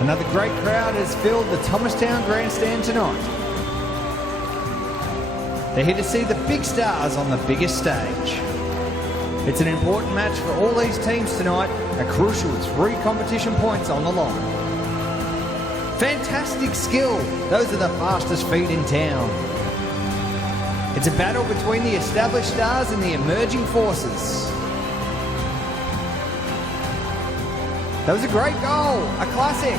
Another great crowd has filled the Thomastown Grandstand tonight. They're here to see the big stars on the biggest stage. It's an important match for all these teams tonight, a crucial 3 competition points on the line. Fantastic skill, those are the fastest feet in town. It's a battle between the established stars and the emerging forces. That was a great goal, a classic.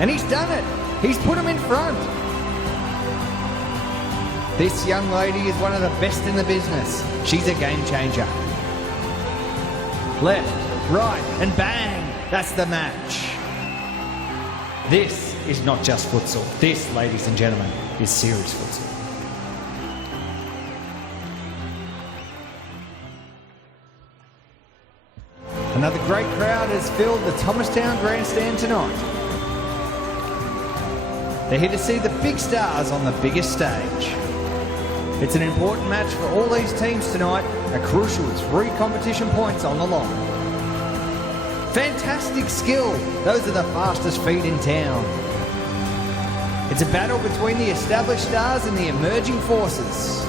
And he's done it. He's put him in front. This young lady is one of the best in the business. She's a game changer. Left, right, and bang. That's the match. This is not just futsal. This, ladies and gentlemen, is serious futsal. Another great crowd has filled the Thomastown Grandstand tonight. They're here to see the big stars on the biggest stage. It's an important match for all these teams tonight, a crucial 3 competition points on the line. Fantastic skill, those are the fastest feet in town. It's a battle between the established stars and the emerging forces.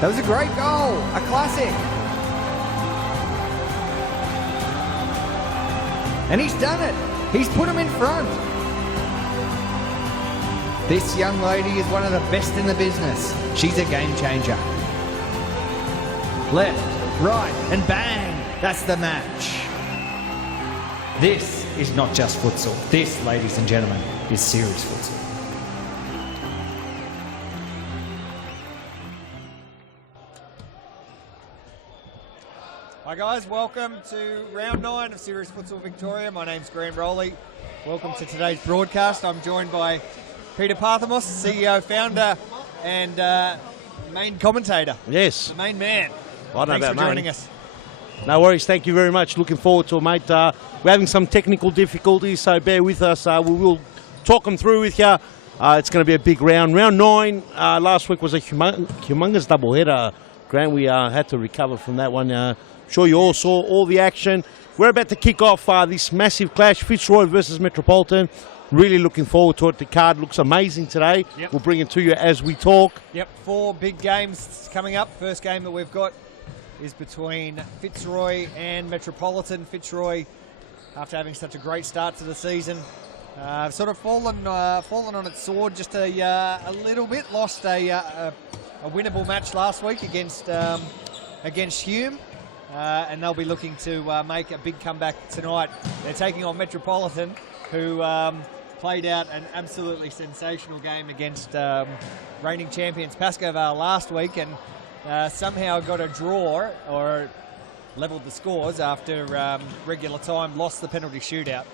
That was a great goal, a classic. And he's done it. He's put him in front. This young lady is one of the best in the business. She's a game changer. Left, right, and bang. That's the match. This is not just futsal. This, ladies and gentlemen, is serious futsal. Hi guys, welcome to round 9 of Serious Futsal Victoria. My name's Graham Rowley. Welcome to today's broadcast. I'm joined by Peter Parthamos, CEO, founder, and main commentator. Yes. The main man. I don't know Thanks about for joining main. us. No worries, thank you very much. Looking forward to it, mate. We're having some technical difficulties, so bear with us. We will talk them through with you. It's going to be a big round. Round 9 last week was a humongous doubleheader. Grant, we had to recover from that one. Sure you all saw all the action. We're about to kick off this massive clash, Fitzroy versus Metropolitan. Really looking forward to it. The card looks amazing today. Yep. We'll bring it to you as we talk. Yep, 4 big games coming up. First game that we've got is between Fitzroy and Metropolitan. Fitzroy, after having such a great start to the season, sort of fallen on its sword just a little bit. Lost a winnable match last week against Hume. And they'll be looking to make a big comeback tonight. They're taking on Metropolitan, who played out an absolutely sensational game against reigning champions Pasco Vale last week, and somehow got a draw or levelled the scores after regular time, lost the penalty shootout.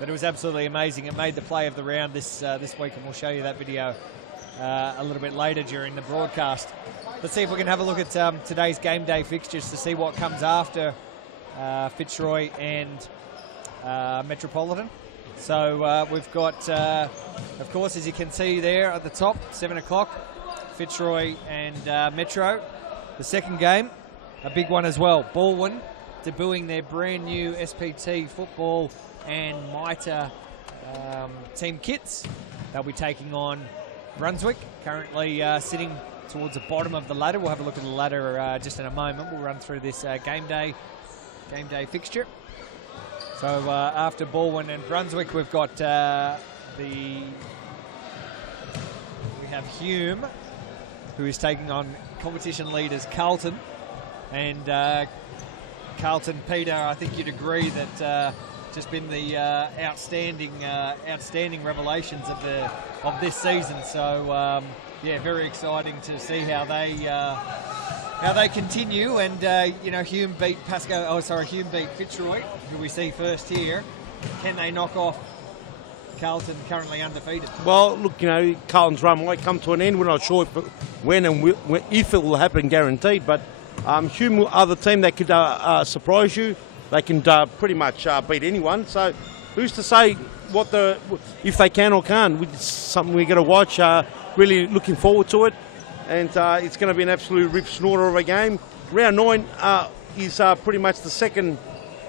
But it was absolutely amazing. It made the play of the round this week, and we'll show you that video a little bit later during the broadcast. Let's see if we can have a look at today's game day fixtures to see what comes after Fitzroy and Metropolitan. So we've got, of course, as you can see there at the top, 7 o'clock, Fitzroy and Metro. The second game, a big one as well. Balwin debuting their brand new SPT football and mitre team kits. They'll be taking on Brunswick, currently sitting towards the bottom of the ladder. We'll have a look at the ladder just in a moment. We'll run through this game day fixture. So after Balwin and Brunswick, we've got we have Hume, who is taking on competition leaders Carlton. And Carlton, Peter, I think you'd agree that just been the outstanding revelations of this season. So yeah, very exciting to see how they continue. And Hume beat Fitzroy, who we see first here. Can they knock off Carlton, currently undefeated? Well, look, Carlton's run might come to an end. We're not sure if it will happen, guaranteed. But Hume are the team that could surprise you. They can pretty much beat anyone. So who's to say if they can or can't? It's something we're going to watch. Really looking forward to it. and it's going to be an absolute rip snorter of a game. Round 9 is pretty much the second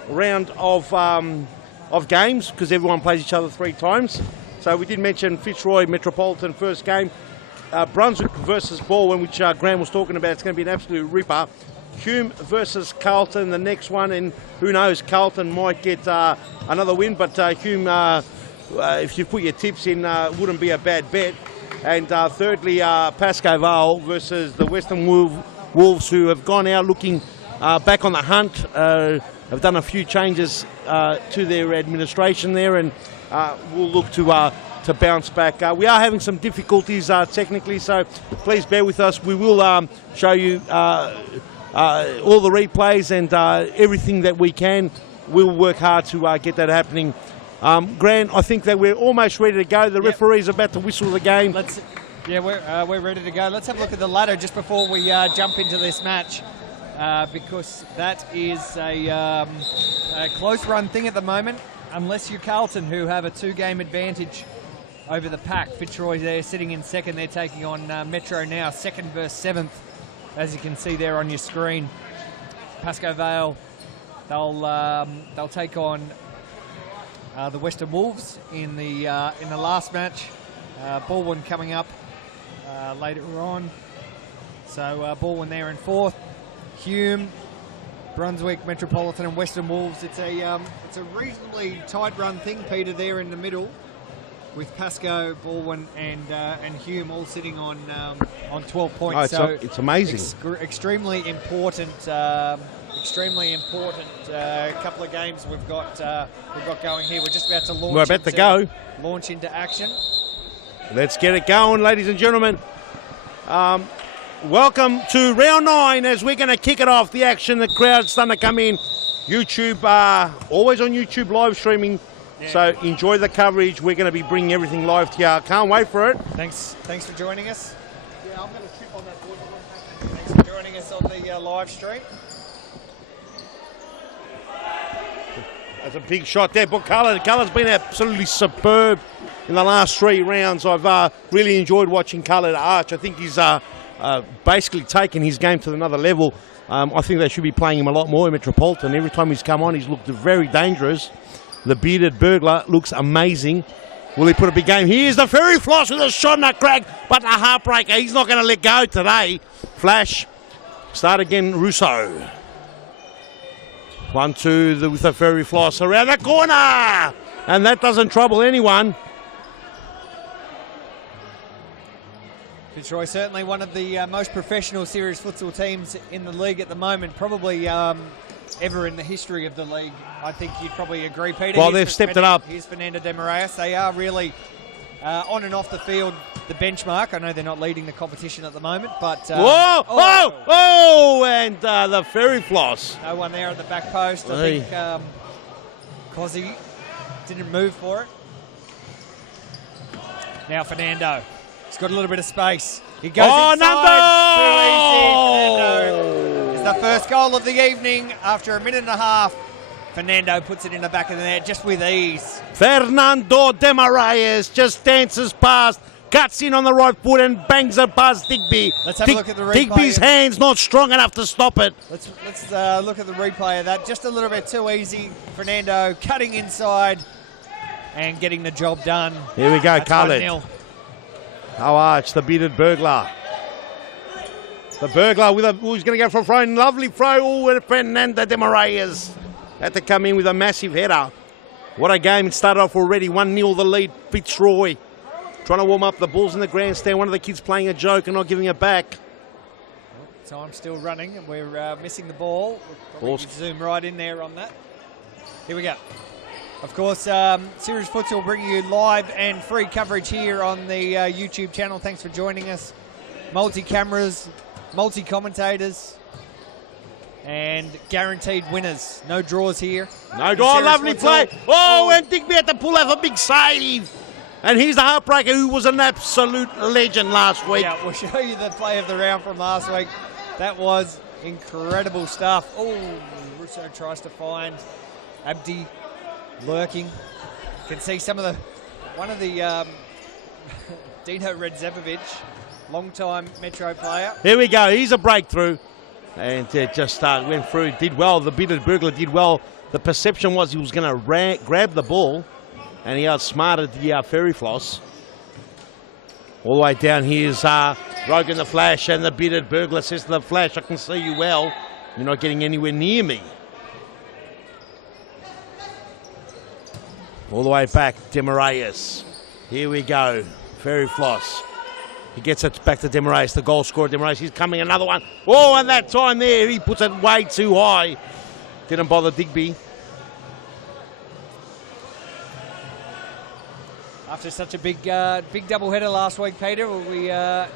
round of games because everyone plays each other 3 times. So we did mention Fitzroy Metropolitan first game. Brunswick versus Balwin, which Graham was talking about. It's going to be an absolute ripper. Hume versus Carlton, the next one, and who knows, Carlton might get another win, but Hume, if you put your tips in, wouldn't be a bad bet. And thirdly, Pasco Vale versus the Western Wolves, who have gone out looking back on the hunt, have done a few changes to their administration there, and will look to bounce back. We are having some difficulties technically, so please bear with us. We will show you all the replays and everything that we can. We'll work hard to get that happening. Grant, I think that we're almost ready to go. The referee's about to whistle the game. We're ready to go. Let's have a look at the ladder just before we jump into this match, because that is a close run thing at the moment, unless you're Carlton, who have a 2-game advantage over the pack. Fitzroy there sitting in second. They're taking on Metro now, 2nd versus 7th, as you can see there on your screen. Pasco Vale, they'll take on the Western Wolves in the last match. Balwin coming up later on. So Balwin there in 4th. Hume, Brunswick, Metropolitan, and Western Wolves. It's a reasonably tight run thing, Peter, there in the middle, with Pasco, Balwin, and Hume all sitting on 12 points. It's amazing. Extremely important. Extremely important couple of games we've got going here. We're just about to launch. We're about to go. Launch into action. Let's get it going, ladies and gentlemen. Welcome to round 9 as we're going to kick it off. The action, the crowd's starting to come in. YouTube, always on YouTube live streaming. Yeah. So enjoy the coverage. We're going to be bringing everything live to you. Can't wait for it. Thanks for joining us. Yeah, I'm going to trip on that board. Thanks for joining us on the live stream. That's a big shot there, but Colour's been absolutely superb in the last 3 rounds. I've really enjoyed watching Colour arch. I think he's basically taken his game to another level. I think they should be playing him a lot more in Metropolitan. Every time he's come on, he's looked very dangerous. The bearded burglar looks amazing. Will he put a big game? Here's the Fairy Floss with a shot and a crack, but a heartbreaker. He's not going to let go today. Flash. Start again, Russo. 1-2 with the Fairy Floss around the corner. And that doesn't trouble anyone. Fitzroy, certainly one of the most professional serious futsal teams in the league at the moment, probably ever in the history of the league. I think you'd probably agree, Peter. Well, they've stepped it up. Here's Fernando de Moraes. They are really, on and off the field, the benchmark. I know they're not leading the competition at the moment, but... and the Fairy Floss. No one there at the back post. I think Cozzy didn't move for it. Now Fernando. He's got a little bit of space. He goes inside. Too easy. Fernando. It's the first goal of the evening after a minute and a half. Fernando puts it in the back of the net just with ease. Fernando de Moraes just dances past, cuts in on the right foot and bangs it past Digby. Let's have a look at the replay. Digby's hand's not strong enough to stop it. Let's look at the replay of that. Just a little bit too easy. Fernando cutting inside and getting the job done. Here we go, That's Khaled. 1-0. Oh, Arch, the bearded burglar. The burglar who's going to go for a throw. Lovely throw. Oh, Fernando de Moraes had to come in with a massive header. What a game. It started off already. 1-0 the lead. Fitzroy trying to warm up. The ball's in the grandstand. One of the kids playing a joke and not giving it back. Time still running and we're missing the ball. We'll zoom right in there on that. Here we go. Of course, Serious Futsal bringing you live and free coverage here on the YouTube channel. Thanks for joining us. Multi-cameras, multi-commentators, and guaranteed winners. No draws here. No draw, lovely play. Oh, and Digby had to pull out a big save. And here's the heartbreaker who was an absolute legend last week. Yeah, we'll show you the play of the round from last week. That was incredible stuff. Oh, Russo tries to find Abdi lurking. Can see one of the Dino Redzepovic long-time Metro player. Here we go. He's a breakthrough. And just went through, did well. The bearded burglar did well. The perception was he was going to grab the ball, and he outsmarted the fairy floss. All the way down here's Rogan the Flash, and the bearded burglar says to the Flash, I can see you well. You're not getting anywhere near me. All the way back, Demarayus. Here we go. Fairy floss. He gets it back to Demarayus, the goal scorer. Demarayus, he's coming, another one. Oh, and that time there, he puts it way too high. Didn't bother Digby. After such a big doubleheader last week, Peter, we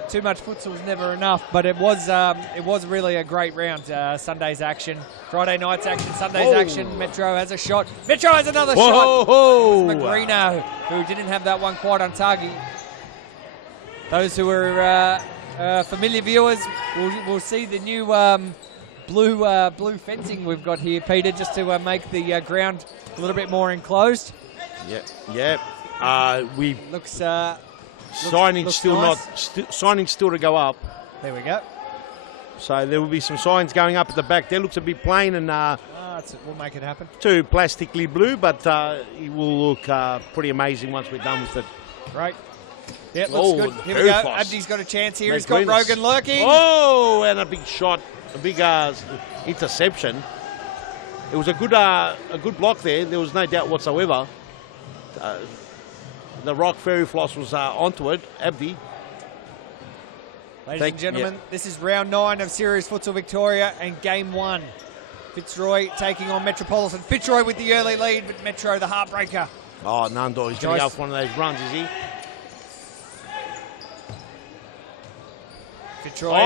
too much futsal was never enough, but it was really a great round. Sunday's action, Friday night's action, Sunday's action. Metro has a shot. Metro has another shot. Magrino, who didn't have that one quite on target. Those who are familiar viewers will see the new blue fencing we've got here, Peter, just to make the ground a little bit more enclosed. Yeah. Looks signing's still nice. Signing's still to go up. There we go. So there will be some signs going up at the back. There looks a bit plain and we'll make it happen. too plastically blue, but it will look pretty amazing once we're done with it. Right. Yeah, looks good. Here we go. Abdi's got a chance here. He's got Rogan lurking. Oh, and a big shot, a big interception. It was a good block there. There was no doubt whatsoever. The Rock Fairy Floss was onto it. Abdi. Ladies and gentlemen, this is round 9 of Series Futsal Victoria and game 1. Fitzroy taking on Metropolitan. Fitzroy with the early lead, but Metro the heartbreaker. Oh, Nando, he's going to go for one of those runs, is he? Fitzroy,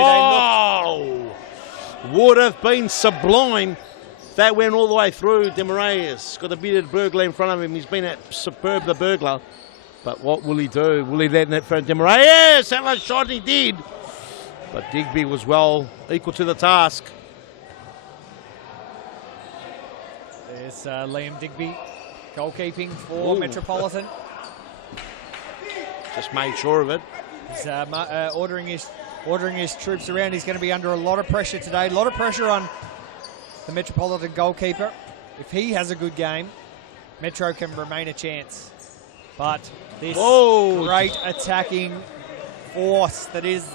would have been sublime. That went all the way through. Demarayus got the bearded burglar in front of him. He's been superb, the burglar. But what will he do? Will he let it for Demarayus? How much shot he did. But Digby was well equal to the task. There's Liam Digby goalkeeping for Metropolitan. Just made sure of it. He's ordering his troops around. He's going to be under a lot of pressure today. A lot of pressure on the Metropolitan goalkeeper. If he has a good game, Metro can remain a chance. But this great attacking force that is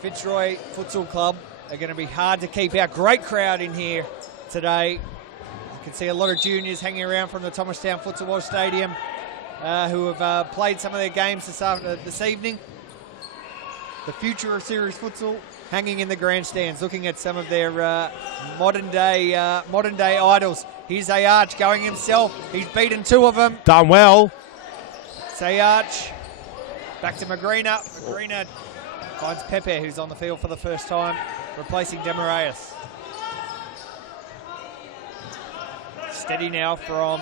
Fitzroy Futsal Club are going to be hard to keep out. Great crowd in here today. You can see a lot of juniors hanging around from the Thomastown Futsal Oz Stadium who have played some of their games this evening. The future of Series Futsal hanging in the grandstands, looking at some of their modern day idols. Here's Ayarch going himself. He's beaten 2 of them. Done well. It's Ayarch. Back to Magrina. Magrina finds Pepe, who's on the field for the first time, replacing Demarayus. Steady now from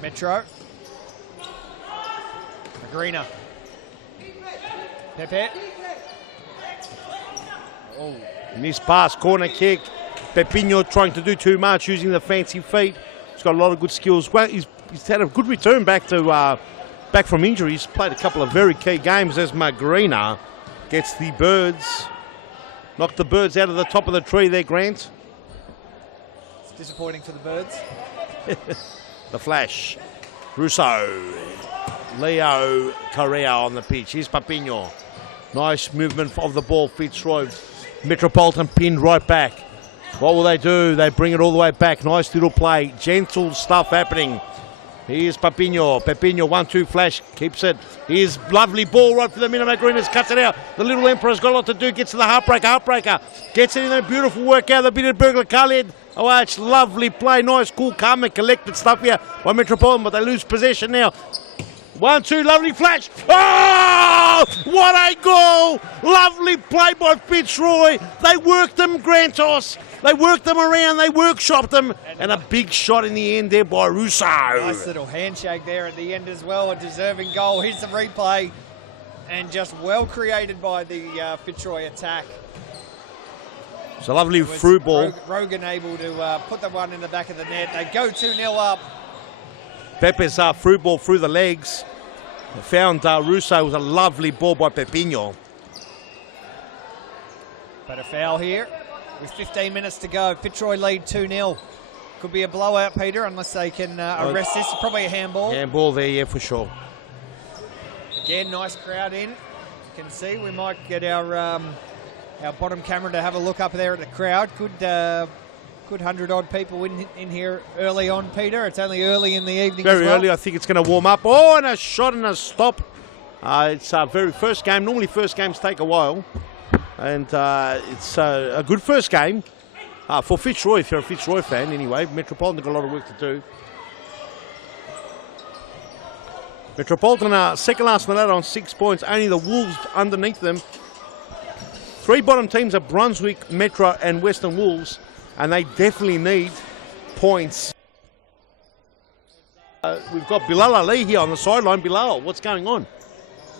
Metro. Magrina. Pepe. Oh. Missed pass, corner kick. Pepino trying to do too much, using the fancy feet. He's got a lot of good skills. Well, he's had a good return back from injury. He's played a couple of very key games as Magrina gets the birds. Knocked the birds out of the top of the tree there, Grant. It's disappointing for the birds. The Flash. Russo. Leo Correa on the pitch. Here's Papino. Nice movement of the ball. Fitzroy. Metropolitan pinned right back. What will they do? They bring it all the way back. Nice little play. Gentle stuff happening. Here's Papino. Papino, 1-2 Flash. Keeps it. Here's lovely ball right for the minute. Magrinas cuts it out. The little Emperor's got a lot to do. Gets to the heartbreaker. Gets it in a beautiful work out. The bearded burglar Khalid. Oh, it's lovely play. Nice, cool, calm and collected stuff here by Metropolitan, but they lose possession now. 1-2, lovely Flash. Oh, what a goal. Lovely play by Fitzroy. They worked them, Grantos. They worked them around. They workshopped them. And a big shot in the end there by Russo. Nice little handshake there at the end as well. A deserving goal. Here's the replay. And just well created by the Fitzroy attack. It's a lovely through ball. Rogan able to put the one in the back of the net. They go 2-0 up. Pepe's through ball through the legs. Found Russo. Was a lovely ball by Pepino. But a foul here with 15 minutes to go. Fitzroy lead 2-0. Could be a blowout, Peter, unless they can arrest this. Probably a handball. Handball there, yeah, for sure. Again, nice crowd in. You can see we might get our bottom camera to have a look up there at the crowd. Good 100-odd people in here early on, Peter. It's only early in the evening Very as well. early. I think it's going to warm up. Oh, and a shot and a stop. It's our very first game. Normally first games take a while. And it's a good first game for Fitzroy, if you're a Fitzroy fan anyway. Metropolitan got a lot of work to do. Metropolitan are second last in the ladder on 6 points. Only the Wolves underneath them. 3 bottom teams are Brunswick, Metro and Western Wolves. And they definitely need points. We've got Bilal Ali here on the sideline. Bilal, what's going on?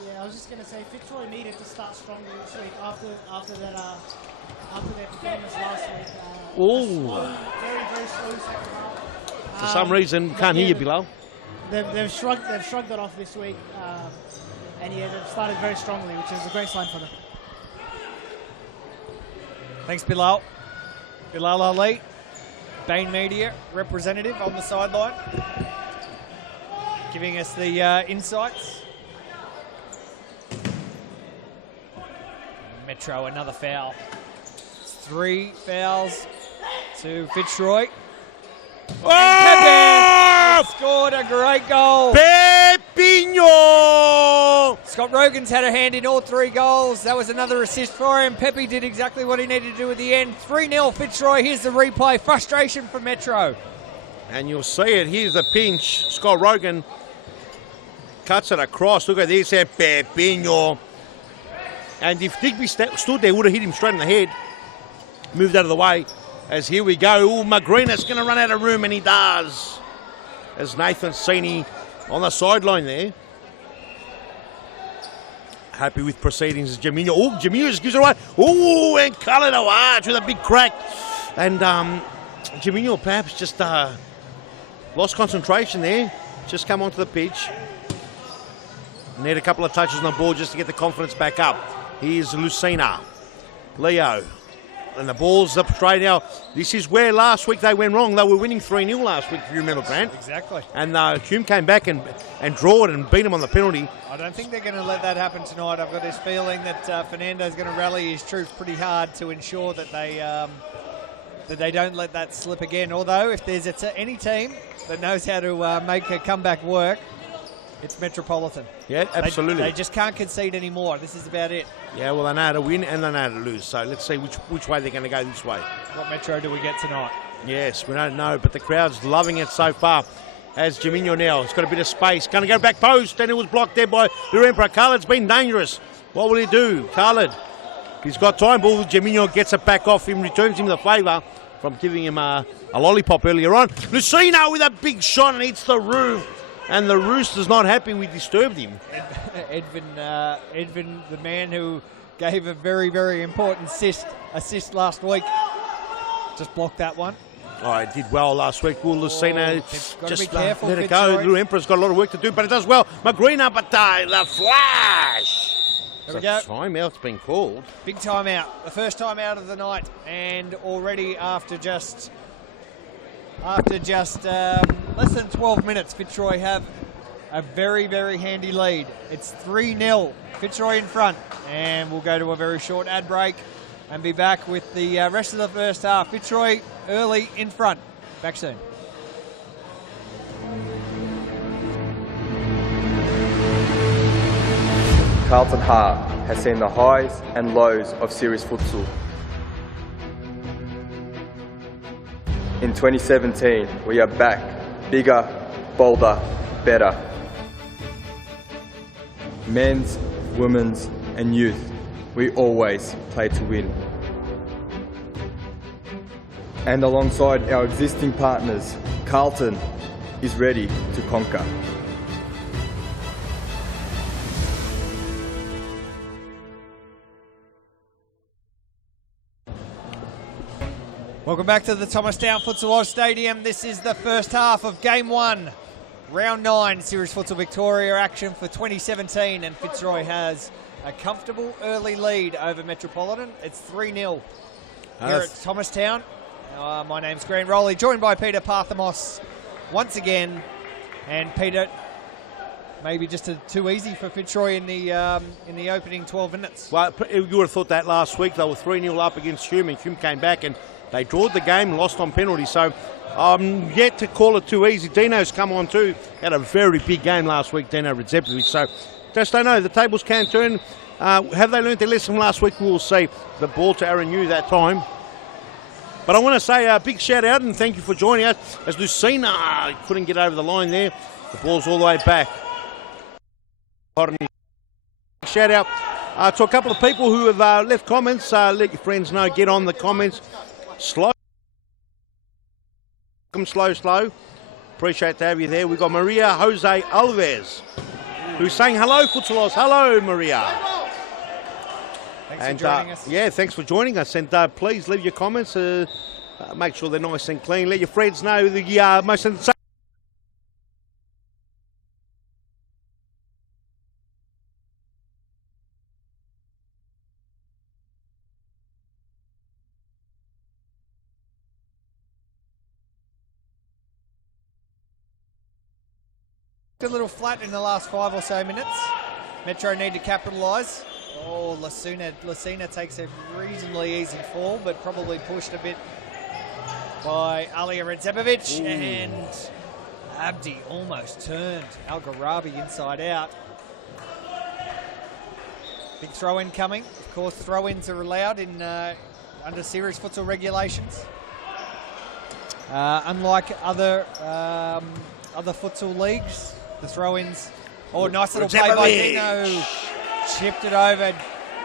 Yeah, I was just going to say Fitzroy needed to start stronger this week after their performance last week. Very, very slow second half. For some reason, can't hear you, Bilal. They've shrugged that off this week, and yeah, they've started very strongly, which is a great sign for them. Thanks, Bilal. Bilal Ali, Bain Media representative on the sideline, giving us the insights. Metro, another foul. 3 fouls to Fitzroy. Oh! And Pepe scored a great goal. Pepinho! Scott Rogan's had a hand in all 3 goals. That was another assist for him. Pepe did exactly what he needed to do at the end. 3-0 Fitzroy. Here's the replay. Frustration for Metro. And you'll see it. Here's the pinch. Scott Rogan cuts it across. Look at this here. Pepinho. And if Digby stood there, would have hit him straight in the head. Moved out of the way. As here we go. Oh, Magrinas going to run out of room, and he does. As Nathan Sini on the sideline there. Happy with proceedings as Jaminho. Oh, Jaminho just gives it away. Oh, and Carlton Arch with a big crack. And Jaminho perhaps just lost concentration there. Just come onto the pitch. Need a couple of touches on the board just to get the confidence back up. Here's Lucina. Leo. And the ball's up straight now. This is where last week they went wrong. They were winning 3-0 last week, if you remember, Grant. Exactly. And Hume came back and drew it and beat him on the penalty. I don't think they're going to let that happen tonight. I've got this feeling that Fernando's going to rally his troops pretty hard to ensure that they don't let that slip again. Although, if there's any team that knows how to make a comeback work, it's Metropolitan. Yeah, absolutely. They just can't concede anymore. This is about it. Yeah, well, they know how to win and they know how to lose. So let's see which way they're going to go this way. What Metro do we get tonight? Yes, we don't know, but the crowd's loving it so far. As Jaminho now, it's got a bit of space. Going to go back post, and it was blocked there by the Emperor. Khaled's been dangerous. What will he do? Khaled, he's got time. Ball. Jaminho gets it back off him, returns him the favour from giving him a lollipop earlier on. Lucino with a big shot and hits the roof. And the Rooster's not happy we disturbed him. Edvin, the man who gave a very, very important assist last week, just blocked that one. Oh, it did well last week. Will Lucina just let it go. Little Emperor's got a lot of work to do, but it does well. Magrina, but the flash. There we go. Timeout's been called. Big timeout. The first time out of the night, and already after just less than 12 minutes, Fitzroy have a very, very handy lead. It's 3-0, Fitzroy in front, and we'll go to a very short ad break and be back with the rest of the first half. Fitzroy early in front. Back soon. Carlton Heart has seen the highs and lows of series futsal. In 2017, we are back, bigger, bolder, better. Men's, women's and youth, we always play to win. And alongside our existing partners, Carlton is ready to conquer. Welcome back to the Thomastown Futsal Oz Stadium. This is the first half of Game 1, Round 9, Series Futsal Victoria action for 2017, and Fitzroy has a comfortable early lead over Metropolitan. It's 3-0 here at Thomastown. My name's Grant Rowley, joined by Peter Parthamos once again. And Peter, maybe just too easy for Fitzroy in the opening 12 minutes. Well, you would have thought that last week. They were 3-0 up against Hume, and Hume came back and they drawed the game and lost on penalty. So I'm yet to call it too easy. Dino's come on too. Had a very big game last week, Dino Redzepovic. So just don't know. The tables can turn. Have they learned their lesson from last week? We'll see. The ball to Aaron Yu that time. But I want to say a big shout out and thank you for joining us as Lucina couldn't get over the line there. The ball's all the way back. Shout out to a couple of people who have left comments. Let your friends know. Get on the comments. Slow. Slow. Appreciate to have you there. We've got Maria Jose Alves who's saying hello, Futsal Oz. Hello, Maria. Thanks for joining us. Yeah, thanks for joining us. And please leave your comments. Make sure they're nice and clean. Let your friends know the most insane. A little flat in the last 5 or so minutes. Metro need to capitalise. Oh, Lucina takes a reasonably easy fall, but probably pushed a bit by Alia Redzepovic. And Abdi almost turned Al-Gharabi inside out. Big throw-in coming. Of course, throw-ins are allowed in under series futsal regulations. Unlike other futsal leagues, the throw-ins. Oh, nice little play by Dino. Chipped it over.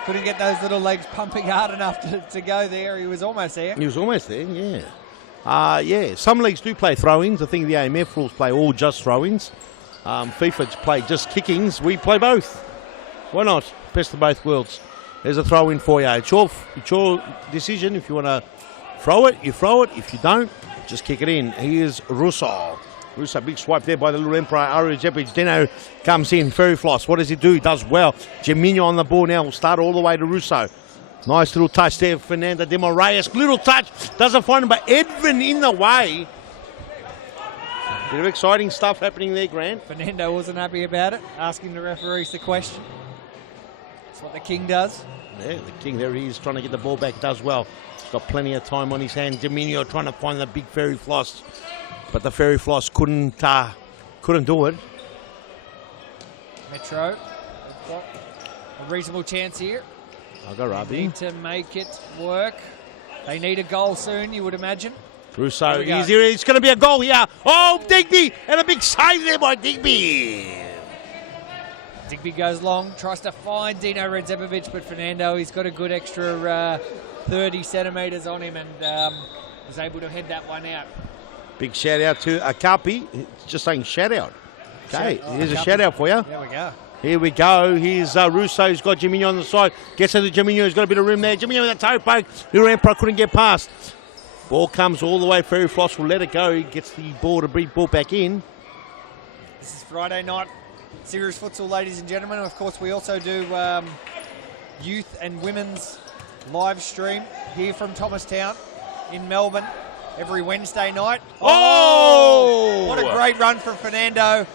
Couldn't get those little legs pumping hard enough to go there. He was almost there. He was almost there, yeah. Yeah, some leagues do play throw-ins. I think the AMF rules play all just throw-ins. FIFA play just kickings. We play both. Why not? Best of both worlds. There's a throw-in for you. It's your decision. If you want to throw it, you throw it. If you don't, just kick it in. Here's Russo, big swipe there by the little Emperor, Ari Jepic. Dino comes in, Ferry Floss. What does he do? He does well. Gemino on the ball now. Will start all the way to Russo. Nice little touch there, Fernanda de Moraes. Little touch. Doesn't find him, but Edwin in the way. Bit of exciting stuff happening there, Grant. Fernando wasn't happy about it, asking the referees the question. That's what the King does. Yeah, the King there he is trying to get the ball back. Does well. He's got plenty of time on his hand. Gemino trying to find the big Ferry Floss. But the Ferry Floss couldn't do it. Metro have got a reasonable chance here. Al-Gharabi. They need to make it work. They need a goal soon, you would imagine. Russo, it's going to be a goal here. Oh, Digby! And a big save there by Digby. Digby goes long, tries to find Dino Redzepovic, but Fernando, he's got a good extra 30 centimetres on him and was able to head that one out. Big shout out to Akapi. Just saying shout out. Okay, here's a shout out for you. There we go. Here we go. Here's Russo. He's got Gemino on the side. Gets into Gemino. He's got a bit of room there. Gemino with a toe poke. Little Emperor couldn't get past. Ball comes all the way. Ferry Floss will let it go. He gets the ball to bring ball back in. This is Friday night series futsal, ladies and gentlemen. Of course, we also do youth and women's live stream here from Thomastown in Melbourne every Wednesday night. Oh! What a great run from Fernando.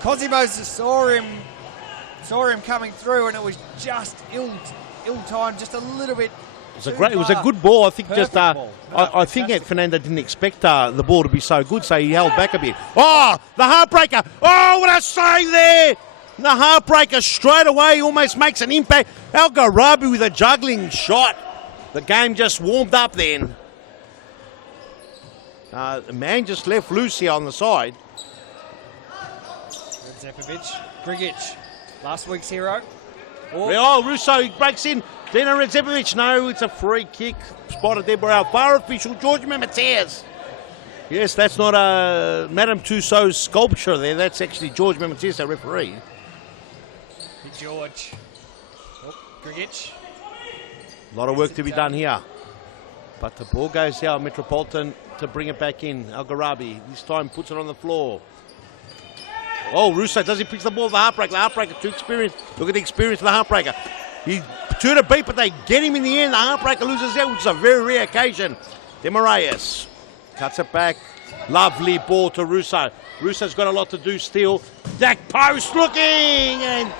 Cosimo saw him coming through, and it was just ill-timed, just a little bit. It was a good ball. I think Perfect ball. I think that Fernando didn't expect the ball to be so good, so he held back a bit. Oh, the heartbreaker! Oh, what a save there! The heartbreaker straight away almost makes an impact. Al-Gharabi with a juggling shot. The game just warmed up then. The man just left loose here on the side. Redzepovic, Grigic, last week's hero. Oh, Russo breaks in. Dino Redzepovic, no, it's a free kick. Spotted there by our bar official, George Memeteas. Yes, that's not Madame Tussauds sculpture there. That's actually George Memeteas, our referee. Big George. Oh, Grigic. A lot of work to be done here. But the ball goes out, Metropolitan to bring it back in. Al-Gharabi this time puts it on the floor. Oh, Russo does he pick the ball of the Heartbreaker. The Heartbreaker too experienced. Look at the experience of the Heartbreaker. He two to beat, but they get him in the end. The Heartbreaker loses out, which is a very rare occasion. Demoraes cuts it back. Lovely ball to Russo. Russo's got a lot to do still. Back post looking, and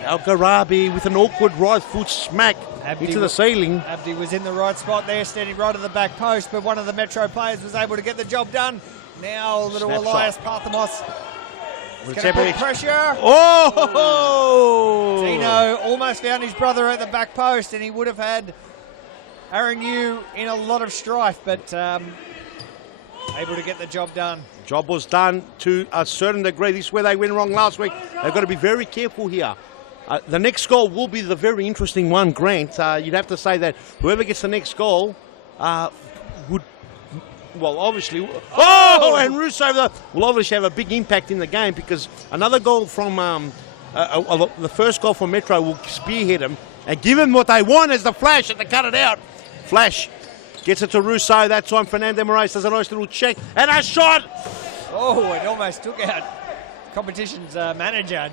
Al-Gharabi with an awkward right foot smack into the ceiling. Abdi was in the right spot there, standing right at the back post, but one of the Metro players was able to get the job done. Now little Snapshot. Elias Parthamos is going to put pressure. Oh! Dino almost found his brother at the back post, and he would have had Aaron Yu in a lot of strife, but able to get the job done. Job was done to a certain degree. This is where they went wrong last week. They've got to be very careful here. The next goal will be the very interesting one, Grant. You'd have to say that whoever gets the next goal would, well, obviously... Oh! And Russo will obviously have a big impact in the game, because another goal from... the first goal from Metro will spearhead them and give them what they want as the Flash, and to cut it out. Flash gets it to Russo. That time Fernando Moraes does a nice little check. And a shot! Oh, it almost took out competition's manager,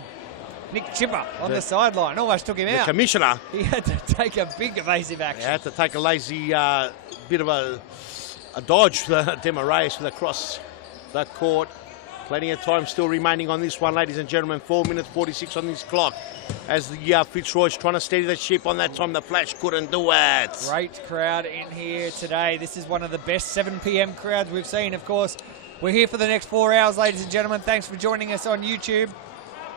Nick Chipper, on the sideline. Almost took him out. The commissioner. He had to take a big evasive action. He had to take a lazy bit of a dodge for Demoraes with across the court. Plenty of time still remaining on this one, ladies and gentlemen. 4 minutes 46 on this clock. As the Fitzroy's trying to steady the ship on that time, the Flash couldn't do it. Great crowd in here today. This is one of the best 7 p.m. crowds we've seen, of course. We're here for the next 4 hours, ladies and gentlemen. Thanks for joining us on YouTube.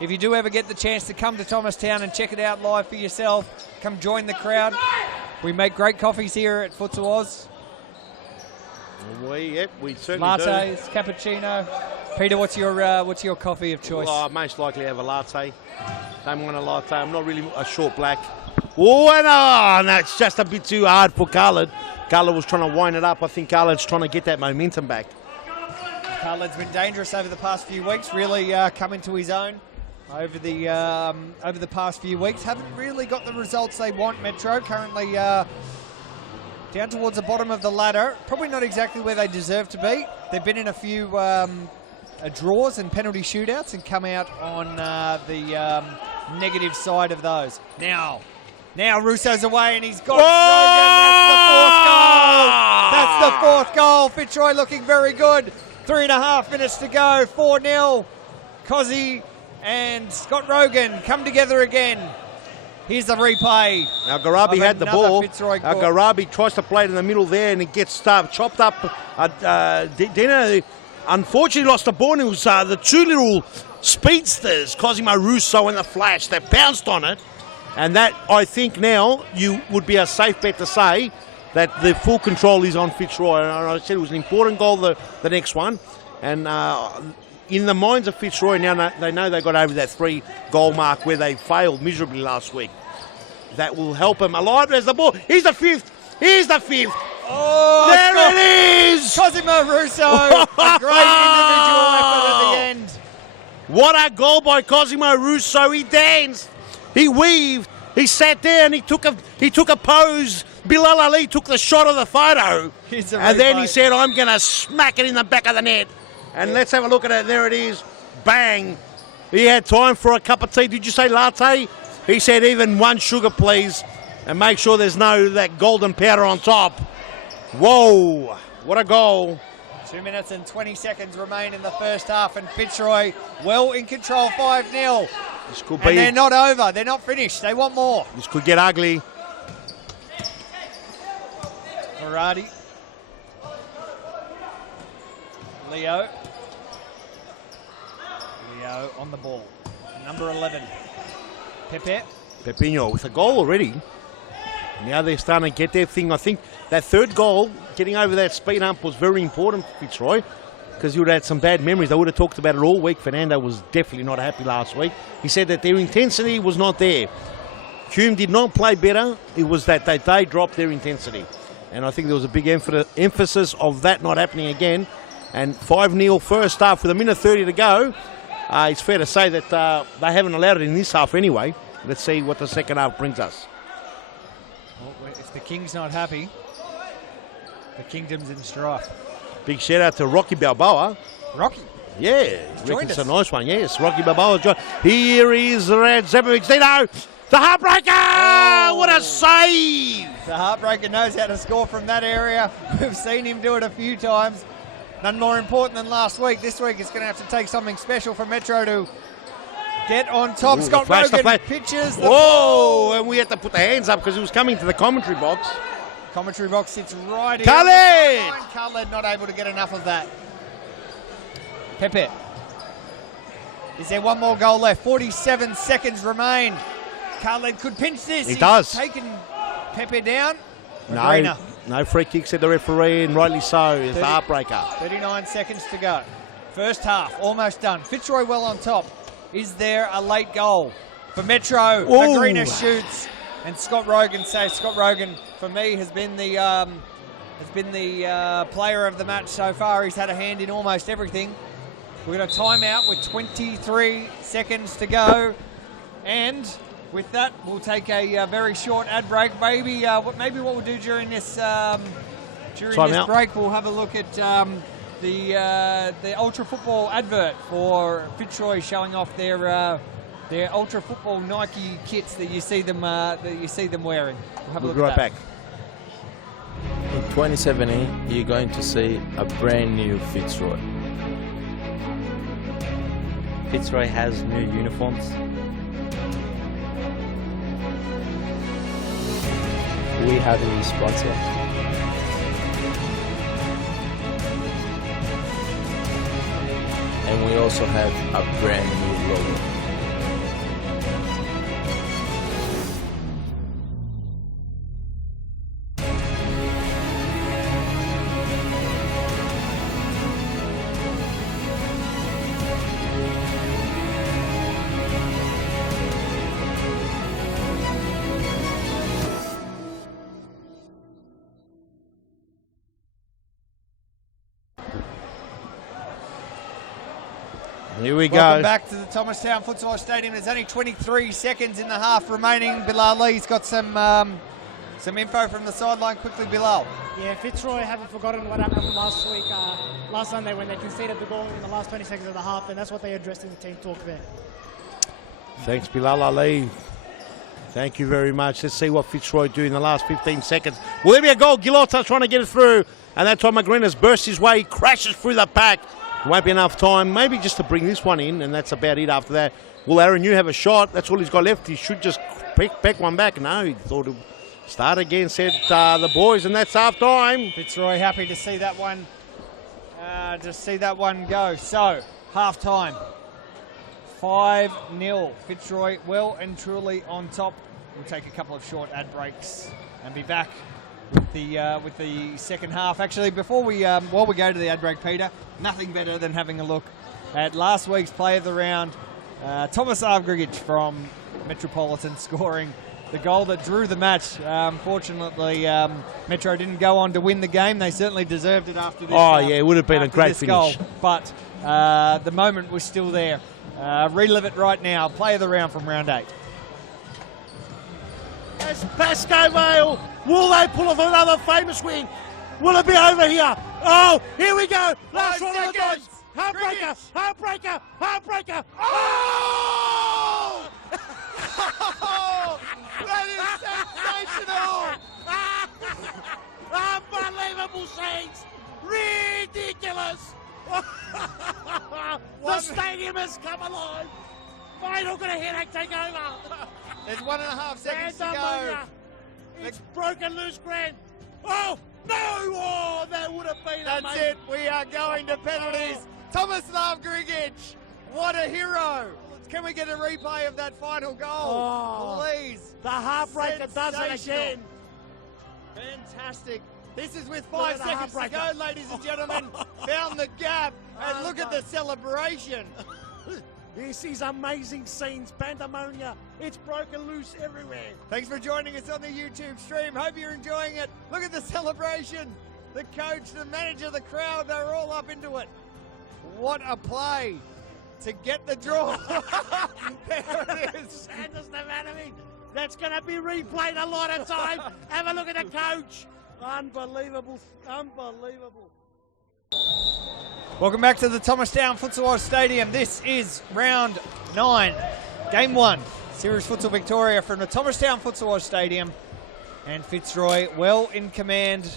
If you do ever get the chance to come to Thomastown and check it out live for yourself, come join the crowd. We make great coffees here at Futsal Oz. We certainly Lattes, cappuccino. Peter, what's your coffee of choice? Well, I most likely have a latte. Don't want a latte. I'm not really a short black. Oh, and that's just a bit too hard for Khaled. Khaled was trying to wind it up. I think Khaled's trying to get that momentum back. Khaled's been dangerous over the past few weeks, really come into his own over the past few weeks. Haven't really got the results they want, Metro. Currently down towards the bottom of the ladder. Probably not exactly where they deserve to be. They've been in a few draws and penalty shootouts and come out on the negative side of those. Now Russo's away, and he's got Rogan. That's the fourth goal. Fitzroy looking very good. 3.5 minutes to go. 4-0. Cozzy and Scott Rogan come together again. Here's the replay. Now Gharabi had the ball. Now Gharabi tries to play it in the middle there, and it gets chopped up. Dino unfortunately lost the ball. It was the two little speedsters, Cosimo Russo and the Flash, that bounced on it. And that, I think now, you would be a safe bet to say that the full control is on Fitzroy. And I said it was an important goal, the next one. And in the minds of Fitzroy now, they know they got over that 3-goal mark where they failed miserably last week. That will help them a lot. There's the ball. Here's the fifth. Oh, there it is! Cosimo Russo. A great individual effort at the end. What a goal by Cosimo Russo. He danced. He weaved. He sat there and he took a pose. Bilal Ali took the shot of the photo. And then he said, I'm going to smack it in the back of the net. And let's have a look at it. There it is. Bang. He had time for a cup of tea. Did you say latte? He said, even one sugar, please. And make sure there's no that golden powder on top. Whoa. What a goal. 2 minutes and 20 seconds remain in the first half, and Fitzroy well in control, 5-0. This could and be, they're not over. They're not finished. They want more. This could get ugly. Varadi. Leo on the ball. Number 11. Pepino with a goal already. Now they're starting to get their thing. I think that third goal, getting over that speed hump, was very important for Fitzroy, because you would have had some bad memories. They would have talked about it all week. Fernando was definitely not happy last week. He said that their intensity was not there. Hume did not play better. It was that they dropped their intensity. And I think there was a big emphasis of that not happening again. And 5-0 first half with 1:30 to go. It's fair to say that they haven't allowed it in this half anyway. Let's see what the second half brings us. Well, if the King's not happy, the Kingdom's in strife. Big shout out to Rocky Balboa. Rocky. Yeah, joined it's a us. nice one. Yes, Rocky Balboa. Here is Radzemovic. Dino, the heartbreaker! What a save! The heartbreaker knows how to score from that area. We've seen him do it a few times. None more important than last week. This week it's going to have to take something special for Metro to get on top. Ooh, Scott the Rogan flash. pitches the Whoa! ball. And we had to put the hands up because he was coming to the commentary box. Commentary box sits right here. Khaled! Khaled not able to get enough of that. Pepe. Is there one more goal left? 47 seconds remain. Khaled could pinch this. He does. Taken Pepe down. Regrena. No free kicks, said the referee, and rightly so. It's the heartbreaker. 39 seconds to go. First half, almost done. Fitzroy well on top. Is there a late goal for Metro? Regrena shoots, and Scott Rogan says. Scott Rogan, for me, has been the player of the match so far. He's had a hand in almost everything. We've got a timeout with 23 seconds to go, and with that, we'll take a very short ad break. Maybe what we'll do during this break, we'll have a look at the Ultra Football advert for Fitzroy, showing off their Ultra Football Nike kits that you see them wearing. We'll have a look We'll be at right that. back. In 2017, you're going to see a brand new Fitzroy. Fitzroy has new uniforms. We have a new sponsor. And we also have a brand new logo. Here we Welcome go. back to the Thomastown Futsal Stadium. There's only 23 seconds in the half remaining. Bilal Lee's got some info from the sideline. Quickly, Bilal. Yeah, Fitzroy haven't forgotten what happened last week, last Sunday when they conceded the goal in the last 20 seconds of the half, and that's what they addressed in the team talk there. Thanks, Bilal Ali. Thank you very much. Let's see what Fitzroy do in the last 15 seconds. Will there be a goal? Gilot's trying to get it through, and that time McGreen bursts his way, crashes through the pack. Won't be enough time, maybe just to bring this one in, and that's about it after that. Will Aaron Yu have a shot? That's all he's got left. He should just peck one back. No, he thought he'd start again, said the boys, and that's half time. Fitzroy happy to see that one, go. So, half time. 5-0. Fitzroy well and truly on top. We'll take a couple of short ad breaks and be back with the second half. Actually, before while we go to the ad break, Peter, nothing better than having a look at last week's play of the round. Thomas Avgrigic from Metropolitan scoring the goal that drew the match. Unfortunately, Metro didn't go on to win the game. They certainly deserved it after this. Oh, yeah, it would have been a great finish. Goal. But the moment was still there. Relive it right now. Play of the round from round 8. It's Pasco Vale. Will they pull off another famous win? Will it be over here? Oh, here we go. Last one of the night. Heartbreaker, heartbreaker, heartbreaker. Oh! That is sensational! Unbelievable scenes. Ridiculous. The stadium has come alive. Final got a headache take over. There's 1.5 seconds to go. It's broken loose, Grant. Oh, no! Oh, that would have been That's amazing. it. We are going to penalties. Thomas Avgrigic, what a hero. Can we get a replay of that final goal? Oh, please. The heartbreaker does it Sensational. again. Fantastic. This is with Look 5 at the seconds to heartbreaker. go, ladies and gentlemen. Found the gap. And look at the celebration. This is amazing scenes, pandemonium. It's broken loose everywhere. Thanks for joining us on the YouTube stream. Hope you're enjoying it. Look at the celebration. The coach, the manager, the crowd, they're all up into it. What a play to get the draw. There it is. Sanders Navanovic. That's going to be replayed a lot of times. Have a look at the coach. Unbelievable. Unbelievable. Welcome back to the Thomastown Futsal Oz Stadium. This is round 9, game 1. Series Futsal Victoria from the Thomastown Futsal Oz Stadium. And Fitzroy well in command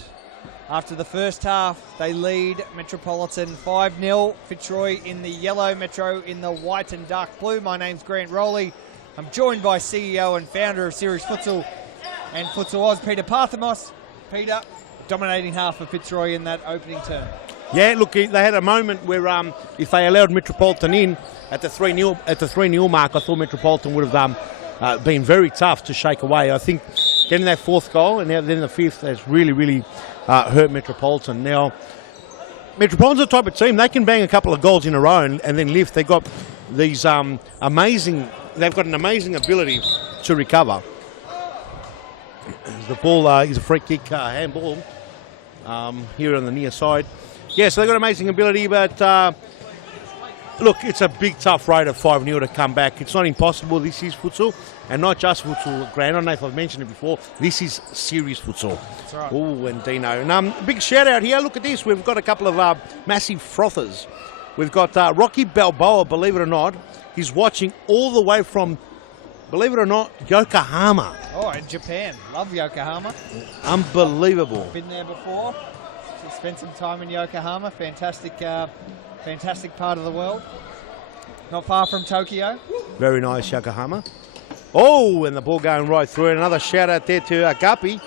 after the first half. They lead Metropolitan 5-0. Fitzroy in the yellow, Metro in the white and dark blue. My name's Grant Rowley. I'm joined by CEO and founder of Series Futsal and Futsal Oz, Peter Parthamos. Peter, dominating half of Fitzroy in that opening term. Yeah, look, they had a moment where if they allowed Metropolitan in at the 3-0 mark, I thought Metropolitan would have been very tough to shake away. I think getting that fourth goal and then the fifth has really hurt Metropolitan. Now, Metropolitan's the type of team, they can bang a couple of goals in a row and then lift. They've got these they've got an amazing ability to recover. The ball is a free kick handball here on the near side. Yeah, so they've got amazing ability, but look, it's a big, tough road of 5-0 to come back. It's not impossible. This is futsal, and not just futsal, Grant. I don't know if I've mentioned it before. This is serious futsal. That's right. Oh, and Dino. And big shout out here. Look at this. We've got a couple of massive frothers. We've got Rocky Balboa, believe it or not. He's watching all the way from, believe it or not, Yokohama. Oh, in Japan. Love Yokohama. Unbelievable. Been there before. Spent some time in Yokohama. Fantastic part of the world. Not far from Tokyo. Very nice, Yokohama. Oh, and the ball going right through. Another shout out there to Agapi,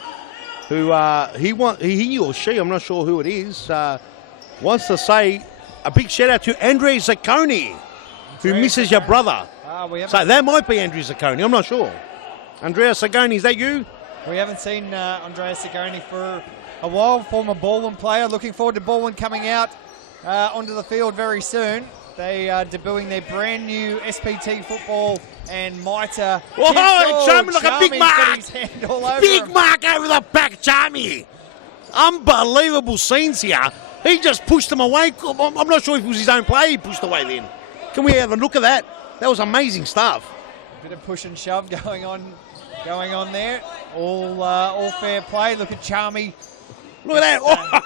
who he or she, I'm not sure who it is, wants to say a big shout out to Andre Zacconi, who misses your brother. So that might be Andrew Zacconi, I'm not sure. Andrea Zacconi, is that you? We haven't seen Andrea Zacconi for a while, former Balwin player. Looking forward to Balwin coming out onto the field very soon. They are debuting their brand new SPT football and mitre. Oh, Charmy, look, a big mark! Got his hand all over Big him. mark over the back, Charmy. Unbelievable scenes here. He just pushed them away. I'm not sure if it was his own play he pushed away then. Can we have a look at that? That was amazing stuff. Bit of push and shove going on there. All fair play. Look at Charmy. Look at that.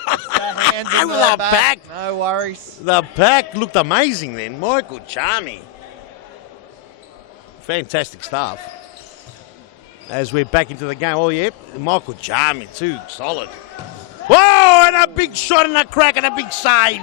Hands Over into the back. No worries. The back looked amazing then. Michael Charmy. Fantastic stuff. As we're back into the game. Oh, yeah. Michael Charmy, too. Solid. Whoa, and a big shot and a crack and a big save.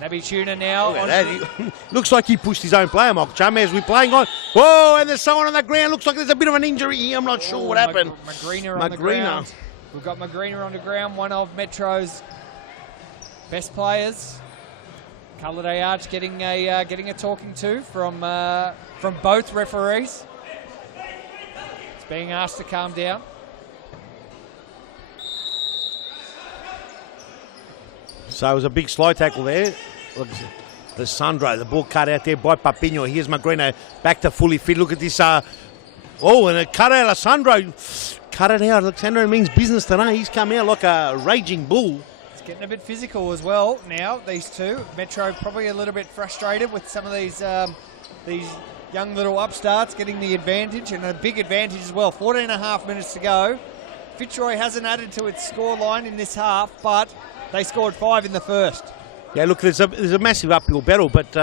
Nabby Tuna now. Look at that. Looks like he pushed his own player, Michael Charmy, as we're playing on. Whoa, and there's someone on the ground. Looks like there's a bit of an injury here. I'm not sure what happened. Magrina on the ground. We've got Magrina on the ground, one of Metro's best players. Culladay Arch getting a talking to from both referees. It's being asked to calm down. So it was a big slide tackle there. Look, the Sandro, the ball cut out there by Papino. Here's Magrino back to fully fit. Look at this. And it cut out Alessandro. Cut it out. Alexandro means business today. He's come out like a raging bull. It's getting a bit physical as well now, these two. Metro probably a little bit frustrated with some of these young little upstarts getting the advantage, and a big advantage as well. 14 and a half minutes to go. Fitzroy hasn't added to its score line in this half, but they scored 5 in the first. Yeah, look, there's a massive uphill battle, but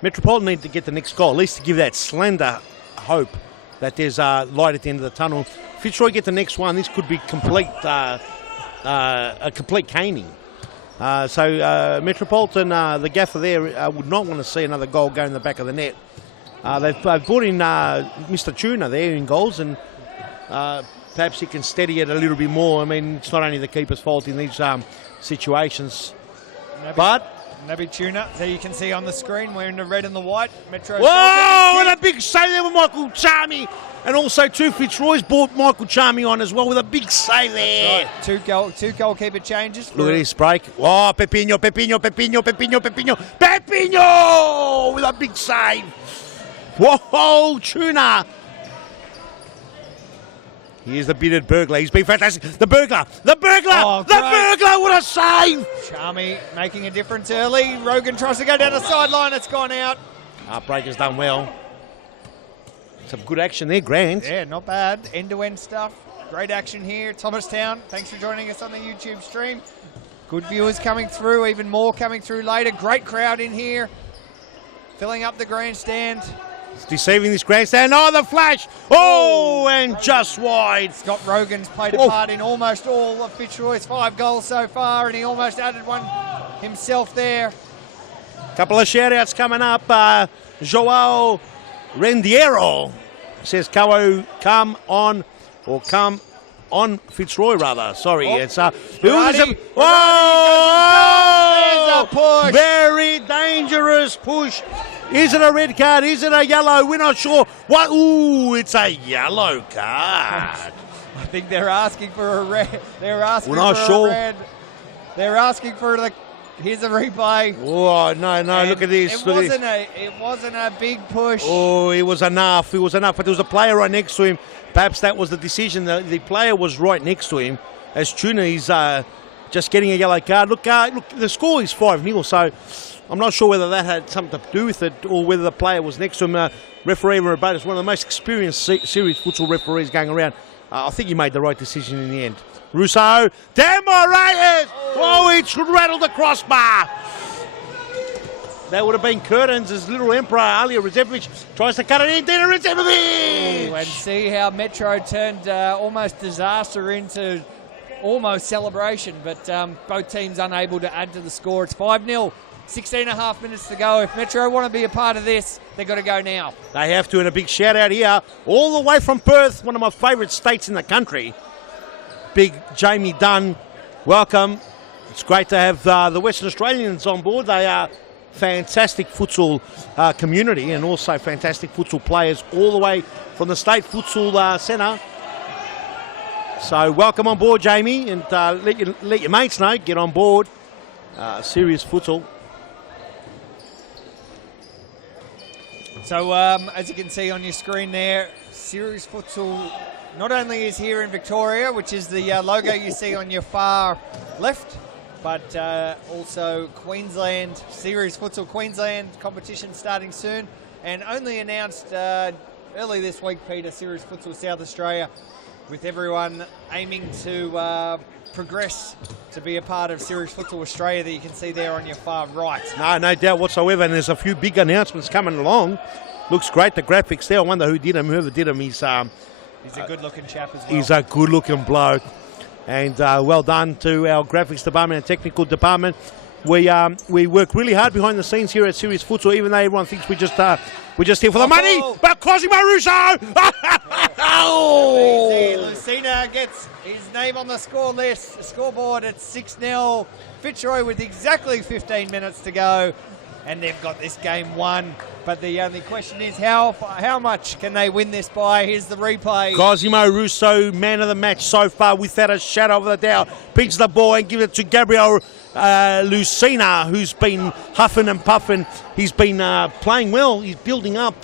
Metropolitan need to get the next goal, at least to give that slender hope that there's light at the end of the tunnel. Fitzroy get the next one, this could be complete a complete caning. So Metropolitan, the gaffer there, would not want to see another goal go in the back of the net. They've brought in Mr. Tuna there in goals, and perhaps he can steady it a little bit more. I mean, it's not only the keeper's fault in these situations. Nabby Tuna, there you can see on the screen, wearing the red and the white. Metro. Whoa, and a big save there with Michael Charmy. And also two Fitzroy's brought Michael Charmy on as well with a big save there. That's right. Two goalkeeper changes. Look at this break. Oh, Pepino with a big save. Whoa, Tuna. Here's the bearded burglar. He's been fantastic. The burglar. Oh, the burglar. What a save. Charmy making a difference early. Rogan tries to go down the sideline. It's gone out. Breaker's done well. Some good action there, Grant. Yeah, not bad. End-to-end stuff. Great action here. Thomastown, thanks for joining us on the YouTube stream. Good viewers coming through, even more coming through later. Great crowd in here, filling up the grandstand. It's deceiving this grandstand. Oh, the flash. Oh, and just wide. Scott Rogan's played a part in almost all of Fitzroy's 5 goals so far, and he almost added one himself there. Couple of shout-outs coming up. Joao Rendiero says, come on Fitzroy, rather. Sorry, it's There's a push. Very dangerous push. Is it a red card? Is it a yellow? We're not sure. What? Ooh, it's a yellow card. I think they're asking for a red. They're asking We're not for sure. a red. They're asking for the. Here's a replay. Oh, no, And look at this. It wasn't a big push. Oh, it was enough. But there was a player right next to him. Perhaps that was the decision. The player was right next to him. As Tuna is just getting a yellow card. Look, the score is 5-0, so I'm not sure whether that had something to do with it or whether the player was next to him. Referee Roberta is one of the most experienced series futsal referees going around. I think he made the right decision in the end. Russo, Demorated! Oh, it's rattled the crossbar. That would have been Curtains as Little Emperor. Alia Rezevich tries to cut it in. Dina Rezevich! And see how Metro turned almost disaster into almost celebration, but both teams unable to add to the score. It's 5-0. 16.5 minutes to go. If Metro want to be a part of this, they've got to go now. They have to, and a big shout out here, all the way from Perth, one of my favourite states in the country. Big Jamie Dunn, welcome. It's great to have the Western Australians on board. They are fantastic futsal community and also fantastic futsal players all the way from the State Futsal Centre. So welcome on board, Jamie, and let your mates know, get on board. Serious futsal. So as you can see on your screen there, Serious Futsal not only is here in Victoria, which is the logo you see on your far left, but also Queensland, Serious Futsal Queensland competition starting soon, and only announced early this week, Peter, Serious Futsal South Australia, with everyone aiming to progress to be a part of Serious Futsal Australia that you can see there on your far right. No doubt whatsoever, and there's a few big announcements coming along. Looks great, the graphics there. I wonder who did them. Whoever did them, he's a good-looking chap as well. He's a good-looking bloke. And well done to our graphics department and technical department. We work really hard behind the scenes here at Serious Futsal, even though everyone thinks we're just here for the money. But Cosimo Russo! Lucina gets his name on the scoreboard at 6-0. Fitzroy with exactly 15 minutes to go, and they've got this game won. But the only question is how much can they win this by? Here's the replay. Cosimo Russo, man of the match so far, without a shadow of a doubt. Pinches the ball and gives it to Gabriel Lucina, who's been huffing and puffing. He's been playing well. He's building up.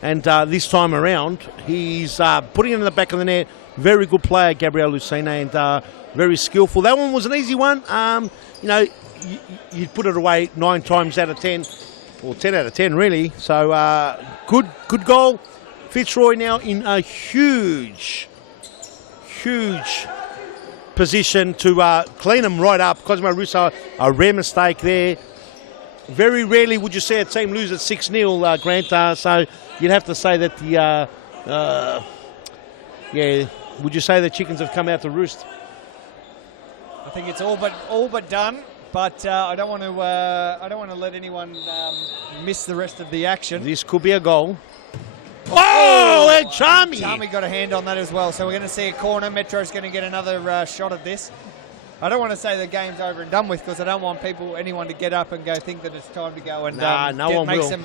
And this time around, he's putting it in the back of the net. Very good player, Gabriel Lucina, and very skillful. That one was an easy one. You'd put it away 9 times out of 10. Or 10 out of 10, really. So, good goal. Fitzroy now in a huge position to clean them right up. Cosimo Russo, a rare mistake there. Very rarely would you see a team lose at 6-0, Grant. So you'd have to say that would you say the chickens have come out to roost? I think it's all but done. But I don't want to let anyone miss the rest of the action. This could be a goal. Oh, and Charmy! Charmy got a hand on that as well. So we're going to see a corner. Metro's going to get another shot at this. I don't want to say the game's over and done with because I don't want anyone to get up and go think that it's time to go and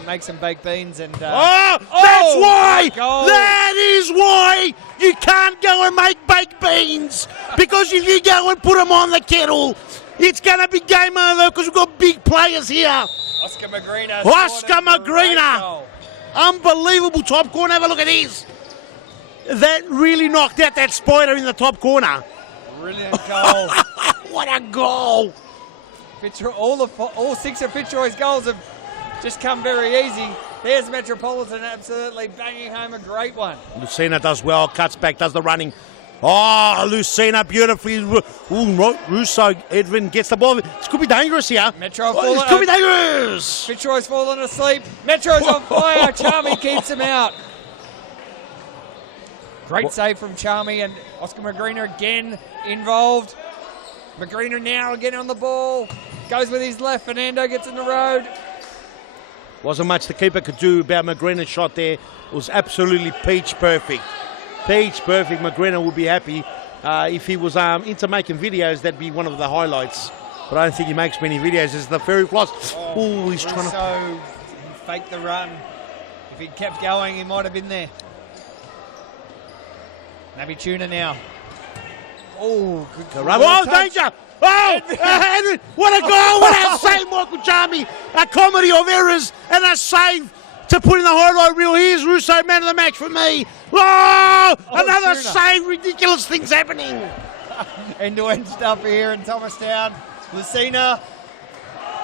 make some baked beans and. That's why. Goal. That is why you can't go and make baked beans, because if you go and put them on the kettle, it's going to be game over because we've got big players here. Oscar Magrina. Unbelievable top corner. Have a look at this. That really knocked out that spider in the top corner. Brilliant goal. What a goal. All 6 of Fitzroy's goals have just come very easy. There's Metropolitan absolutely banging home a great one. Lucina does well, cuts back, does the running. Oh, Lucina beautifully. Russo, Edwin gets the ball. This could be dangerous here. Metro This could be dangerous. Fitzroy's fallen asleep. Metro's on fire. Charmy keeps him out. Great save from Charmy, and Oscar Magrina again involved. Magrina now again on the ball. Goes with his left. Fernando gets in the road. Wasn't much the keeper could do about Magrina's shot there. It was absolutely peach perfect. Peach perfect. Magrina would be happy. If he was into making videos, that'd be one of the highlights. But I don't think he makes many videos. This is the fairy floss. Oh, he's trying to... He faked the run. If he'd kept going, he might have been there. Naby Tuna now. Oh, good goal. Oh, danger! Oh, Edwin, what a goal! What a save, Michael Charmy! A comedy of errors and a save to put in the highlight reel. Here's Russo, man of the match for me. Oh, another Tuna. save! Ridiculous things happening. End-to-end stuff here in Thomastown. Lucina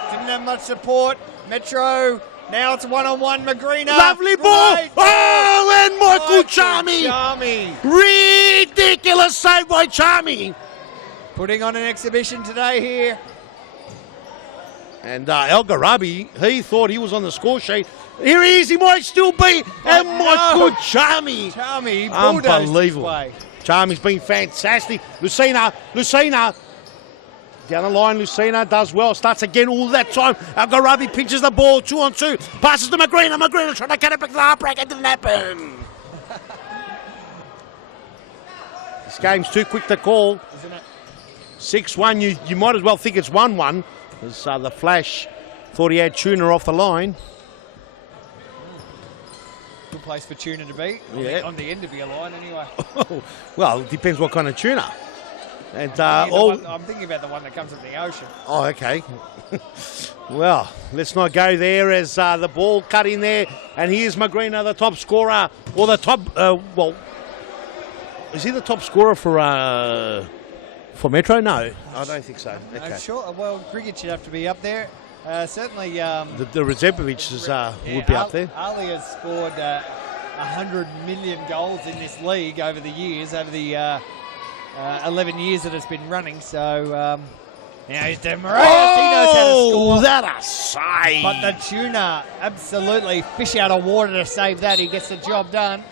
didn't have much support. Metro. Now it's one-on-one. Magrina. Lovely ball. Great. Oh, and Michael Charmy. Charmy. Ridiculous save by Charmy. Putting on an exhibition today here. And El Garabi, he thought he was on the score sheet. Here he is. He might still be. And Michael Charmy. Charmy bulldozed his Unbelievable. way. Charmy's been fantastic. Lucina. Down the line, Lucina does well. Starts again all that time. El Garabi pinches the ball. 2-on-2. Passes to Magrina. Magrina trying to cut it back to the heartbreak. It didn't happen. This game's too quick to call. Isn't it? 6-1. You might as well think it's 1-1. As the Flash thought he had Tuna off the line. Good place for Tuna to be. Yeah. On the end of your line, anyway. Well, it depends what kind of tuna. And I'm thinking about the one that comes from the ocean. Oh, okay. Well, let's not go there as the ball cut in there. And here's Magrina, the top scorer. Or the top, is he the top scorer for Metro? No, I don't think so. Okay. Sure. Well, Grigic should have to be up there. Certainly. The Redzepovic would be up there. Ali has scored 100 million goals in this league over the years, over the 11 years that it's been running. So now he's De Moraes. He knows how to score. That a save! But the Tuna absolutely fish out of water to save that. He gets the job done.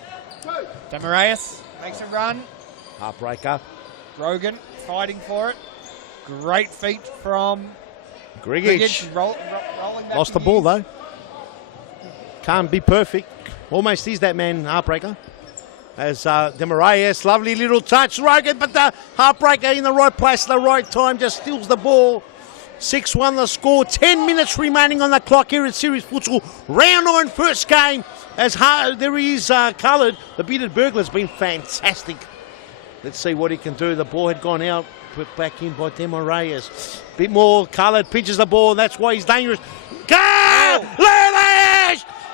De Moraes makes a run. Heartbreaker. Grogan fighting for it. Great feet from Grigic. Rolling back. Lost the ball though. Can't be perfect. Almost is that man, Heartbreaker. As De Moraes, lovely little touch, Rogan, but the Heartbreaker in the right place at the right time just steals the ball. 6-1 the score, 10 minutes remaining on the clock here at Series Futsal. Round 9, first game. As there he is, coloured. The bearded burglar's been fantastic. Let's see what he can do. The ball had gone out, put back in by De Moraes. Bit more coloured, pinches the ball, and that's why he's dangerous.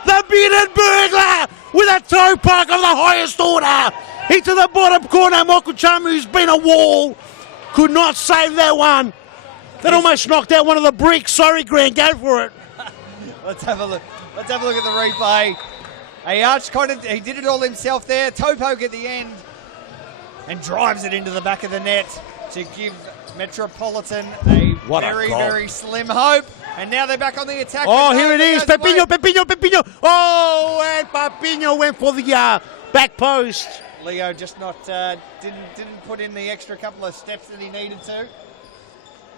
The bearded burglar with a toe puck of the highest order into the bottom corner. Michael Charmy, who's been a wall, could not save that one. That almost knocked out one of the bricks. Sorry, Grant, go for it. Let's have a look. Let's have a look at the replay. He did it all himself there. Toe poke at the end and drives it into the back of the net to give Metropolitan a very slim hope. And now they're back on the attack. Oh, here it is. Pepino. Oh, and Pepino went for the back post. Leo just didn't put in the extra couple of steps that he needed to.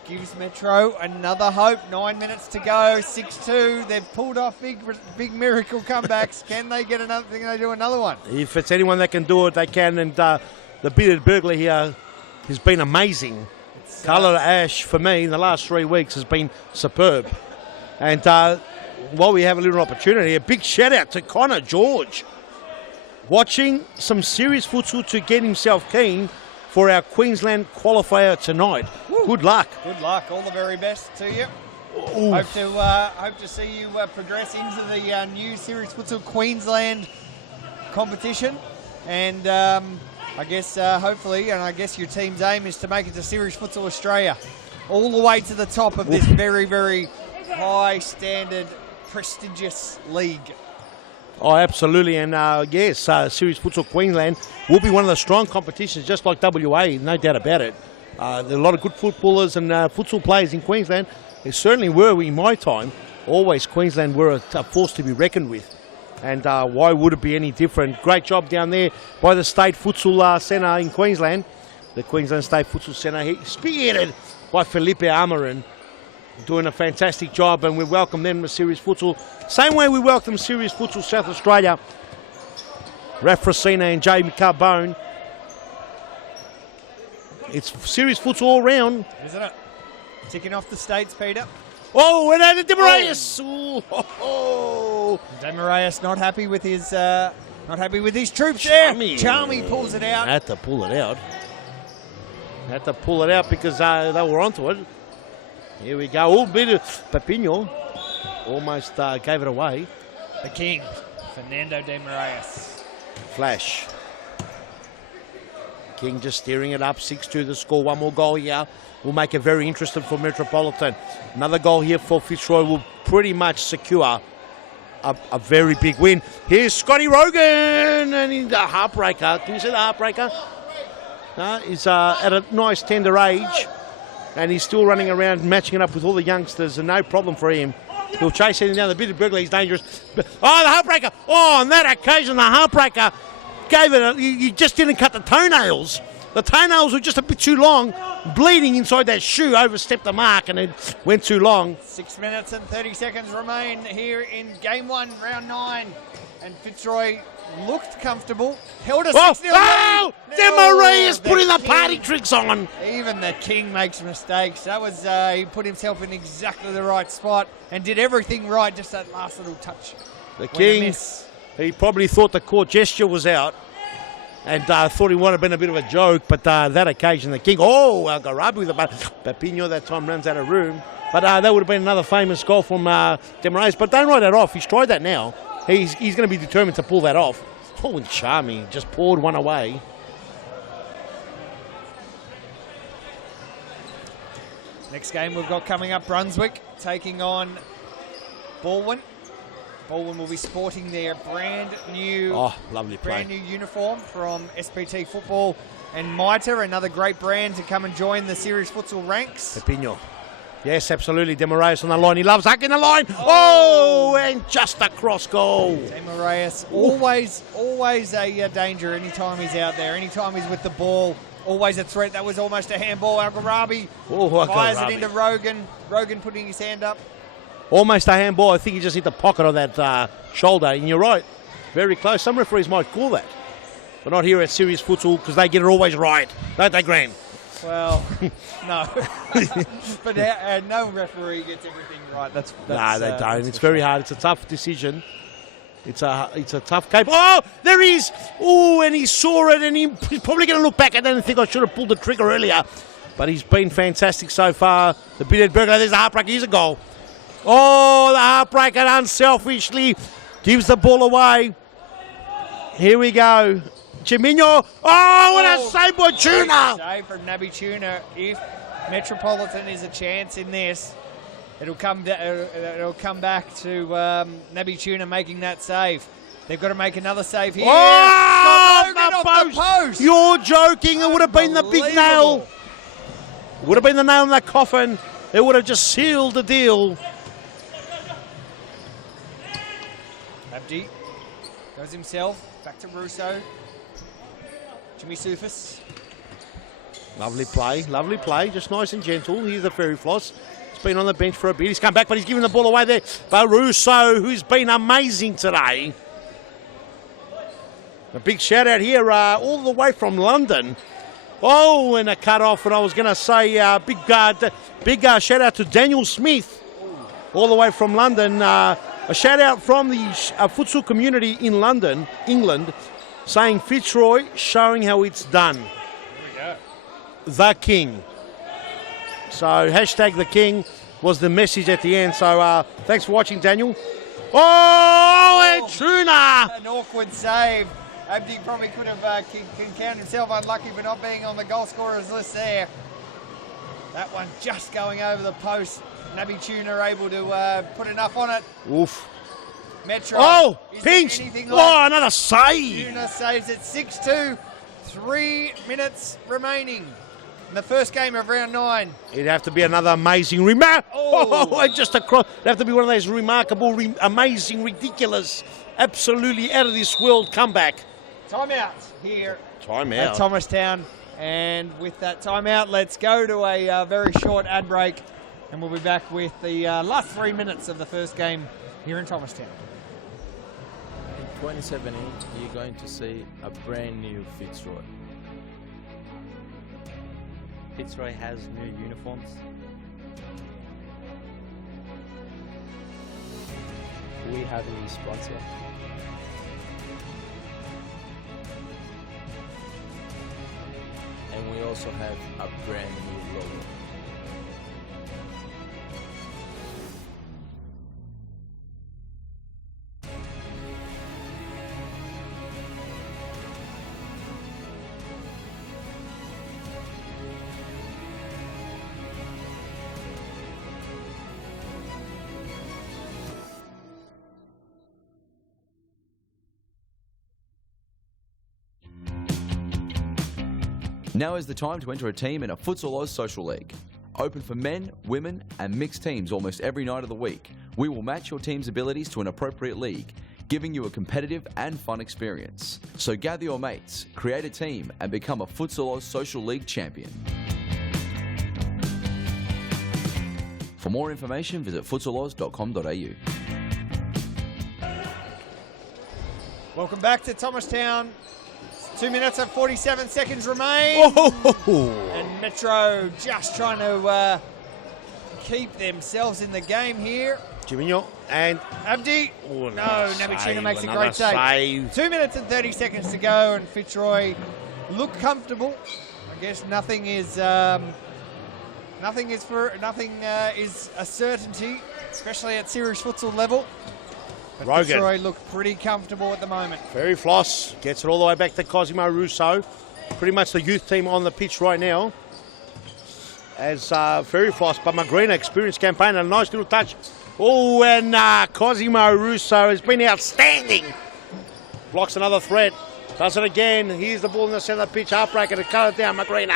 Gives Metro another hope. 9 minutes to go. 6-2. They've pulled off big miracle comebacks. Can they get another thing? Can they do another one? If it's anyone that can do it, they can. And the bearded burglar here has been amazing. Colour ash for me in the last 3 weeks has been superb. And while we have a little opportunity, a big shout out to Connor George, watching some serious futsal to get himself keen for our Queensland qualifier tonight. Woo. Good luck. Good luck. All the very best to you. Hope to see you progress into the new Series Futsal Queensland competition. And I guess hopefully, and I guess your team's aim is to make it to Series Futsal Australia, all the way to the top of this very, very high standard, prestigious league. Oh, absolutely. And yes, Series Futsal Queensland will be one of the strong competitions, just like WA, no doubt about it. There are a lot of good footballers and futsal players in Queensland. There certainly were in my time. Always Queensland were a force to be reckoned with. And why would it be any different? Great job down there by the State Futsal Centre in Queensland. The Queensland State Futsal Centre, spearheaded by Felipe Amarin, doing a fantastic job, and we welcome them to Series Futsal. Same way we welcome Series Futsal South Australia. Raf Racina and Jamie Carbone. It's Series Futsal all round. Isn't it? Ticking off the states, Peter. Oh, and then Demarius. Oh. Demarius not happy with his troops there. Charmy pulls it out. Had to pull it out. Had to pull it out because they were onto it. Here we go. Oh, bit of Papino almost gave it away. The king, Fernando Demarius. Flash. King just steering it up, 6-2 the score. One more goal here will make it very interesting for Metropolitan. Another goal here for Fitzroy will pretty much secure a very big win. Here's Scotty Rogan, and he's the heartbreaker. Can you see the heartbreaker? He's at a nice tender age, and he's still running around matching it up with all the youngsters, and no problem for him. He'll chase anything down. The bit of burglar, he's dangerous. Oh, the heartbreaker. Oh, on that occasion, the heartbreaker gave it you just didn't cut the toenails. The toenails were just a bit too long, bleeding inside that shoe, overstepped the mark, and it went too long. 6 minutes and 30 seconds remain here in game 1, round 9. And Fitzroy looked comfortable, held a 6-0 lead. Oh! Demarie is putting the party tricks on. Even the king makes mistakes. That was, he put himself in exactly the right spot and did everything right, just that last little touch. The king, he probably thought the court gesture was out and thought he might have been a bit of a joke, but that occasion, the king, Algarabi with the Papino that time runs out of room. But that would have been another famous goal from Demarius. But don't write that off. He's tried that now. He's going to be determined to pull that off. Oh, and Charmy just poured one away. Next game we've got coming up, Brunswick taking on Balwin. Balwin will be sporting their brand new uniform from SPT Football and Mitre, another great brand to come and join the Series Futsal ranks. Pepino. Yes, absolutely. Demarius on the line. He loves hugging the line. Oh, and just a cross goal. Demarius, always a danger anytime he's out there, anytime he's with the ball. Always a threat. That was almost a handball. Al-Gharabi fires it into Rogan. Rogan putting his hand up. Almost a handball. I think he just hit the pocket of that shoulder. And you're right. Very close. Some referees might call that. But not here at Series Futsal because they get it always right. Don't they, Graham? Well, no. But no referee gets everything right. That's no, they don't. It's very hard. It's a tough decision. It's a tough game. Oh, there he is. Oh, and he saw it, and he's probably going to look back. I don't think I should have pulled the trigger earlier. But he's been fantastic so far. The Bitted Burglar, there's the heartbreaker. Here's a goal. Oh, the heartbreaker unselfishly gives the ball away. Here we go. Chimino. Oh, what a save by Tuna. Save for Nabby Tuna. If Metropolitan is a chance in this, it'll come back to Nabby Tuna making that save. They've got to make another save here. Oh, the post. You're joking. It would have been the big nail. Would have been the nail in that coffin. It would have just sealed the deal. Abdi goes himself. Back to Russo. Jimmy Sufis. Lovely play, just nice and gentle. Here's the Fairy Floss. He's been on the bench for a bit. He's come back, but he's giving the ball away there. But Russo, who's been amazing today. A big shout out here, all the way from London. Oh, and a cut off, and I was going to say big shout out to Daniel Smith, all the way from London. A shout out from the futsal community in London, England, saying Fitzroy, showing how it's done. Here we go. The King. So hashtag the King was the message at the end. So thanks for watching, Daniel. Oh, and Tuna! An awkward save. Abdi probably could have can count himself unlucky for not being on the goal scorers list there. That one just going over the post. Nabby Tuna able to put enough on it. Oof. Metro. Oh, Is there pinch. anything Oh, left? another save. Una saves it 6-2. 3 minutes remaining in the first game of round 9. It'd have to be another amazing remark. Oh. Oh, just across. It'd have to be one of those remarkable, amazing, ridiculous, absolutely out of this world comeback. Timeout here Timeout. at Thomastown. And with that timeout, let's go to a very short ad break. And we'll be back with the last 3 minutes of the first game here in Thomastown. In 2017, you're going to see a brand new Fitzroy. Fitzroy has new uniforms. We have a new sponsor. And we also have a brand new logo. Now is the time to enter a team in a Futsal Oz Social League. Open for men, women and mixed teams almost every night of the week. We will match your team's abilities to an appropriate league, giving you a competitive and fun experience. So gather your mates, create a team and become a Futsal Oz Social League champion. For more information, visit futsaloz.com.au. Welcome back to Thomastown. 2 minutes and 47 seconds remain. Oh. And Metro just trying to keep themselves in the game here. Jiminho and Abdi. Oh, No, another Nabicina save, makes a another great save. save. 2 minutes and 30 seconds to go, and Fitzroy look comfortable. I guess nothing is a certainty, especially at series futsal level. But Rogan. Fitzroy look pretty comfortable at the moment. Very floss. Gets it all the way back to Cosimo Russo. Pretty much the youth team on the pitch right now. As very floss, but Magrina, experienced campaigner, a nice little touch. Oh, and Cosimo Russo has been outstanding. Blocks another threat. Does it again. Here's the ball in the centre of the pitch. Heartbreaker to cut it down. Magrina.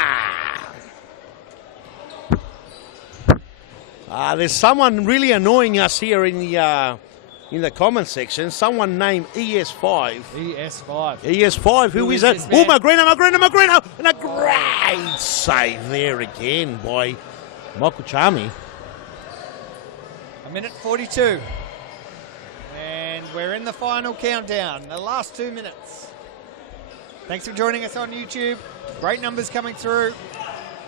There's someone really annoying us here in the comment section. Someone named ES5. ES5. ES5, who is it? this Oh, man? Magrina! And a great save there again by Michael Charmy. A minute 42. And we're in the final countdown, the last 2 minutes. Thanks for joining us on YouTube. Great numbers coming through.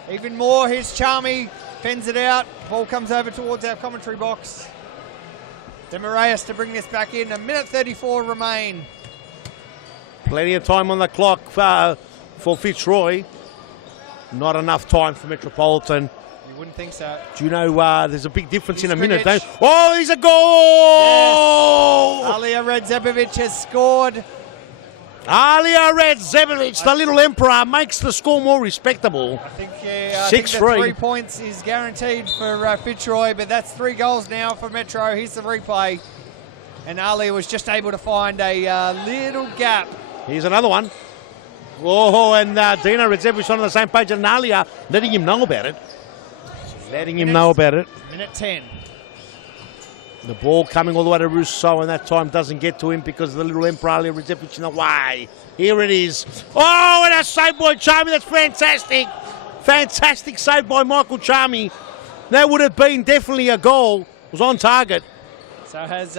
Even more, here's Charmy, fends it out. Ball comes over towards our commentary box. Demarius to bring this back in. A minute 34 remain. Plenty of time on the clock for Fitzroy. Not enough time for Metropolitan. You wouldn't think so. Do you know there's a big difference in a minute? Scrimmage. Oh, he's a goal! Yes. Alia Redzepovic has scored. Alia Redzepovic, the little emperor, makes the score more respectable. I think the 6-3. 3 points is guaranteed for Fitzroy, but that's 3 goals now for Metro. Here's the replay. And Alia was just able to find a little gap. Here's another one. Oh, and Dino Redzepovic on the same page as Alia, letting him know about it. Minute 10. The ball coming all the way to Russo, and that time doesn't get to him because of the little Emperor Alia Redzepovic in the way. Here it is. Oh, and a save by Charmy. That's fantastic. Fantastic save by Michael Charmy. That would have been definitely a goal. It was on target. So has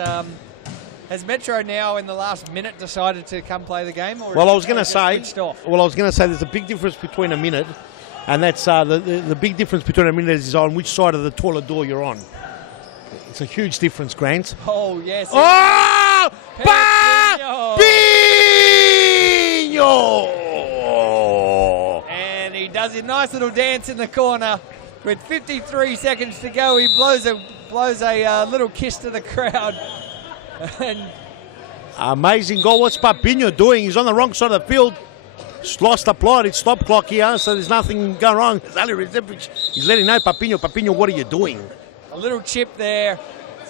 Metro now in the last minute decided to come play the game? Or Well, is I was it going to just say. switched off? Well, I was going to say there's a big difference between a minute, and that's the big difference between a minute is on which side of the toilet door you're on. It's a huge difference, Grant. Oh, yes. Oh! Babinho! And he does a nice little dance in the corner. With 53 seconds to go, he blows a little kiss to the crowd. And Amazing goal. What's Babinho doing? He's on the wrong side of the field. He's lost the plot. It's stop clock here, so there's nothing going wrong. He's letting know, Babinho, what are you doing? a little chip there.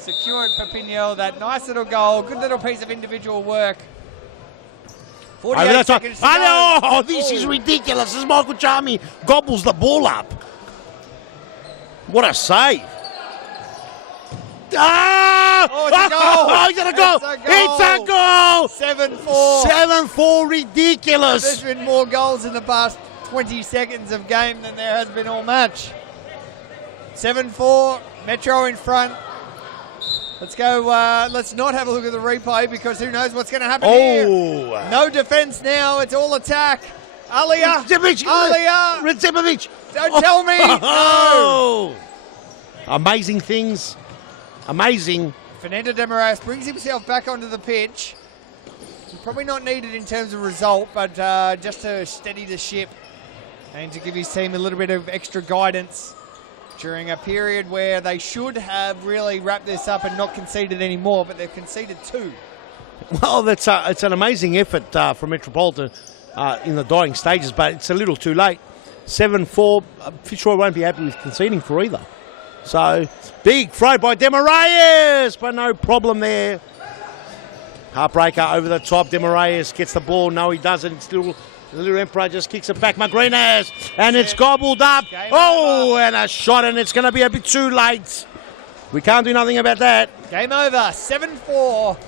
secured Papinho that nice little goal. Good little piece of individual work. 48 seconds to go. Oh, this is ridiculous. As Michael Charmy gobbles the ball up. What a save. Ah! Oh, it's a goal. Oh, he's going to go. It's a goal. 7-4. 7-4, ridiculous. There's been more goals in the past 20 seconds of game than there has been all match. 7-4, Metro in front. Let's go. Let's not have a look at the replay because who knows what's going to happen here. No defence now. It's all attack. Alia. Redzemovic. Don't tell me. No. Amazing things. Amazing. Fernando de Moraes brings himself back onto the pitch. Probably not needed in terms of result, but just to steady the ship and to give his team a little bit of extra guidance during a period where they should have really wrapped this up and not conceded any more, but they've conceded 2. Well, it's an amazing effort from Metropolitan in the dying stages, but it's a little too late. 7-4, Fitzroy won't be happy with conceding 4 either. So, big throw by Demoraes, but no problem there. Heartbreaker over the top. Demoraes gets the ball. No, he doesn't. It's the little Emperor just kicks it back. Magrinas, and it's gobbled up. And a shot, and it's going to be a bit too late. We can't do nothing about that. Game over. 7-4.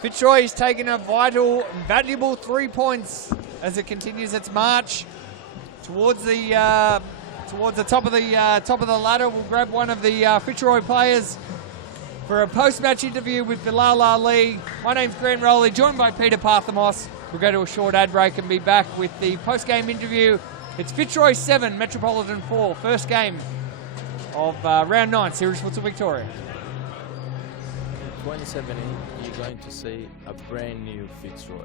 Fitzroy has taken a vital, valuable 3 points as it continues its march towards the top of the ladder. We'll grab one of the Fitzroy players for a post-match interview with Bilal Ali. My name's Grant Rowley, joined by Peter Parthamos. We'll go to a short ad break and be back with the post-game interview. It's Fitzroy 7, Metropolitan 4, first game of round 9, Series Futsal Victoria. In 2017, you're going to see a brand new Fitzroy.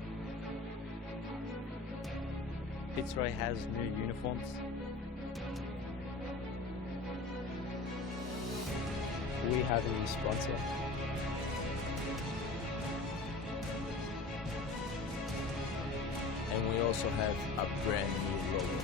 Fitzroy has new uniforms. We have a new sponsor. And we also have a brand new logo.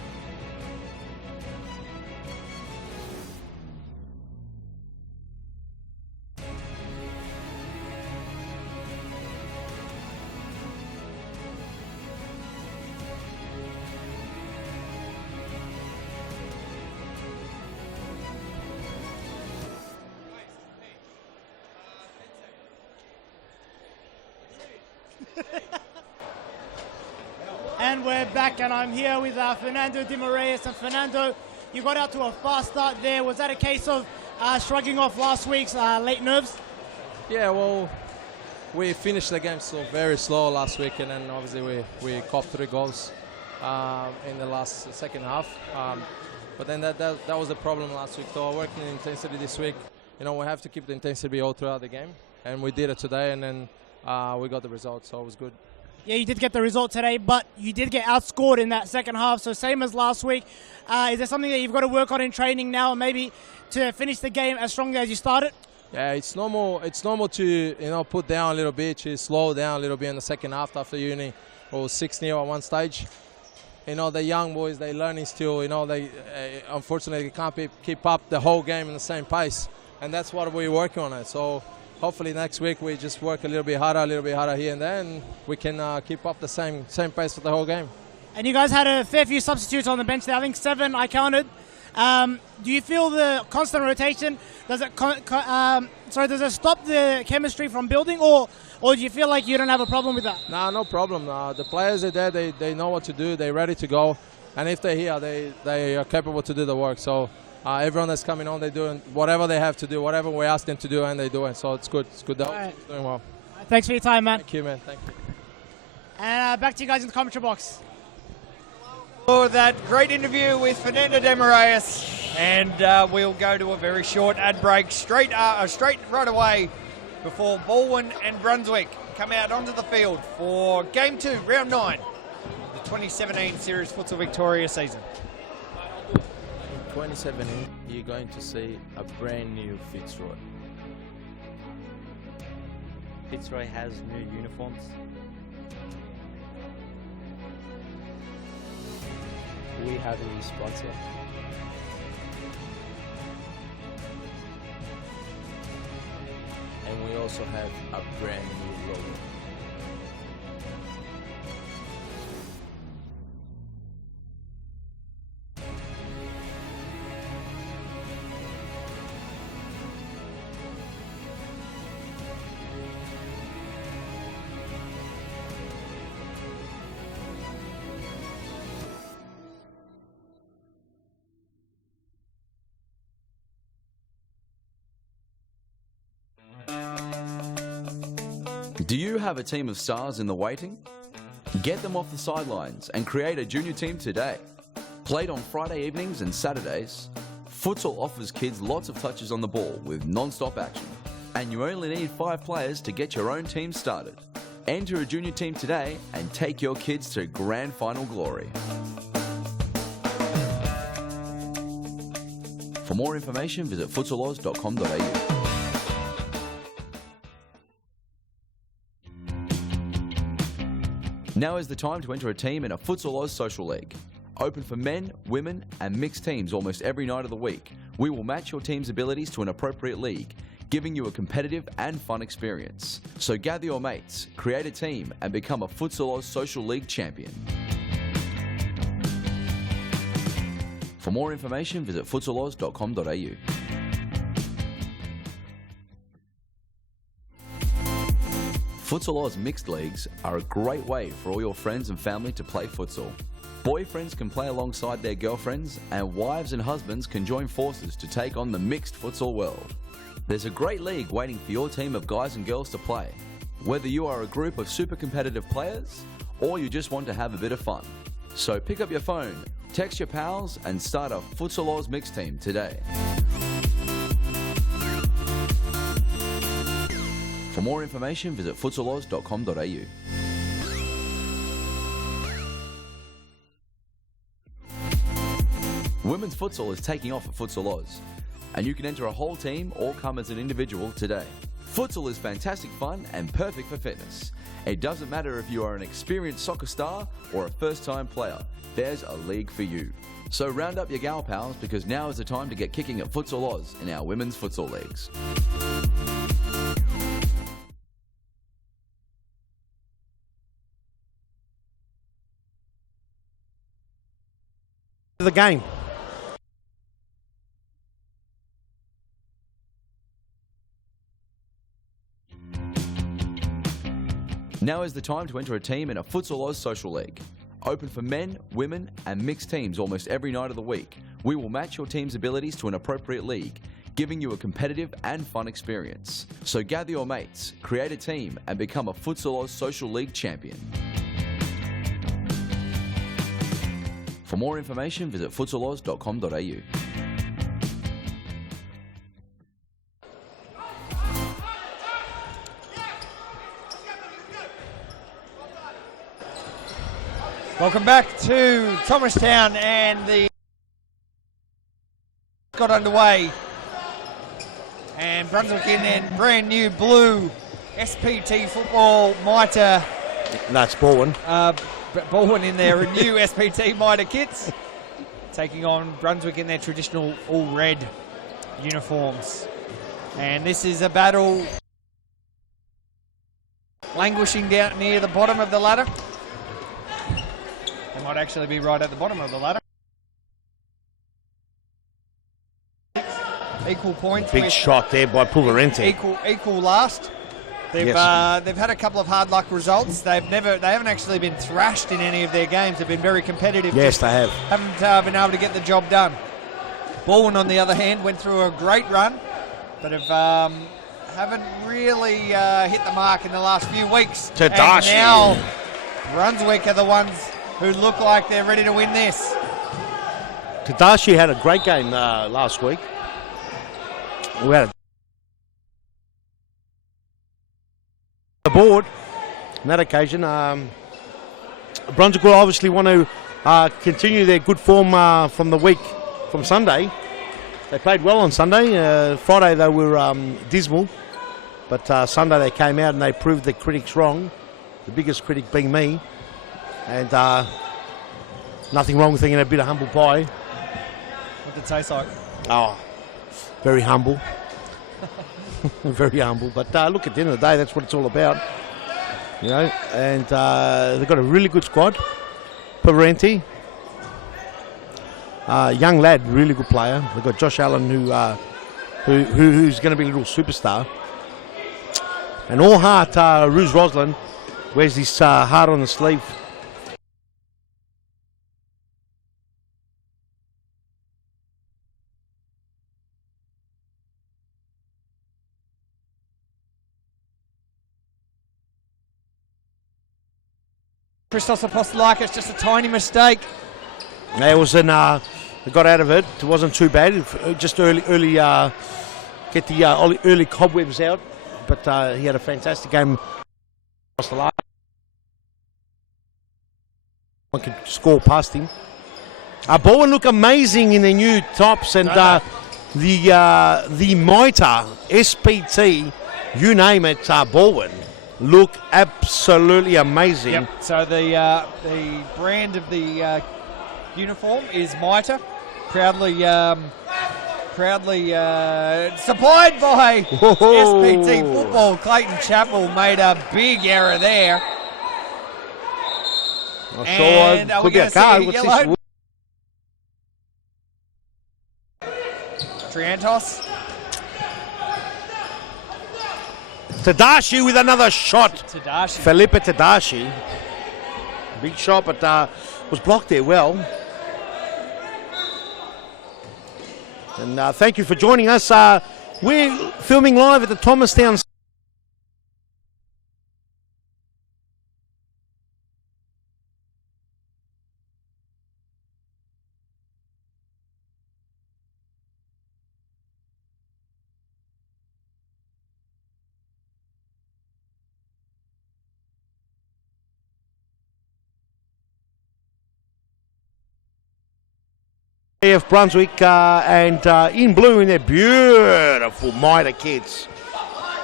And we're back, and I'm here with Fernando de Moraes. And Fernando, you got out to a fast start there. Was that a case of shrugging off last week's late nerves? Yeah, well, we finished the game so very slow last week, and then obviously we caught 3 goals in the second half. But then that was the problem last week. So working in intensity this week, we have to keep the intensity all throughout the game, and we did it today, and then we got the result, so it was good. Yeah, you did get the result today, but you did get outscored in that second half, so same as last week. Is there something that you've got to work on in training now, maybe to finish the game as strongly as you started? Yeah, it's normal. It's normal to put down a little bit, to slow down a little bit in the second half after uni or 6-0 at one stage. The young boys, they learning still. They unfortunately can't keep up the whole game in the same pace, and that's what we're working on it. So hopefully next week we just work a little bit harder here and there, and we can keep up the same pace for the whole game. And you guys had a fair few substitutes on the bench there. I think 7 I counted. Do you feel the constant rotation, does it stop the chemistry from building, or do you feel like you don't have a problem with that? No problem. The players are there, they know what to do, they're ready to go, and if they're here, they are capable to do the work. So everyone that's coming on, they're doing whatever they have to do, whatever we ask them to do, and they do it. So it's good. It's good. They're doing well. Thanks for your time, man. Thank you, man. Thank you. And back to you guys in the commentary box. For that great interview with Fernando de Moraes, and we'll go to a very short ad break straight right away before Balwin and Brunswick come out onto the field for Game 2, Round 9, the 2017 Series Futsal Victoria season. In 2017, you're going to see a brand new Fitzroy. Fitzroy has new uniforms. We have a new sponsor. And also have a brand new logo. Do you have a team of stars in the waiting? Get them off the sidelines and create a junior team today. Played on Friday evenings and Saturdays, futsal offers kids lots of touches on the ball with non-stop action. And you only need 5 players to get your own team started. Enter a junior team today and take your kids to grand final glory. For more information, visit futsaloz.com.au. Now is the time to enter a team in a Futsal Oz Social League. Open for men, women and mixed teams almost every night of the week. We will match your team's abilities to an appropriate league, giving you a competitive and fun experience. So gather your mates, create a team and become a Futsal Oz Social League champion. For more information, visit futsaloz.com.au. Futsal Oz mixed leagues are a great way for all your friends and family to play futsal. Boyfriends can play alongside their girlfriends and wives and husbands can join forces to take on the mixed futsal world. There's a great league waiting for your team of guys and girls to play. Whether you are a group of super competitive players or you just want to have a bit of fun. So pick up your phone, text your pals and start a Futsal Oz mixed team today. For more information, visit futsaloz.com.au. Women's futsal is taking off at Futsal Oz, and you can enter a whole team or come as an individual today. Futsal is fantastic fun and perfect for fitness. It doesn't matter if you are an experienced soccer star or a first-time player, there's a league for you. So round up your gal pals because now is the time to get kicking at Futsal Oz in our women's futsal leagues. The game. Now is the time to enter a team in a Futsal Oz Social League. Open for men, women and mixed teams almost every night of the week. We will match your team's abilities to an appropriate league, giving you a competitive and fun experience. So gather your mates, create a team and become a Futsal Oz Social League champion. For more information, visit futsaloz.com.au. Welcome back to Thomastown, and the got underway. And Brunswick in their brand new blue SPT football mitre. That's Balwin. Balwin in their new SPT mitre kits, taking on Brunswick in their traditional all red uniforms. And this is a battle languishing down near the bottom of the ladder. They might actually be right at the bottom of the ladder. Equal points. Big shot there by Pulverente. Equal last. They've had a couple of hard luck results. They haven't actually been thrashed in any of their games. They've been very competitive. Yes, they have. Haven't been able to get the job done. Balwin, on the other hand, went through a great run, but haven't really hit the mark in the last few weeks. Tadashi. And now Brunswick are the ones who look like they're ready to win this. Tadashi had a great game last week. We had the board on that occasion. Brunswick will obviously want to continue their good form from Sunday. They played well on Sunday. Friday they were dismal, but Sunday they came out and they proved the critics wrong, the biggest critic being me. And nothing wrong with eating a bit of humble pie. What did it taste like? Oh, very humble. Very humble. But look, at the end of the day, that's what it's all about. You know, and they've got a really good squad. Parenti, young lad, really good player. They've got Josh Allen, who's going to be a little superstar. And all heart, Ruse Roslin wears this heart on the sleeve. Christos Apostolakis, just a tiny mistake. It was they got out of it. It wasn't too bad. Just early get the early cobwebs out. But he had a fantastic game. One could score past him. Balwin look amazing in their new tops, and the Mitre SPT, you name it, Balwin look absolutely amazing. Yep. So the brand of the uniform is Mitre, proudly supplied by SPT Football. Clayton Chappell made a big error there. And could be a card. What's this? Triantos. Tadashi with another shot. Tadashi. Felipe Tadashi. Big shot, but was blocked there well. And thank you for joining us. We're filming live at the Thomastown. Of Brunswick and in blue in their beautiful Mitre kids.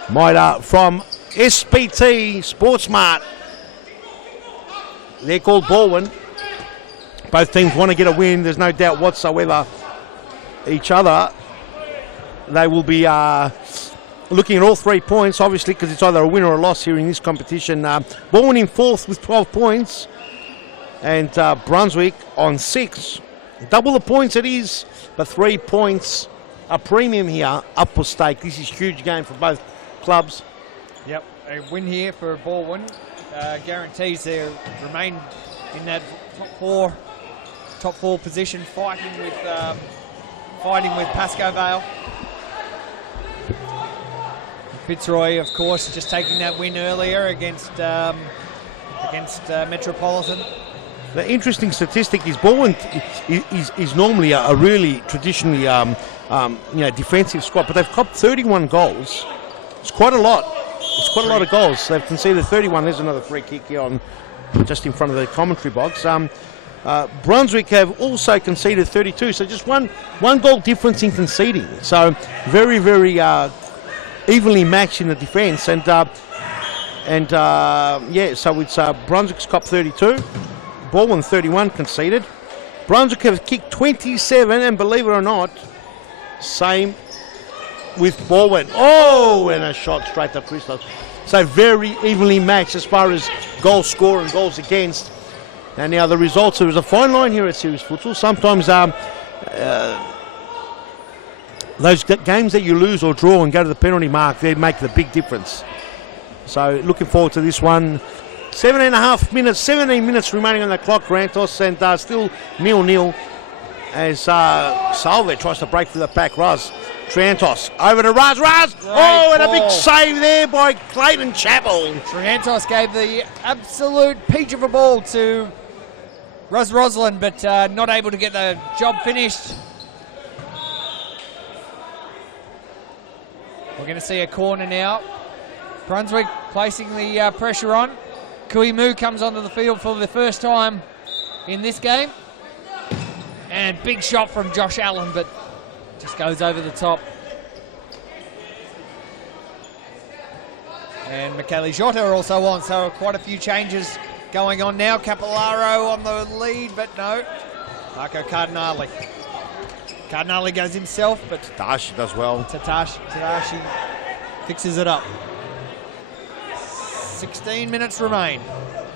Mitre from SPT Sportsmart. They're called Balwin. Both teams want to get a win. There's no doubt whatsoever. Each other, they will be looking at all 3 points, obviously, because it's either a win or a loss here in this competition. Balwin in 4th with 12 points, and Brunswick on 6. Double the points it is, but 3 points a premium here, up for stake. This is a huge game for both clubs. Yep, a win here for Balwin guarantees they remain in that top four position, fighting with Pasco Vale. Fitzroy, of course, just taking that win earlier against Metropolitan. The interesting statistic is Balwin is normally a really traditionally defensive squad, but they've copped 31 goals. It's quite a lot. It's quite a lot of goals. They've conceded 31. There's another free kick here on just in front of the commentary box. Brunswick have also conceded 32, so just one goal difference in conceding. So very, very evenly matched in the defence, so it's Brunswick's copped 32. Balwin 31 conceded. Brunswick have kicked 27, and believe it or not, same with Balwin. Oh, and a shot straight to Christos. So very evenly matched as far as goal score and goals against. And now the results, there is a fine line here at Series Futsal. Sometimes those games that you lose or draw and go to the penalty mark, they make the big difference. So looking forward to this one. 17 minutes remaining on the clock, Rantos, and still 0-0 as Salve tries to break through the pack. Triantos over to Raz. Oh, and a big save there by Clayton Chappell. Triantos gave the absolute peach of a ball to Roslin, but not able to get the job finished. We're going to see a corner now. Brunswick placing the pressure on. Kuimu comes onto the field for the first time in this game. And big shot from Josh Allen, but just goes over the top. And Michele Jota also on, so quite a few changes going on now. Capillaro on the lead, but no. Marco Cardinale. Cardinale goes himself, but Tadashi does well. Tadashi fixes it up. 16 minutes remain.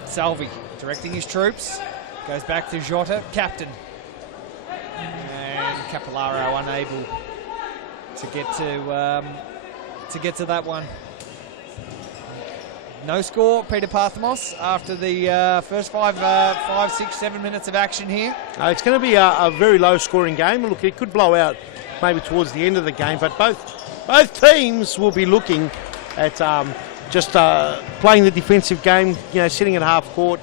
Salvi directing his troops. Goes back to Jota, captain. And Capillaro unable to get to that one. No score, Peter Parthamos, after the first 5, 6, 7 minutes of action here. It's going to be a very low-scoring game. Look, it could blow out maybe towards the end of the game, but both teams will be looking at just playing the defensive game, sitting at half court,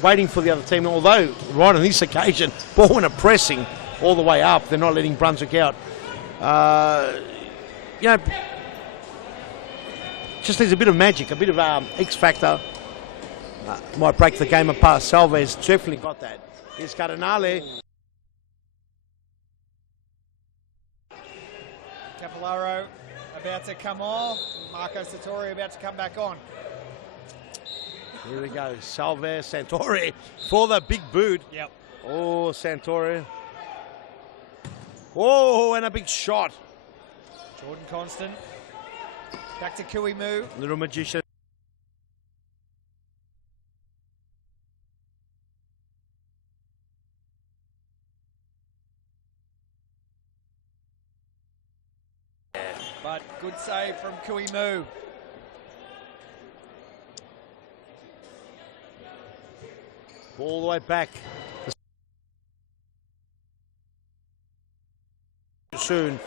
waiting for the other team. Although, right on this occasion, Balwin are pressing all the way up. They're not letting Brunswick out. Just there's a bit of magic, a bit of X factor. Might break the game apart. Salve's definitely got that. Here's Cardinale. Capillaro about to come off. Marco Sartori about to come back on. Here we go. Salve, Santori for the big boot. Yep. Oh, Santori. Oh, and a big shot. Jordan Constant. Back to Kuimu. Little magician. But good save from Kuimu. All the way back. Soon.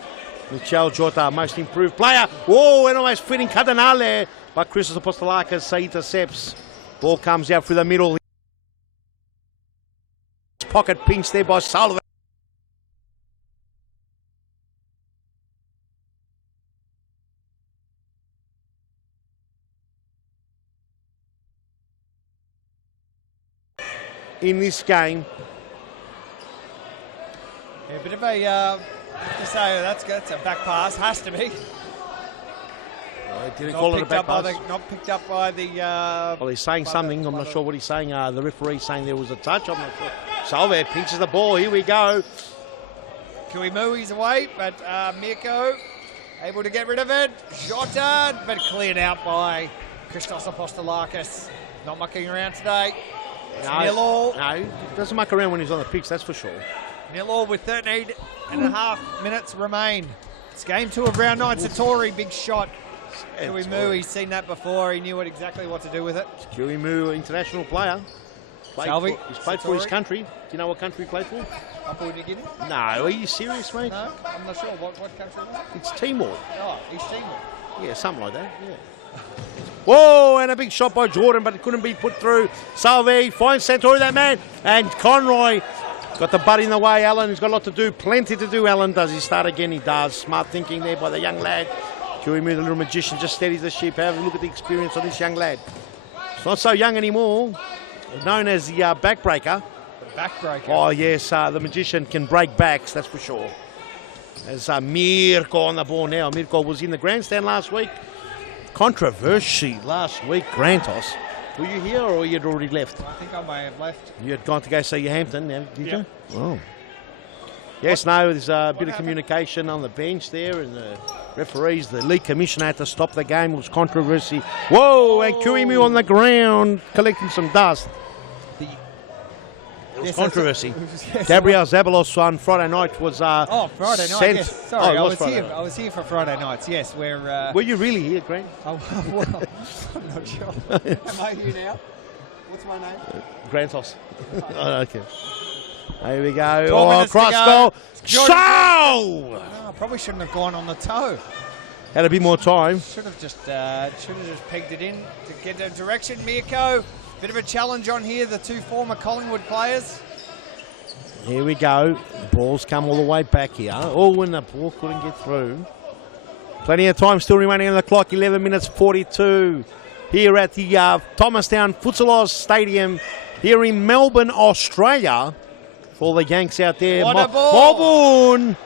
Michel Jota, most improved player. Oh, and almost fitting Cardinale. But Christos Apostolakis intercepts. Ball comes out through the middle. Pocket pinch there by Salve. In this game. Yeah, a bit of a, I have to say, that's a back pass, has to be. Didn't call it a back pass. Not picked up by the... well, he's saying something. I'm not sure what he's saying. The referee's saying there was a touch. I'm not sure. Salve pinches the ball. Here we go. Kuimu, he's away, but Mirko able to get rid of it. Jota, but cleared out by Christos Apostolakis. Not mucking around today. No, he doesn't muck around when he's on the pitch, that's for sure. 0-0 with 13.5 minutes remain. It's game 2 of round 9. Sartori, big shot. Kuimu, he's seen that before. He knew exactly what to do with it. Kuimu, international player. He's played for his country. Do you know what country he played for? Papua New Guinea? No, are you serious, mate? No, I'm not sure. What country was it? It's Timor. Oh, East Timor. Yeah, something like that, yeah. Whoa, and a big shot by Jordan, but it couldn't be put through. Salve finds Santori, that man, and Conroy got the butt in the way. Alan has got a lot to do, plenty to do. Alan, does he start again? He does. Smart thinking there by the young lad. Kuimu, the little magician, just steadies the ship. Have a look at the experience of this young lad. It's not so young anymore. Known as the backbreaker. The backbreaker. Oh, yes, the magician can break backs, that's for sure. There's Mirko on the ball now. Mirko was in the grandstand last week. Controversy last week, Grantos. Were you here or you'd already left? I think I may have left. You had gone to go see your Hampton, did you? Oh. Yes, no, there's a bit of communication on the bench there, and the referees, the league commissioner had to stop the game. It was controversy. Whoa, and Kuimu on the ground collecting some dust. It was controversy. Gabriel Zabalos on Friday night was Friday sent. night, yes. Sorry, I was here for Friday nights, yes. Where, were you really here, Grant? Oh, well, I'm not sure. Am I here now? What's my name? Grantos. Oh, okay. Here we go. Cross goal. So! I probably shouldn't have gone on the toe. Had a bit more time. Should have just pegged it in to get a direction. Mirko, bit of a challenge on here. The two former Collingwood players. Here we go. The ball's come all the way back here. Oh, when the ball couldn't get through. Plenty of time still remaining on the clock. 11 minutes 42 here at the Thomastown Futsal Oz Stadium here in Melbourne, Australia. For all the Yanks out there. What a ball! Melbourne!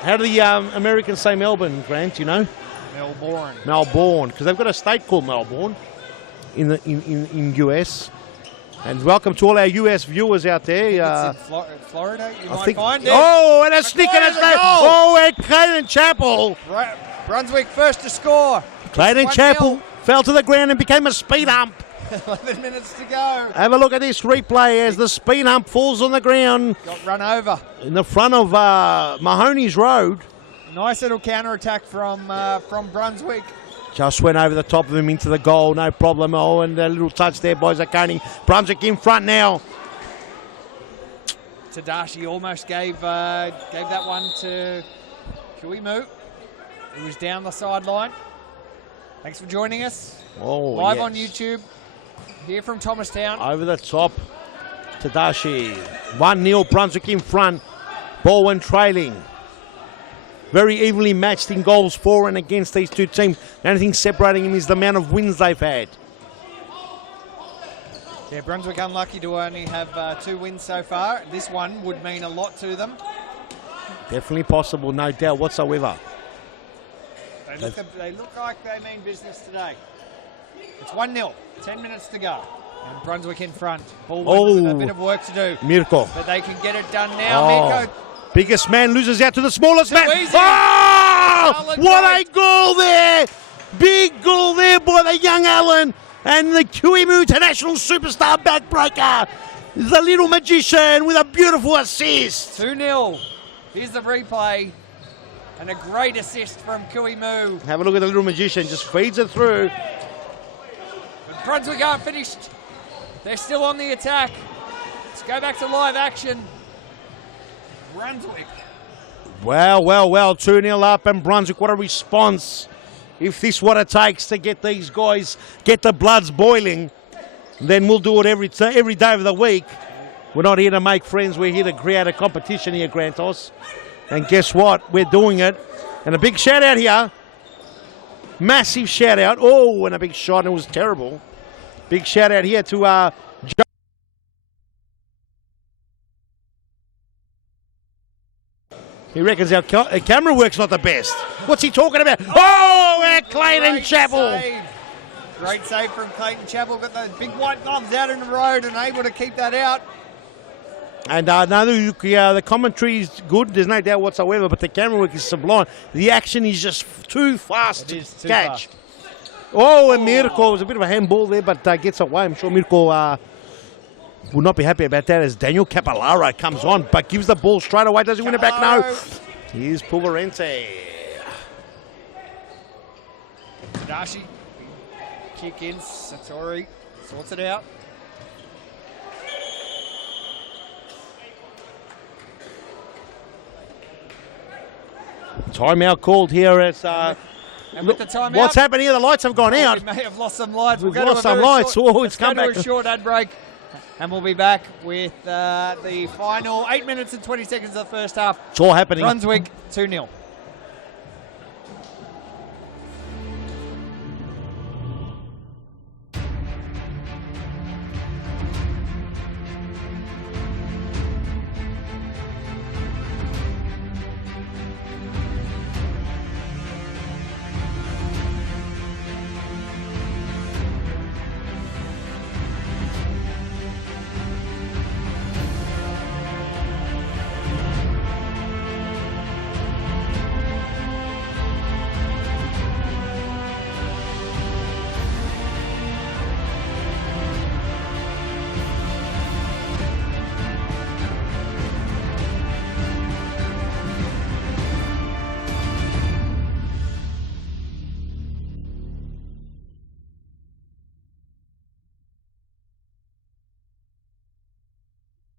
How do the Americans say Melbourne, Grant, you know? Melbourne, because they've got a state called Melbourne in US. And welcome to all our US viewers out there. It's in Florida, you might think, find it. oh, and a snick and a There's a smash. goal. Oh, and Clayton Chapel. Brunswick first to score. Clayton 1-0. Chapel fell to the ground and became a speed hump. 11 minutes to go. Have a look at this replay as the speed hump falls on the ground Got run over. in the front of Mahoney's Road. Nice little counter-attack from Brunswick. Just went over the top of him into the goal, no problem. Oh, and a little touch there by Zacconi. Brunswick in front now. Tadashi almost gave that one to Hume, who was down the sideline. Thanks for joining us. Oh, Live yes. on YouTube. Here from Thomastown. Over the top, Tadashi. 1-0, Brunswick in front. Balwin trailing. Very evenly matched in goals for and against these two teams. The only thing separating them is the amount of wins they've had. Yeah, Brunswick unlucky to only have 2 wins so far. This one would mean a lot to them. Definitely possible, no doubt whatsoever. They look like they mean business today. It's 1-0, 10 minutes to go. And Brunswick in front. Balwin with a bit of work to do. Mirko. But they can get it done now. Mirko. Biggest man loses out to the smallest man. Easy. Oh! What a goal there! Big goal there by the young Allen. And the Hume international superstar backbreaker. The little magician with a beautiful assist. 2-0. Here's the replay. And a great assist from Kuimu. Have a look at the little magician. Just feeds it through. But Brunswick aren't finished. They're still on the attack. Let's go back to live action. Brunswick. Well. 2-0 up, and Brunswick, what a response. If this is what it takes to get these guys, get the bloods boiling, then we'll do it every day of the week. We're not here to make friends. We're here to create a competition here, Grantos. And guess what? We're doing it. And a big shout out here. Massive shout out. Oh, and a big shot, and it was terrible. Big shout out here to He reckons our camera work's not the best. What's he talking about? Oh, and Clayton Chapel. Great save from Clayton Chapel. Got those big white gloves out in the road and able to keep that out. And the commentary is good. There's no doubt whatsoever, but the camera work is sublime. The action is just too fast to catch. Oh, and Mirko, it was a bit of a handball there, but gets away. I'm sure Mirko will not be happy about that as Daniel Capellara comes on, but gives the ball straight away. Does he win it back? No. Here's Pulverente. Tadashi. Kick in. Satori sorts it out. Timeout called here as and with the timeout, what's happened here? The lights have gone out. We may have lost some lights. We've lost some lights. It's come back. Let's go to a short ad break, and we'll be back with the final 8 minutes and 20 seconds of the first half. It's all happening. Brunswick 2-0.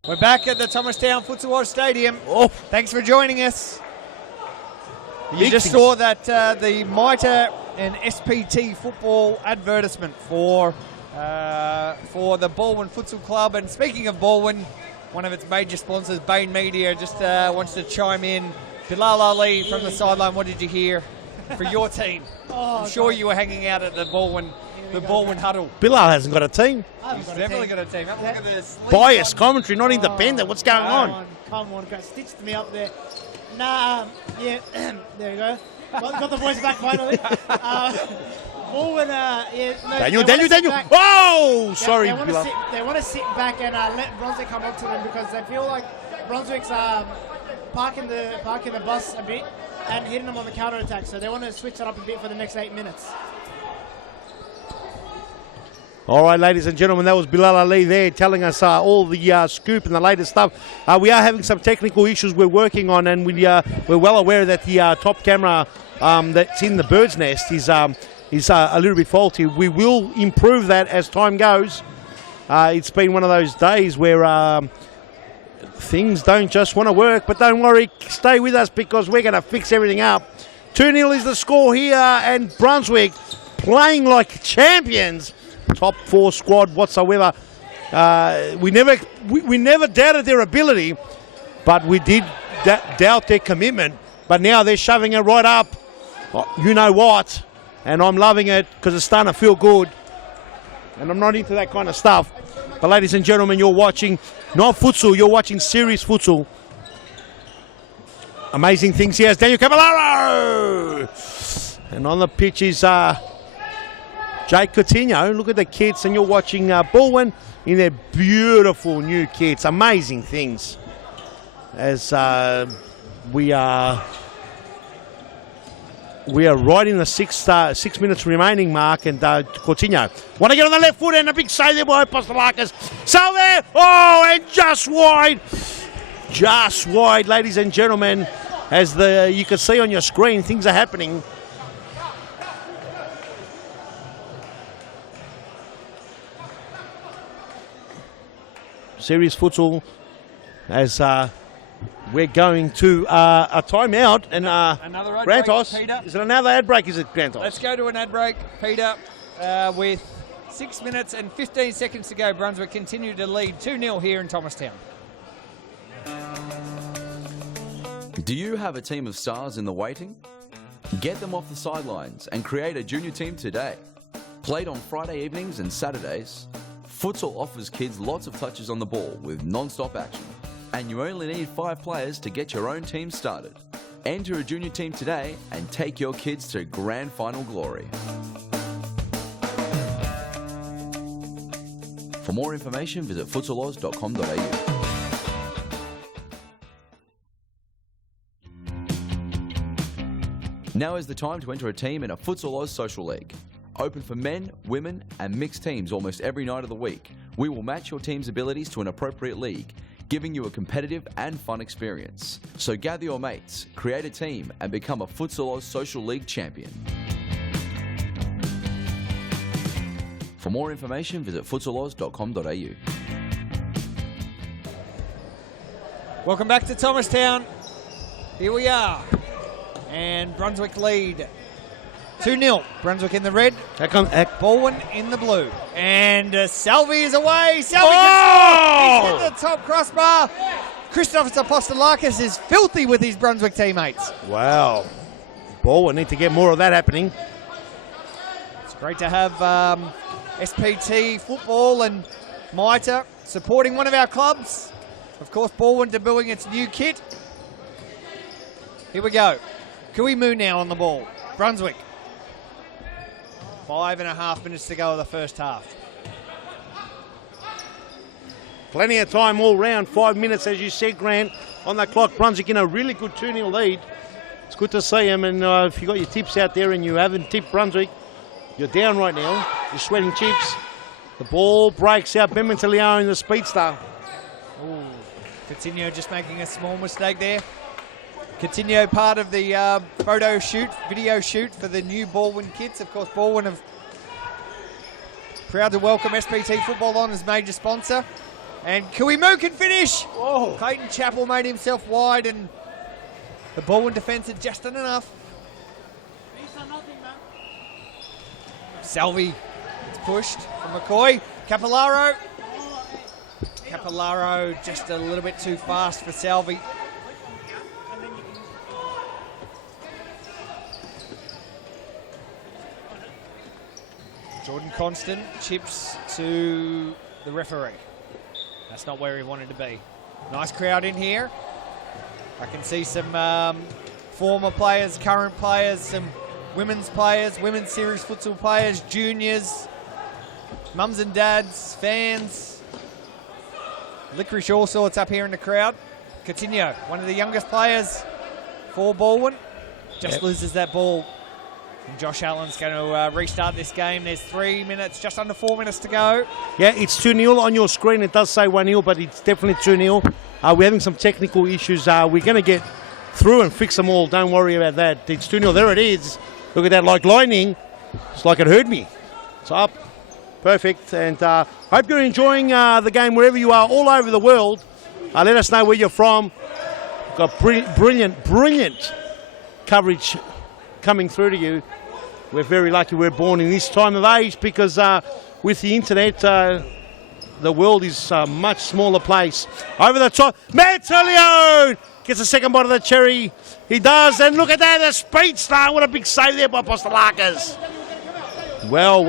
We're back at the Thomastown Futsal Oz Stadium. Oh. Thanks for joining us. You just saw that the MITRE and SPT football advertisement for the Balwin Futsal Club. And speaking of Balwin, one of its major sponsors, Bain Media, just wants to chime in. Bilal Ali from the sideline, what did you hear for your team? I'm sure you were hanging out at the Balwin huddle. Bilal hasn't got a team. He's definitely got a team. Have a look at this. Biased commentary, not independent. What's going on? Come on, go stitched me up there. Yeah, there you go. Got the voice back finally. Balwin, Daniel. Oh, sorry. They want to sit back and let Brunswick come up to them because they feel like Brunswick's parking the bus a bit and hitting them on the counter attack. So they want to switch it up a bit for the next 8 minutes. All right, ladies and gentlemen, that was Bilal Ali there telling us all the scoop and the latest stuff. We are having some technical issues we're working on, and we're well aware that the top camera that's in the bird's nest is a little bit faulty. We will improve that as time goes. It's been one of those days where things don't just want to work, but don't worry, stay with us because we're going to fix everything up. 2-0 is the score here, and Brunswick playing like champions. Top 4 squad whatsoever. We never doubted their ability, but we did doubt their commitment. But now they're shoving it right up. You know what? And I'm loving it because it's starting to feel good. And I'm not into that kind of stuff. But ladies and gentlemen, you're watching not futsal, you're watching serious futsal. Amazing things here. Daniel Caballero. And on the pitch is Jake Coutinho. Look at the kits, and you're watching Balwin in their beautiful new kits. Amazing things. As we are right in the 6 minutes remaining mark, and Coutinho want to get on the left foot, and a big save there by Apostolakis. So there, and just wide, ladies and gentlemen. As you can see on your screen, things are happening. Serious futsal as we're going to a timeout, and another ad Grantos, break, Peter. Is it another ad break? Is it Grantos? Let's go to an ad break, Peter, with 6 minutes and 15 seconds to go. Brunswick continue to lead 2-0 here in Thomastown. Do you have a team of stars in the waiting? Get them off the sidelines and create a junior team today. Played on Friday evenings and Saturdays, Futsal offers kids lots of touches on the ball with non-stop action. And you only need 5 players to get your own team started. Enter a junior team today and take your kids to grand final glory. For more information, visit futsaloz.com.au. Now is the time to enter a team in a Futsal Oz Social League. Open for men, women and mixed teams almost every night of the week. We will match your team's abilities to an appropriate league, giving you a competitive and fun experience. So gather your mates, create a team and become a Futsal Oz Social League champion. For more information, visit futsaloz.com.au. Welcome back to Thomastown. Here we are. And Brunswick lead 2-0. Brunswick in the red. Balwin in the blue. And Salvi is away. Salvi can score. He's hit the top crossbar. Christoph Apostolakis is filthy with his Brunswick teammates. Wow. Balwin need to get more of that happening. It's great to have SPT Football and Mitre supporting one of our clubs. Of course, Balwin debuting its new kit. Here we go. Kuimu now on the ball. Brunswick. 5.5 minutes to go of the first half. Plenty of time all round. 5 minutes, as you said, Grant, on the clock. Brunswick in a really good 2-0 lead. It's good to see them. And if you've got your tips out there and you haven't tipped Brunswick, you're down right now. You're sweating chips. The ball breaks out. Ben Mentaliano in the speedster. Ooh, Coutinho just making a small mistake there. Coutinho part of the video shoot for the new Balwin kits. Of course, Balwin have proud to welcome SPT Football on as major sponsor. And Kuimu can finish. Whoa. Clayton Chappell made himself wide, and the Balwin defence had just done enough. Salvi is pushed from McCoy. Capillaro just a little bit too fast for Salvi. Jordan Constant chips to the referee. That's not where he wanted to be. Nice crowd in here. I can see some former players, current players, some women's players, women's series futsal players, juniors, mums and dads, fans. Licorice all sorts up here in the crowd. Coutinho, one of the youngest players for Balwin, just loses that ball. And Josh Allen's going to restart this game. There's 3 minutes, just under 4 minutes to go. Yeah, it's 2-0 on your screen. It does say 1-0, but it's definitely 2-0. We're having some technical issues. We're going to get through and fix them all. Don't worry about that. It's 2-0. There it is. Look at that, like lightning. It's like it heard me. It's up. Perfect. And hope you're enjoying the game wherever you are, all over the world. Let us know where you're from. We've got brilliant coverage coming through to you. We're very lucky we're born in this time of age because with the internet, the world is a much smaller place. Over the top, Metropolitan gets a second bite of the cherry. He does, and look at that, the speed star. What a big save there by Postolakas. Well,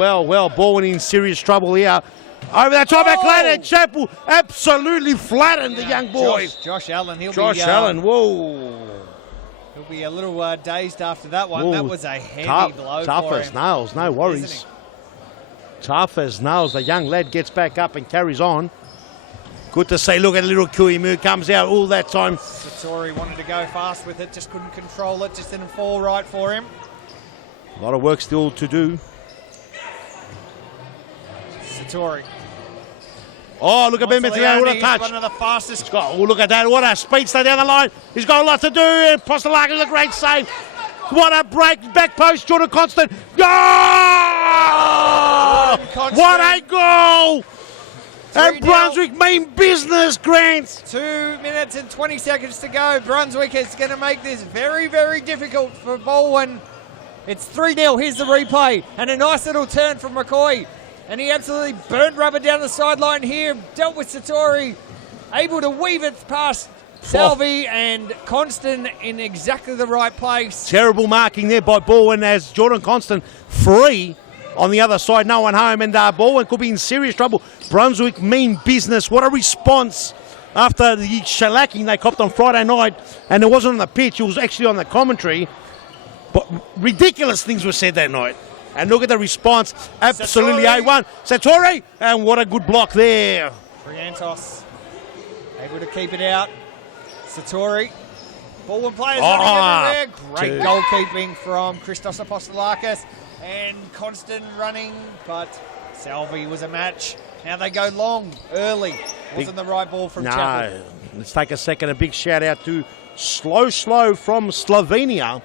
Balwin in serious trouble here. Over the top, Atlanta Chapel absolutely flattened the young boy. Josh Allen, Josh Allen, whoa. He'll be a little dazed after that one. Whoa. That was a heavy blow tough for as him. nails, no worries. Tough as nails. The young lad gets back up and carries on. Good to see. Look at little Kuimu comes out all that time. Fitzroy wanted to go fast with it, just couldn't control it, just didn't fall right for him. A lot of work still to do. Satori. Oh, look at Ben Metropolitan, what a touch. One of the fastest. Oh, look at that, what a speedster down the line. He's got a lot to do. Postolakas with a great save. What a break, back post, Jordan Constant. Oh! What a goal! And Brunswick mean business, Grant. 2 minutes and 20 seconds to go. Brunswick is going to make this very, very difficult for Balwin. It's 3-0. Here's the replay. And a nice little turn from McCoy. And he absolutely burnt rubber down the sideline here. Dealt with Satori. Able to weave it past Salvi and Constant in exactly the right place. Terrible marking there by Balwin as Jordan Constant free on the other side. No one home. And Balwin could be in serious trouble. Brunswick mean business. What a response after the shellacking they copped on Friday night. And it wasn't on the pitch. It was actually on the commentary. But ridiculous things were said that night. And look at the response. Absolutely A1. Satori. And what a good block there. Friantos able to keep it out. Satori. Balwin players running everywhere. Great goalkeeping from Christos Apostolakis. And Constant running. But Salvi was a match. Now they go long, early. Wasn't the right ball from Chapel. Let's take a second. A big shout out to Slow from Slovenia.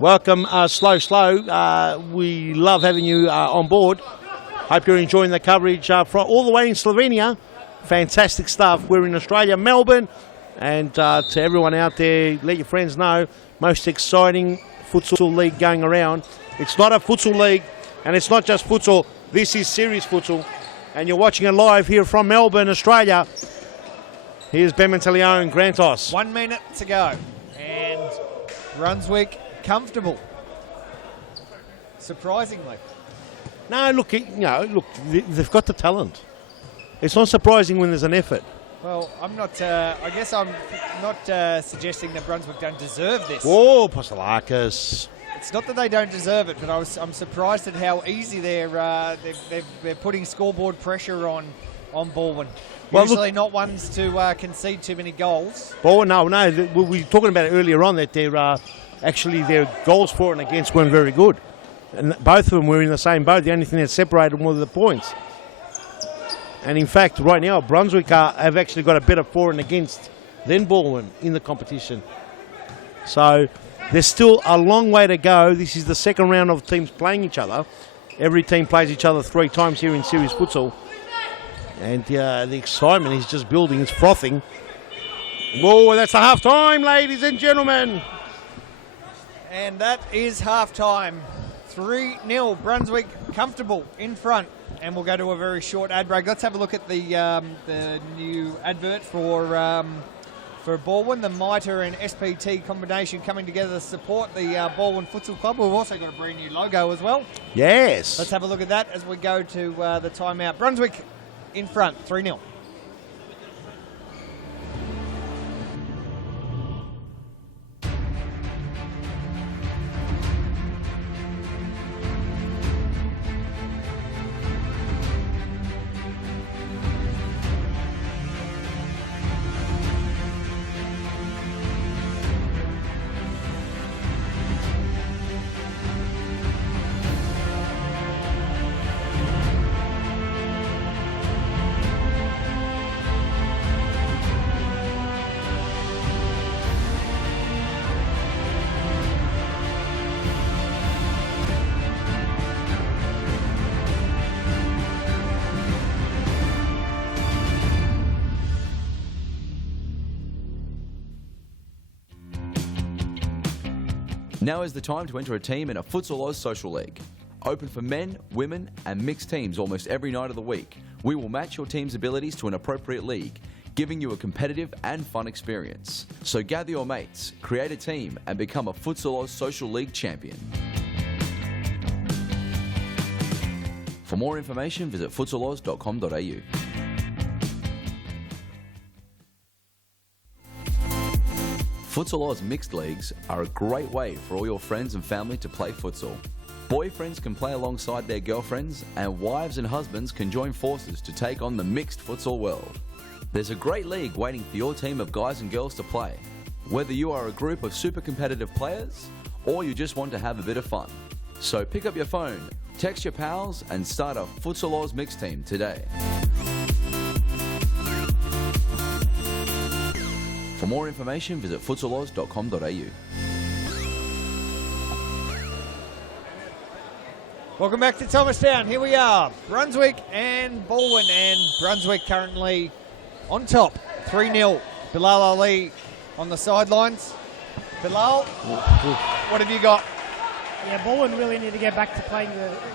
Welcome, Slow. We love having you on board. Hope you're enjoying the coverage from all the way in Slovenia. Fantastic stuff. We're in Australia, Melbourne. And to everyone out there, let your friends know, most exciting futsal league going around. It's not a futsal league, and it's not just futsal. This is serious futsal. And you're watching it live here from Melbourne, Australia. Here's Ben Metropolitan, Grantos. 1 minute to go. And Brunswick comfortable, surprisingly. No, look, they've got the talent. It's not surprising when there's an effort. Well, I'm not. I guess I'm not suggesting that Brunswick don't deserve this. Whoa, Postolakas. It's not that they don't deserve it, but I'm surprised at how easy they're putting scoreboard pressure on Balwin. Well, Usually not ones to concede too many goals. Oh no, we were talking about it earlier on that they're. Actually, their goals for and against weren't very good. And both of them were in the same boat. The only thing that separated them were the points. And in fact, right now, Brunswick have actually got a better for and against than Balwin in the competition. So there's still a long way to go. This is the second round of teams playing each other. Every team plays each other 3 times here in series futsal. And the excitement is just building. It's frothing. Whoa, that's the half time, ladies and gentlemen. And that is half-time. 3-0, Brunswick comfortable in front. And we'll go to a very short ad break. Let's have a look at the new advert for Balwin, the MITRE and SPT combination coming together to support the Balwin Futsal Club. We've also got a brand new logo as well. Yes. Let's have a look at that as we go to the timeout. Brunswick in front, 3-0. Now is the time to enter a team in a Futsal Oz Social League. Open for men, women and mixed teams almost every night of the week. We will match your team's abilities to an appropriate league, giving you a competitive and fun experience. So gather your mates, create a team and become a Futsal Oz Social League champion. For more information, visit futsaloz.com.au. Futsal Oz mixed leagues are a great way for all your friends and family to play futsal. Boyfriends can play alongside their girlfriends and wives and husbands can join forces to take on the mixed futsal world. There's a great league waiting for your team of guys and girls to play. Whether you are a group of super competitive players or you just want to have a bit of fun. So pick up your phone, text your pals and start a Futsal Oz mixed team today. For more information, visit futsaloz.com.au. Welcome back to Thomastown. Here we are, Brunswick and Balwin, and Brunswick currently on top, 3-0. Bilal Ali on the sidelines. Bilal, what have you got? Yeah, Balwin really need to get back to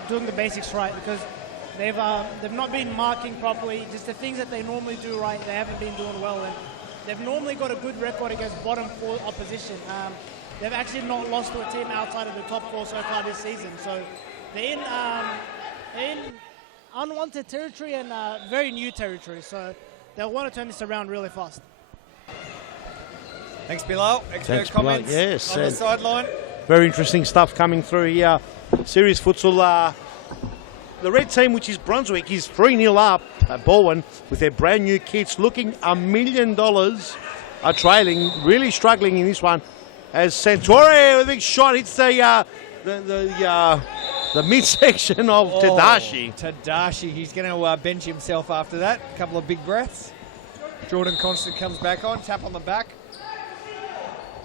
doing the basics right, because they've not been marking properly. Just the things that they normally do right, they haven't been doing well. And they've normally got a good record against bottom 4 opposition. They've actually not lost to a team outside of the top 4 so far this season. So they're in unwanted territory and very new territory. So they'll want to turn this around really fast. Thanks, Bilal. Expert comments yes, on the sideline. Very interesting stuff coming through here. Serious futsal. The red team, which is Brunswick, is 3-0 up at Balwin with their brand new kits, looking $1 million, are trailing, really struggling in this one. As Santori with a big shot hits the midsection of Tadashi. Tadashi, he's going to bench himself after that. A couple of big breaths. Jordan Constant comes back on, tap on the back.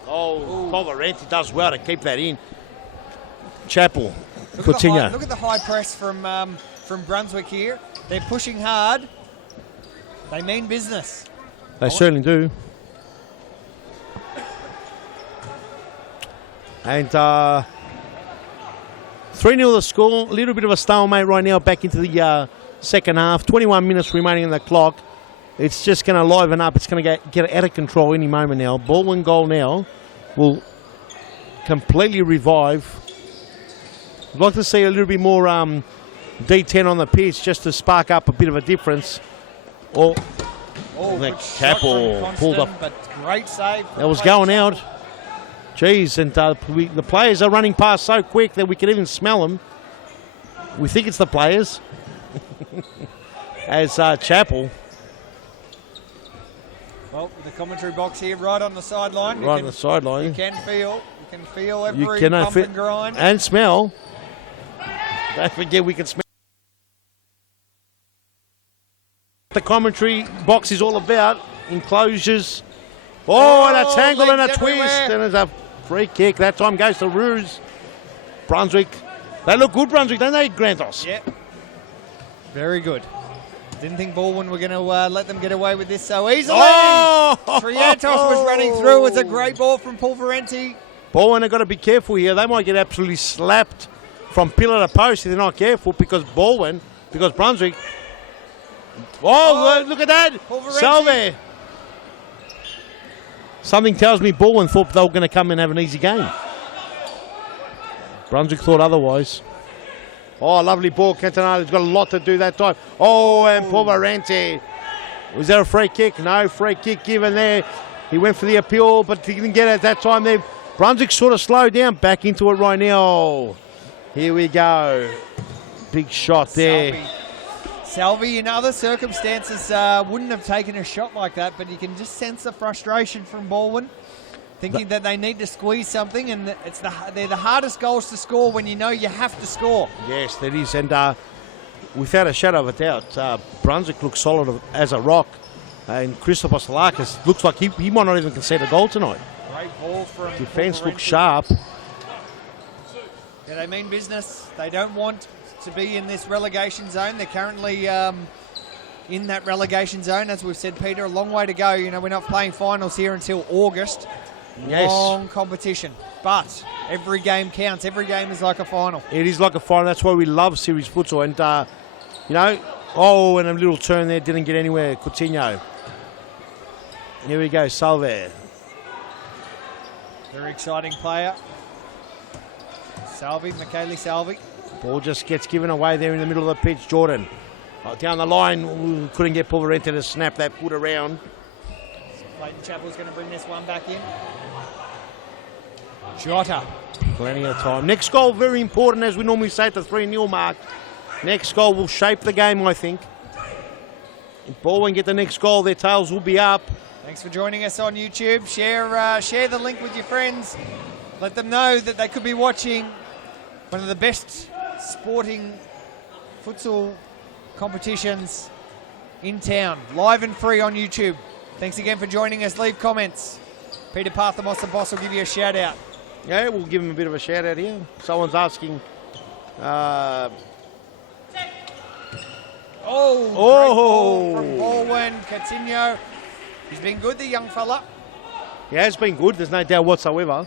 Poverenti does well to keep that in. Chapel. Look at the high press from Brunswick here. They're pushing hard. They mean business. They certainly do. And 3-0 the score. A little bit of a stalemate right now back into the second half. 21 minutes remaining on the clock. It's just going to liven up. It's going to get out of control any moment now. Balwin goal now will completely revive. I'd like to see a little bit more D10 on the pitch just to spark up a bit of a difference. Good Chapel shot from pulled up. Constant, but great save. That was going out. Jeez, and the players are running past so quick that we can even smell them. We think it's the players. As Chapel. Well, the commentary box here, right on the sideline. Right on the sideline. You can feel every bump and grind. And smell. Don't forget we can smell. The commentary box is all about enclosures. And a tangle and a twist. And there's a free kick. That time goes to Ruse. Brunswick. They look good, Brunswick, don't they, Grantos? Yeah. Very good. Didn't think Balwin were going to let them get away with this so easily. Triantos was running through. It was a great ball from Pulverenti. Balwin have got to be careful here. They might get absolutely slapped from pillar to post if they're not careful, because Brunswick. Look at that. Salve. Something tells me Balwin thought they were going to come and have an easy game. Brunswick thought otherwise. Lovely ball. Cantonato's got a lot to do that time. And Pulverenti. Was there a free kick? No, free kick given there. He went for the appeal, but he didn't get it at that time there. Brunswick sort of slowed down. Back into it right now. Here we go. Big shot there. Salvi in other circumstances wouldn't have taken a shot like that, but you can just sense the frustration from Balwin, thinking that they need to squeeze something, and they're the hardest goals to score when you know you have to score. Yes, that is, and without a shadow of a doubt, Brunswick looks solid as a rock, and Christopher Salakis looks like he might not even concede a goal tonight. Great ball from defence Pulverenti. looks sharp. Yeah, they mean business. They don't want to be in this relegation zone. They're currently in that relegation zone, as we've said, Peter. A long way to go. You know, we're not playing finals here until August. Yes. Long competition, but every game counts. Every game is like a final. It is like a final. That's why we love series futsal. And, you know, oh, and a little turn there. Didn't get anywhere. Coutinho. Here we go. Salve. Very exciting player. Michele Salvi. Ball just gets given away there in the middle of the pitch. Jordan. Down the line. Couldn't get Pulverente to snap that foot around. Clayton Chappell's going to bring this one back in. Jota. Plenty of time. Next goal, very important, as we normally say at the 3-0 mark. Next goal will shape the game, I think. If Balwin get the next goal, their tails will be up. Thanks for joining us on YouTube. Share the link with your friends. Let them know that they could be watching one of the best sporting futsal competitions in town, live and free on YouTube. Thanks again for joining us. Leave comments. Peter Parthamos, the boss, will give you a shout out. Yeah, we'll give him a bit of a shout out here. Someone's asking. Great ball from Balwin. Coutinho. He's been good, the young fella. He has been good, there's no doubt whatsoever.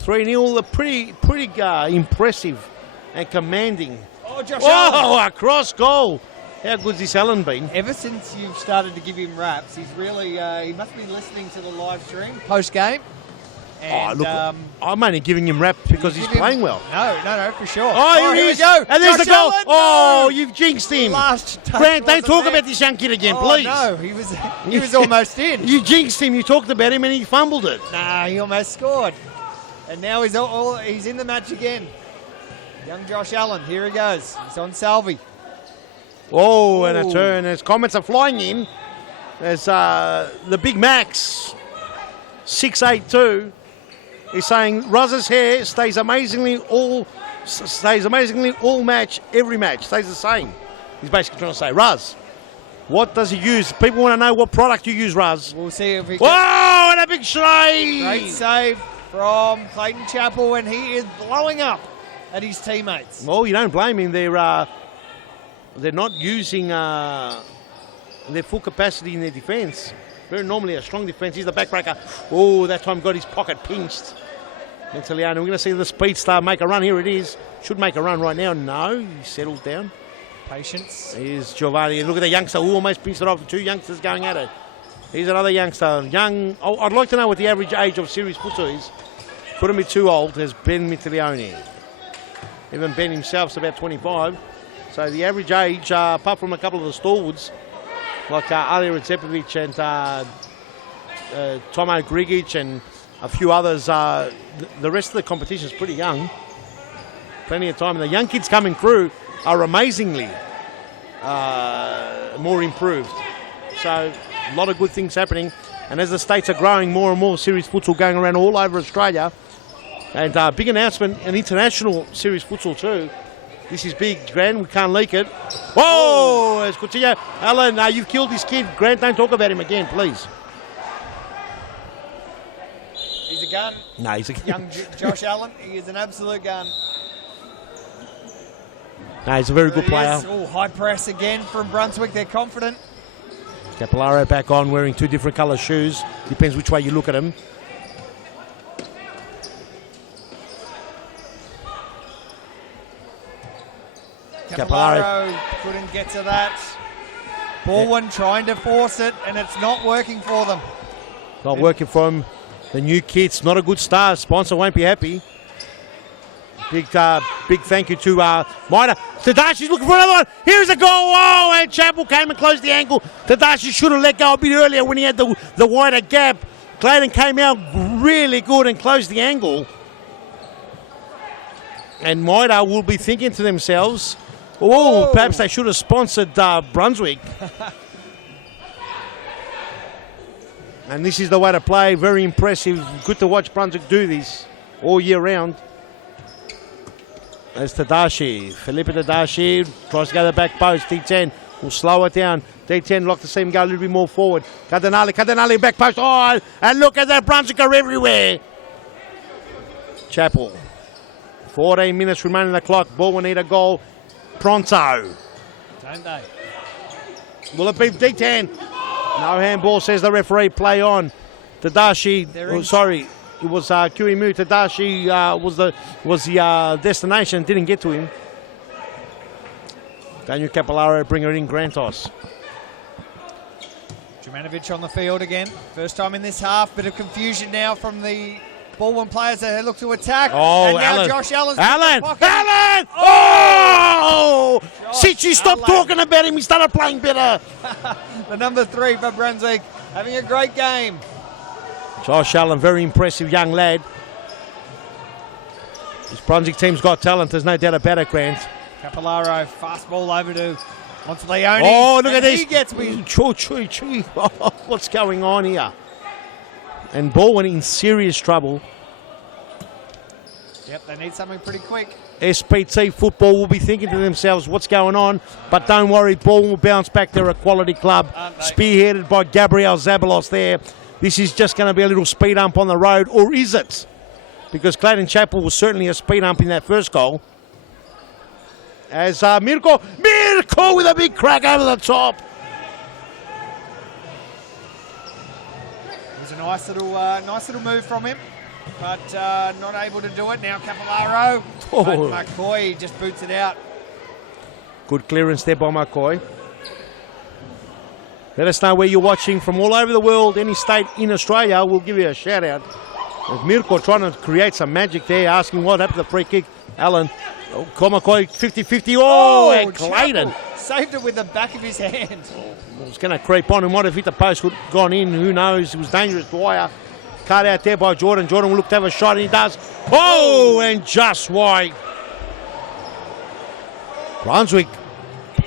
3-0, pretty impressive and commanding. Oh, Josh Allen. A cross goal. How good's this Allen been? Ever since you've started to give him raps, he's really, he must be listening to the live stream post-game. And, look, I'm only giving him rap because he's playing well. No, for sure. Oh, here we go. And there's Josh the goal. Allen, Oh, you've jinxed him. Last touch Grant, don't wasn't talk there. about this young kid again, please. No, he was almost in. You jinxed him. You talked about him and he fumbled it. Nah, he almost scored. And now he's in the match again. Young Josh Allen, here he goes. He's on Salvi. Oh, and a turn as comments are flying in. As the Big Max, 682, is saying Ruzz's hair stays amazingly all match, every match, stays the same. He's basically trying to say, Ruzz, what does he use? People want to know what product you use, Ruzz. We'll see if he Whoa, and a big save! Great save from Clayton Chappell, and he is blowing up at his teammates. Well, you don't blame him. They're not using their full capacity in their defence. Very normally a strong defence. He's the backbreaker. Oh, that time got his pocket pinched. Italiano, we're going to see the speed star make a run. Here it is. Should make a run right now. No, he settled down. Patience. Here's Giovanni. Look at the youngster who almost pinched it off. Two youngsters going at it. Here's another youngster. Young. Oh, I'd like to know what the average age of series futsal is. Couldn't be too old. There's Ben Mitilioni. Even Ben himself's about 25. So the average age, apart from a couple of the stalwarts, like Ali Redzepovic and Tomo Grigic and a few others, the rest of the competition is pretty young. Plenty of time. And the young kids coming through are amazingly more improved. So a lot of good things happening. And as the states are growing, more and more series futsal going around all over Australia. And big announcement, an international series futsal too. This is big, Grant. We can't leak it. Whoa! It's Coutinho. Alan, you've killed this kid. Grant, don't talk about him again, please. He's a gun. No, he's a gun. Young Josh Allen. He is an absolute gun. No, he's a very good player. Oh, high press again from Brunswick. They're confident. Capillaro back on, wearing two different colour shoes. Depends which way you look at him. Capillaro couldn't get to that. Balwin trying to force it, and it's not working for them. Not working for him. The new kit's not a good start. Sponsor won't be happy. Big thank you to Maida. Tadashi's looking for another one. Here's a goal. Oh, and Chappell came and closed the ankle. Tadashi should have let go a bit earlier when he had the wider gap. Clayton came out really good and closed the angle. And Maida will be thinking to themselves, oh, perhaps they should have sponsored Brunswick. And this is the way to play. Very impressive. Good to watch Brunswick do this all year round. There's Tadashi. Felipe Tadashi tries to go to the back post. D10 will slow it down. D10 like to see him go a little bit more forward. Cardinale back post. Oh, and look at that. Brunswick are everywhere. Chappell. 14 minutes remaining on the clock. Balwin need a goal pronto. Don't they? Will it be D10? No handball, says the referee. Play on. Tadashi, They're in- sorry, it was Kiwimu. Tadashi was the destination, didn't get to him. Daniel Capellaro bring her in, Grantos. Jumanovic on the field again. First time in this half. Bit of confusion now from the Balwin players that look to attack. Oh, and now Allen. Josh Allen's Allen! in the pocket. Allen! Oh! Since you stopped Allen. talking about him, he started playing better. The number 3 for Brunswick, having a great game. Josh Allen, very impressive young lad. This Brunswick team's got talent, there's no doubt about it, Grant. Capellaro, fast ball over to Monteleone. Oh, look at and this. He gets me. Choo. What's going on here? And Balwin in serious trouble. Yep, they need something pretty quick. SPT football will be thinking to themselves, what's going on? But don't worry, Balwin will bounce back. They're a quality club, spearheaded by Gabriel Zabalos there. This is just going to be a little speed hump on the road, or is it? Because Clayton Chapel was certainly a speed hump in that first goal. As Mirko with a big crack over the top. It was a nice little move from him, but not able to do it. Now Capellaro, Oh. but McCoy just boots it out. Good clearance there by McCoy. Let us know where you're watching from all over the world, any state in Australia. We'll give you a shout out. There's Mirko trying to create some magic there, asking what happened to the free kick. Allen, McCoy 50-50. Oh, and Clayton. Chapel saved it with the back of his hand. It was going to creep on and might have hit the post, would have gone in. Who knows? It was dangerous. Dwyer cut out there by Jordan. Jordan will look to have a shot, and he does. Oh, and just wide. Brunswick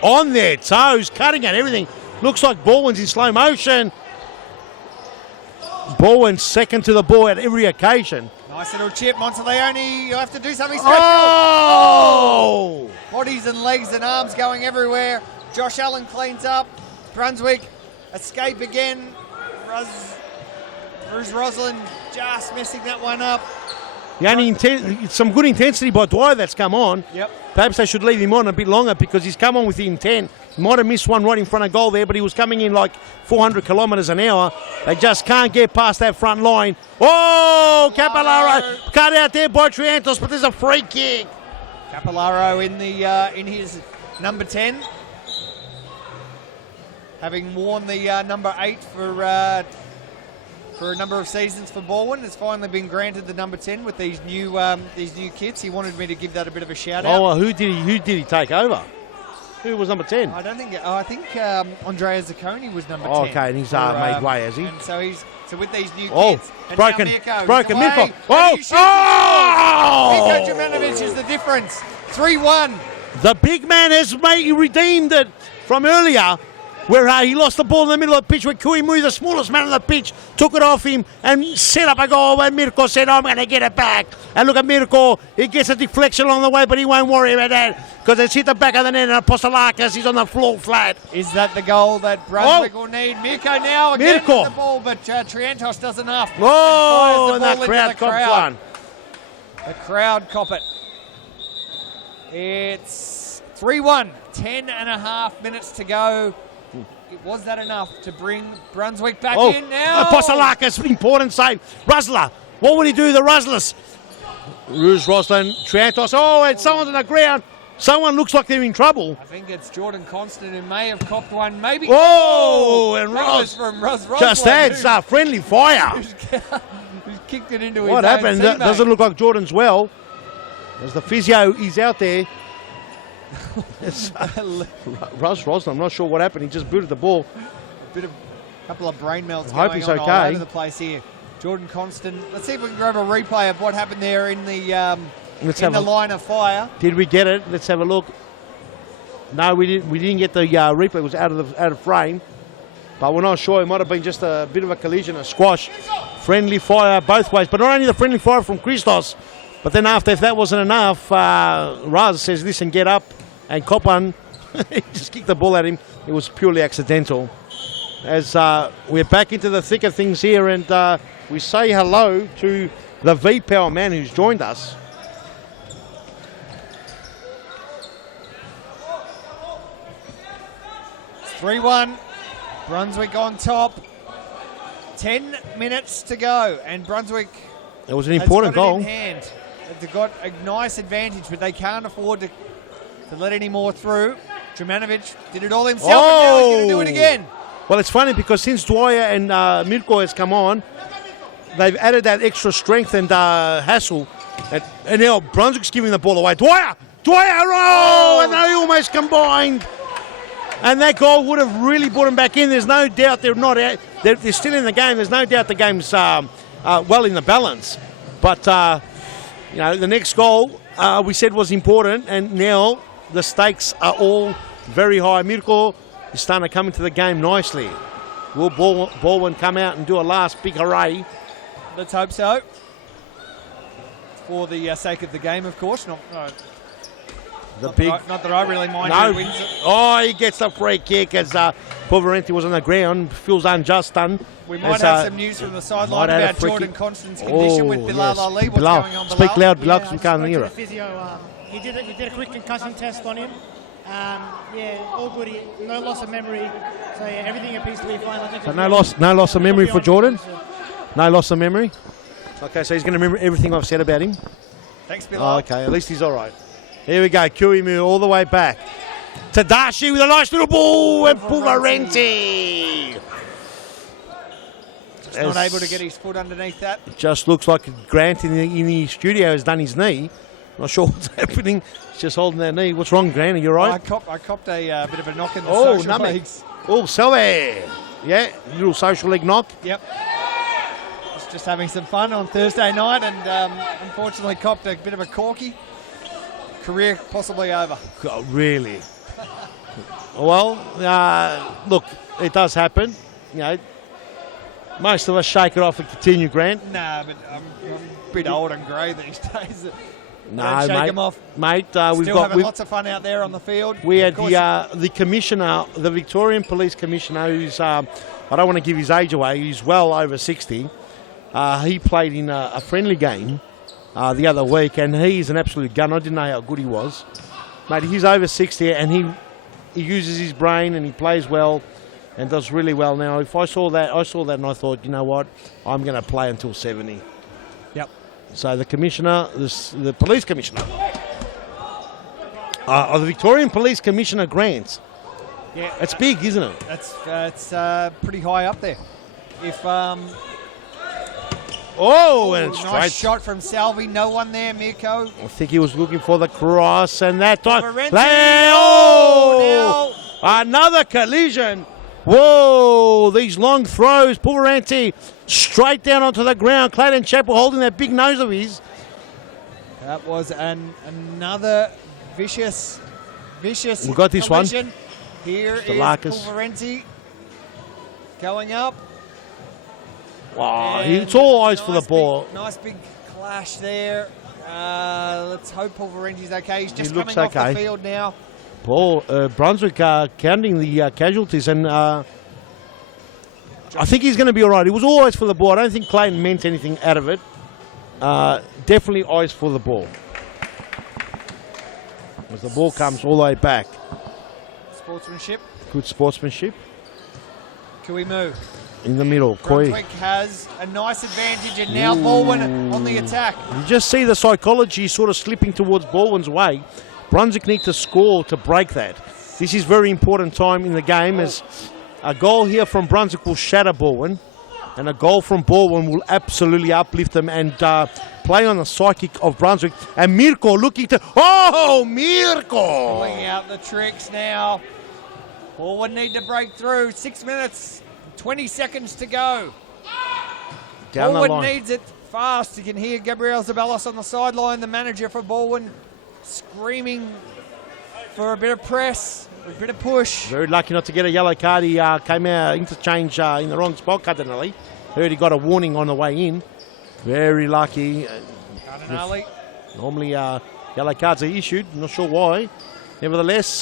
on their toes, cutting at everything. Looks like Balwin's in slow motion. Balwin second to the ball at every occasion. Nice little chip. Monteleone, you have to do something special. Oh! Bodies and legs and arms going everywhere. Josh Allen cleans up. Brunswick escape again. Bruce Roslin just messing that one up. The only some good intensity by Dwyer that's come on. Yep. Perhaps they should leave him on a bit longer because he's come on with the intent. He might have missed one right in front of goal there, but he was coming in like 400 kilometres an hour. They just can't get past that front line. Oh, Capellaro cut out there by Triantos, but there's a free kick. Capellaro in his number 10, having worn the number 8 for a number of seasons for Balwin, has finally been granted the number 10 with these new kits. He wanted me to give that a bit of a shout out. Oh, well, who did he take over? Who was number 10? I don't think. I think Andrea Zacconi was number 10. Oh, okay, and he's made way, has he? And so with these new Oh, kits. And broken, now Mirko, broken, he's away, Mirko. Oh, and he shoots it. Mirko oh! Jumanovic is the difference. 3-1. The big man has redeemed it from earlier, where he lost the ball in the middle of the pitch, where Kuimu, the smallest man on the pitch, took it off him and set up a goal, and Mirko said, I'm going to get it back. And look at Mirko, he gets a deflection along the way, but he won't worry about that, because it's hit the back of the net, and Apostolakis is on the floor flat. Is that the goal that Brunswick will need? Mirko now again Mirko. with the ball, but Triantos does enough. Oh, and fires the the ball into crowd comes one. The crowd cop it. It's 3-1, 10 and a half minutes to go. Was that enough to bring Brunswick back in now? Apostolakis, important save. Rusler, what would he do to the Ruslers? Ruse Roslin, Triantos. Oh, and someone's on the ground. Someone looks like they're in trouble. I think it's Jordan Constant who may have copped one. Maybe. Oh, and that Ros was from Roslin, just adds friendly fire. who's kicked it into What his happened? own teammate. Doesn't look like Jordan's well. As the physio is out there. Russ Roslin, I'm not sure what happened. He just booted the ball. Couple of brain melts I hope going he's on okay. all over the place here. Jordan Constant. Let's see if we can grab a replay of what happened there in the line of fire. Did we get it? Let's have a look. No, we didn't. We didn't get the replay. It was out of frame. But we're not sure. It might have been just a bit of a collision, a squash. Friendly fire both ways. But not only the friendly fire from Christos, but then after, if that wasn't enough, Raz says, listen, get up. And Copan, he just kicked the ball at him. It was purely accidental. As we're back into the thick of things here, and we say hello to the V-Power man who's joined us. It's 3-1. Brunswick on top. 10 minutes to go, and Brunswick It was an has important got it goal. in hand. They've got a nice advantage, but they can't afford to let any more through. Dramanovic did it all himself, and now he's going to do it again. Well, it's funny because since Dwyer and Mirko has come on, they've added that extra strength and hassle. And now Brunswick's giving the ball away. Dwyer! Oh! And they almost combined. And that goal would have really brought them back in. There's no doubt they're not out. They're still in the game. There's no doubt the game's well in the balance. But, the next goal we said was important, and now the stakes are all very high. Mirko is starting to come into the game nicely. Will Balwin come out and do a last big hooray? Let's hope so. For the sake of the game, of course. Not that I really mind who wins it. Oh, he gets the free kick as Poverenti was on the ground. Feels unjust done. We might have some news from the sideline about Jordan Constance's condition with Bilal Ali. What's going on, Bilal? Speak loud, Bilal, because we can't hear it. Physio, he did a quick concussion test on him. All good. No loss of memory. So everything appears to be fine. I think So no loss of memory for Jordan? No loss of memory? Okay, so he's going to remember everything I've said about him? Thanks, Bilal. Okay, at least he's all right. Here we go, Kiwimu all the way back. Tadashi with a nice little ball, and Poverenti. Just not able to get his foot underneath that. Just looks like Grant in the studio has done his knee. Not sure what's happening. He's just holding that knee. What's wrong, Grant? Are you right? I copped a bit of a knock in the social leagues. Oh, Selve. Yeah, little social league knock. Yep. Just having some fun on Thursday night, and unfortunately copped a bit of a corky. Career possibly over. Oh, really? Well, look, it does happen. Most of us shake it off and continue, Grant. Nah, but I'm a bit old and grey these days. No, Don't shake mate. them off. Mate, Still having lots of fun out there on the field. We had the commissioner, the Victorian Police Commissioner, who's, I don't want to give his age away, he's well over 60. He played in a friendly game the other week, and he's an absolute gun. I didn't know how good he was. Mate, he's over 60, and he uses his brain, and he plays well, and does really well now. If I saw that, and I thought, you know what, I'm going to play until 70. Yep. So the commissioner, the police commissioner, the Victorian Police Commissioner Grant. Yeah, it's big, isn't it? It's pretty high up there. If and it's nice straight. shot from Salvi. No one there, Mirko. I think he was looking for the cross, and that time. Another collision. Whoa, these long throws. Poverenti straight down onto the ground. Clayton Chappell holding that big nose of his. That was another vicious We got this collision. one. Here is Stalakis. Poverenti going up. Wow, it's all eyes for the ball. Nice big clash there. Let's hope Poverenti's okay. He's just looks coming off okay. the field now. Brunswick counting the casualties, and I think he's going to be all right. It was all eyes for the ball. I don't think Clayton meant anything out of it. Definitely eyes for the ball. As the ball comes all the way back. Sportsmanship. Good sportsmanship. Can we move? In the middle. Brunswick has a nice advantage, and now Balwin on the attack. You just see the psychology sort of slipping towards Balwin's way. Brunswick need to score to break that. This is very important time in the game, as a goal here from Brunswick will shatter Balwin, and a goal from Balwin will absolutely uplift them and play on the psychic of Brunswick. And Mirko looking to... Oh, Mirko! Pulling out the tricks now. Balwin need to break through. 6 minutes, 20 seconds to go. Down the Balwin line. needs it fast. You can hear Gabriel Zabalos on the sideline, the manager for Balwin, screaming for a bit of press, a bit of push. Very lucky not to get a yellow card. He came out interchange in the wrong spot, Cardinale. Heard he got a warning on the way in. Very lucky. Cardinale. Normally yellow cards are issued. I'm not sure why. Nevertheless,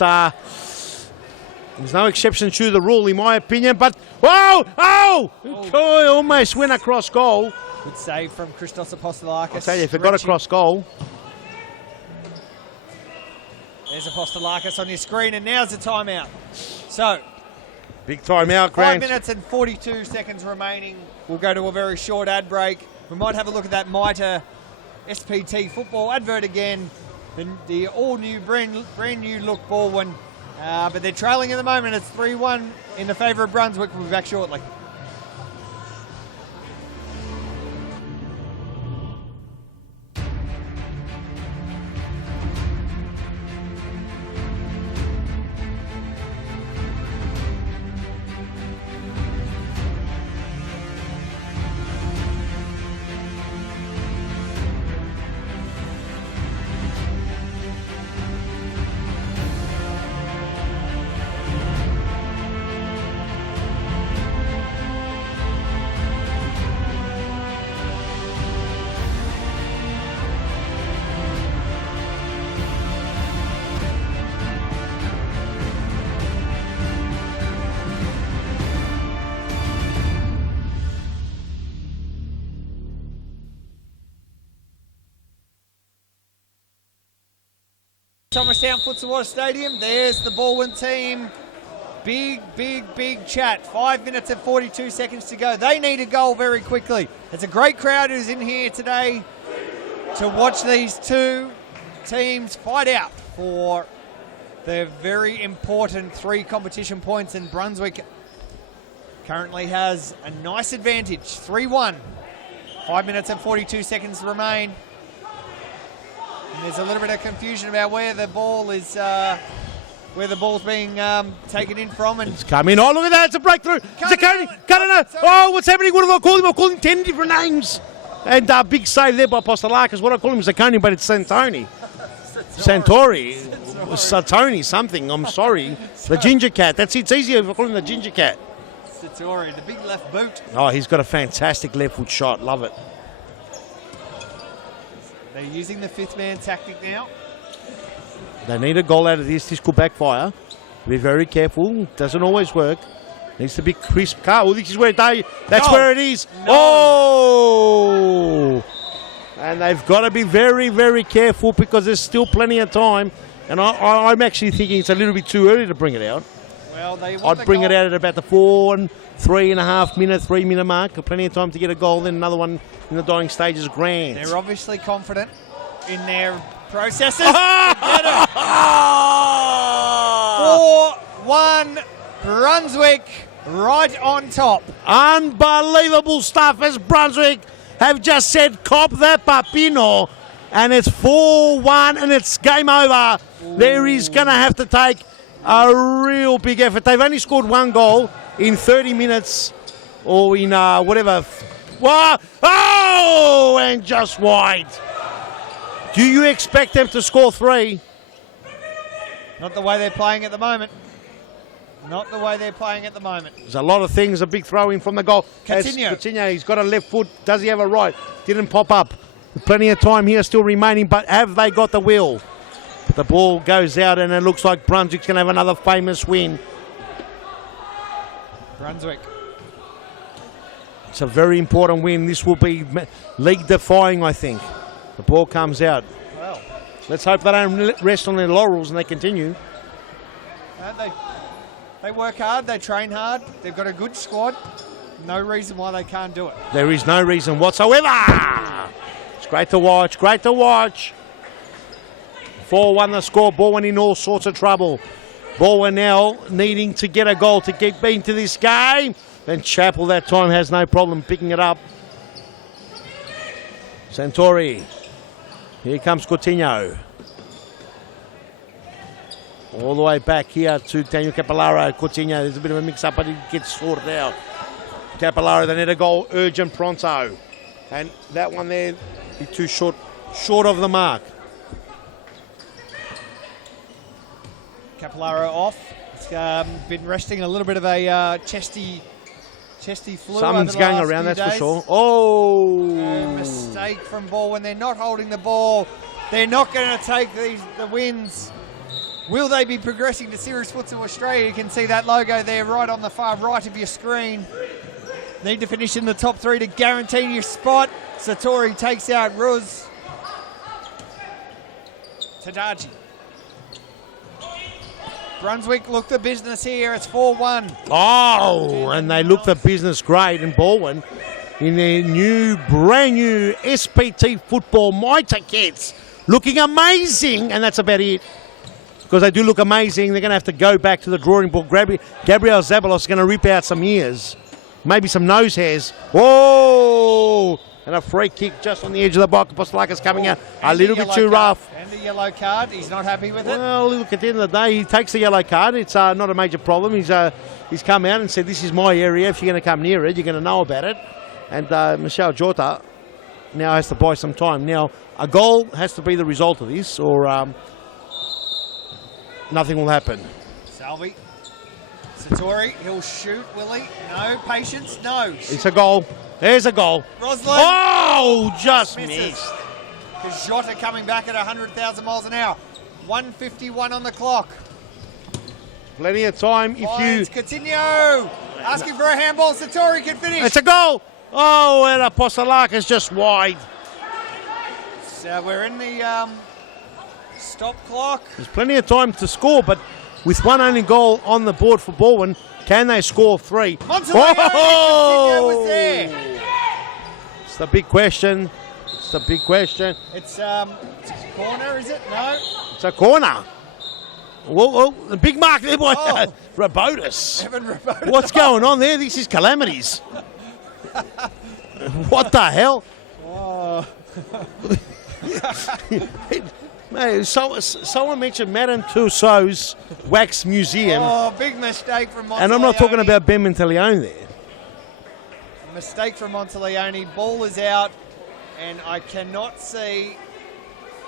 there's no exception to the rule, in my opinion. But, whoa! Oh! Almost went across goal. Good save from Christos Apostolakis. I'll tell you, if it got across goal. There's Apostolakis on your screen, and now's the timeout. So, Big time out, 5 Grant. minutes and 42 seconds remaining. We'll go to a very short ad break. We might have a look at that MITRE SPT football advert again. The all-new, brand new look Balwin. But they're trailing at the moment. It's 3-1 in the favour of Brunswick. We'll be back shortly. Thomastown Futsal Oz Stadium. There's the Balwin team. Big chat. 5 minutes and 42 seconds to go. They need a goal very quickly. It's a great crowd who's in here today to watch these two teams fight out for the very important 3 competition points. And Brunswick currently has a nice advantage. 3-1. 5 minutes and 42 seconds remain. And there's a little bit of confusion about where the ball is, where the ball's being taken in from. And it's coming. Oh, look at that. It's a breakthrough. Oh, what's happening? What do I call him? I call him 10 different names. And big save there by Postolakis. What I call him is Zacconi, but it's Santoni. Santori. Satoni something. I'm sorry. The ginger cat. That's it. It's easier if I call him the ginger cat. Satori, the big left boot. Oh, he's got a fantastic left foot shot. Love it. They're using the 5th man tactic now. They need a goal out of this. This could backfire. Be very careful. Doesn't always work. Needs to be crisp. Oh, this is where that's where it is. No. Oh! And they've got to be very, very careful because there's still plenty of time. And I'm actually thinking it's a little bit too early to bring it out. Well, I'd bring it out at about the 3 minute mark. Plenty of time to get a goal. Then another one in the dying stage is grand. They're obviously confident in their processes. 4-1 Brunswick right on top. Unbelievable stuff as Brunswick have just said, cop that papino. And it's 4-1 and it's game over. There is going to have to take a real big effort. They've only scored 1 goal in 30 minutes or in whatever. Oh, and just wide. Do you expect them to score 3? Not the way they're playing at the moment. Not the way they're playing at the moment. There's a lot of things. A big throw in from the goal. Coutinho. He's got a left foot. Does he have a right? Didn't pop up. Plenty of time here still remaining, but have they got the will? The ball goes out and it looks like Brunswick's going to have another famous win. Brunswick. It's a very important win. This will be league-defying, I think. The ball comes out. Well, let's hope they don't rest on their laurels and they continue. They work hard. They train hard. They've got a good squad. No reason why they can't do it. There is no reason whatsoever. It's great to watch. Great to watch. 4-1 the score. Balwin in all sorts of trouble. Balwin now needing to get a goal to get into this game. And Chappell that time has no problem picking it up. Santori. Here comes Coutinho. All the way back here to Daniel Capellaro. Coutinho, there's a bit of a mix-up, but he gets sorted out. Capellaro, they need a goal urgent pronto. And that one there, be too short of the mark. Capellaro off. It's been resting a little bit of a chesty flu. Something's going around, that's for sure. Oh! Mistake from Balwin. They're not holding the ball. They're not going to take the wins. Will they be progressing to Series Futsal Australia? You can see that logo there right on the far right of your screen. Need to finish in the top 3 to guarantee your spot. Satori takes out Ruz. Tadaji. Brunswick look the business here. It's 4-1. Oh, and they look the business great. And Balwin in their brand new SPT football mitre kits, looking amazing. And that's about it. Because they do look amazing. They're going to have to go back to the drawing board. Gabriel Zabalos is going to rip out some ears. Maybe some nose hairs. Whoa! And a free kick just on the edge of the box. Apostolakis coming out a little bit too rough. And the yellow card. He's not happy with it. Well, look, at the end of the day, he takes the yellow card. It's not a major problem. He's come out and said, this is my area. If you're going to come near it, you're going to know about it. And Michelle Jota now has to buy some time. Now, a goal has to be the result of this, or nothing will happen. Salvi. Satori, he'll shoot, will he? No. Patience? No. It's a goal. There's a goal. Roslin. Oh, just missed. Because Jota coming back at 100,000 miles an hour. 1:51 on the clock. Plenty of time if Finds Coutinho. Asking for a handball. Satori can finish. It's a goal. Oh, and Apostolakis just wide. So we're in the stop clock. There's plenty of time to score, but with one only goal on the board for Balwin, can they score 3? Coutinho was there. It's the big question. It's the big question. It's a corner, is it? No. It's a corner. Whoa, the big mark there, boy. Oh. Rabotis. Evan Rabotis. What's going on there? This is calamities. What the hell? Oh. Mate, someone mentioned Madame Tussauds Wax Museum. Oh, big mistake from Monteleone. And I'm not talking about Ben Monteleone there. Mistake from Monteleone. Ball is out, and I cannot see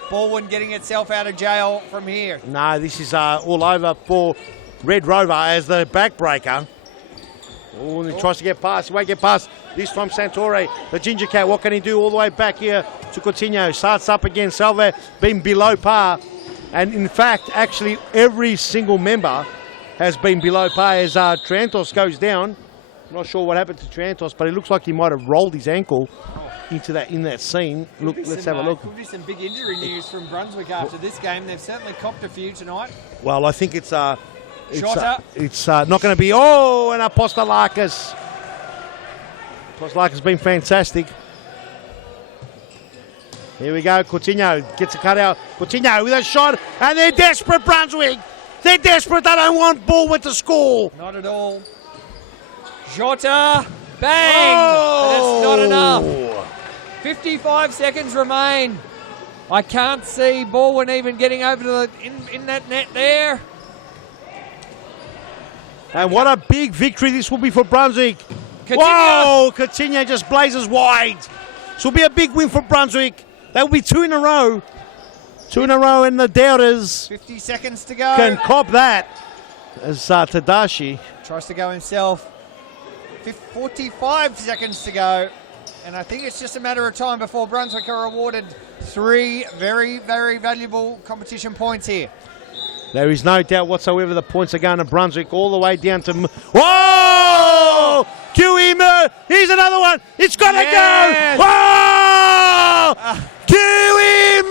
Balwin getting itself out of jail from here. No, this is all over for Red Rover as the backbreaker. Oh, and he tries to get past. He won't get past. This time Santore, the Ginger Cat, what can he do all the way back here to Coutinho? Starts up again. Salve been below par. And in fact, actually, every single member has been below par as Trantos goes down. I'm not sure what happened to Trantos, but it looks like he might have rolled his ankle in that scene. Look, let's have a look. Could be some big injury news from Brunswick after this game. They've certainly copped a few tonight. Well, I think it's not Shota. going to be. Oh, and Apostolakis. Apostolakis has been fantastic. Here we go. Coutinho gets a cutout. Coutinho with a shot, and they're desperate, Brunswick. They're desperate. They don't want Balwin to score. Not at all. Jota, bang! Oh! But it's not enough. 55 seconds remain. I can't see Balwin even getting over to the in that net there. And what a big victory this will be for Brunswick. Coutinho. Whoa! Coutinho just blazes wide. This will be a big win for Brunswick. That will be 2 in a row. 2 in a row, and the Doubters 50 seconds to go. can cop that. As Tadashi Tries to go himself. 45 seconds to go. And I think it's just a matter of time before Brunswick are awarded 3 very, very valuable competition points here. There is no doubt whatsoever the points are going to Brunswick all the way down to... Whoa! Hume! Here's another one! It's got to go! Whoa! Hume!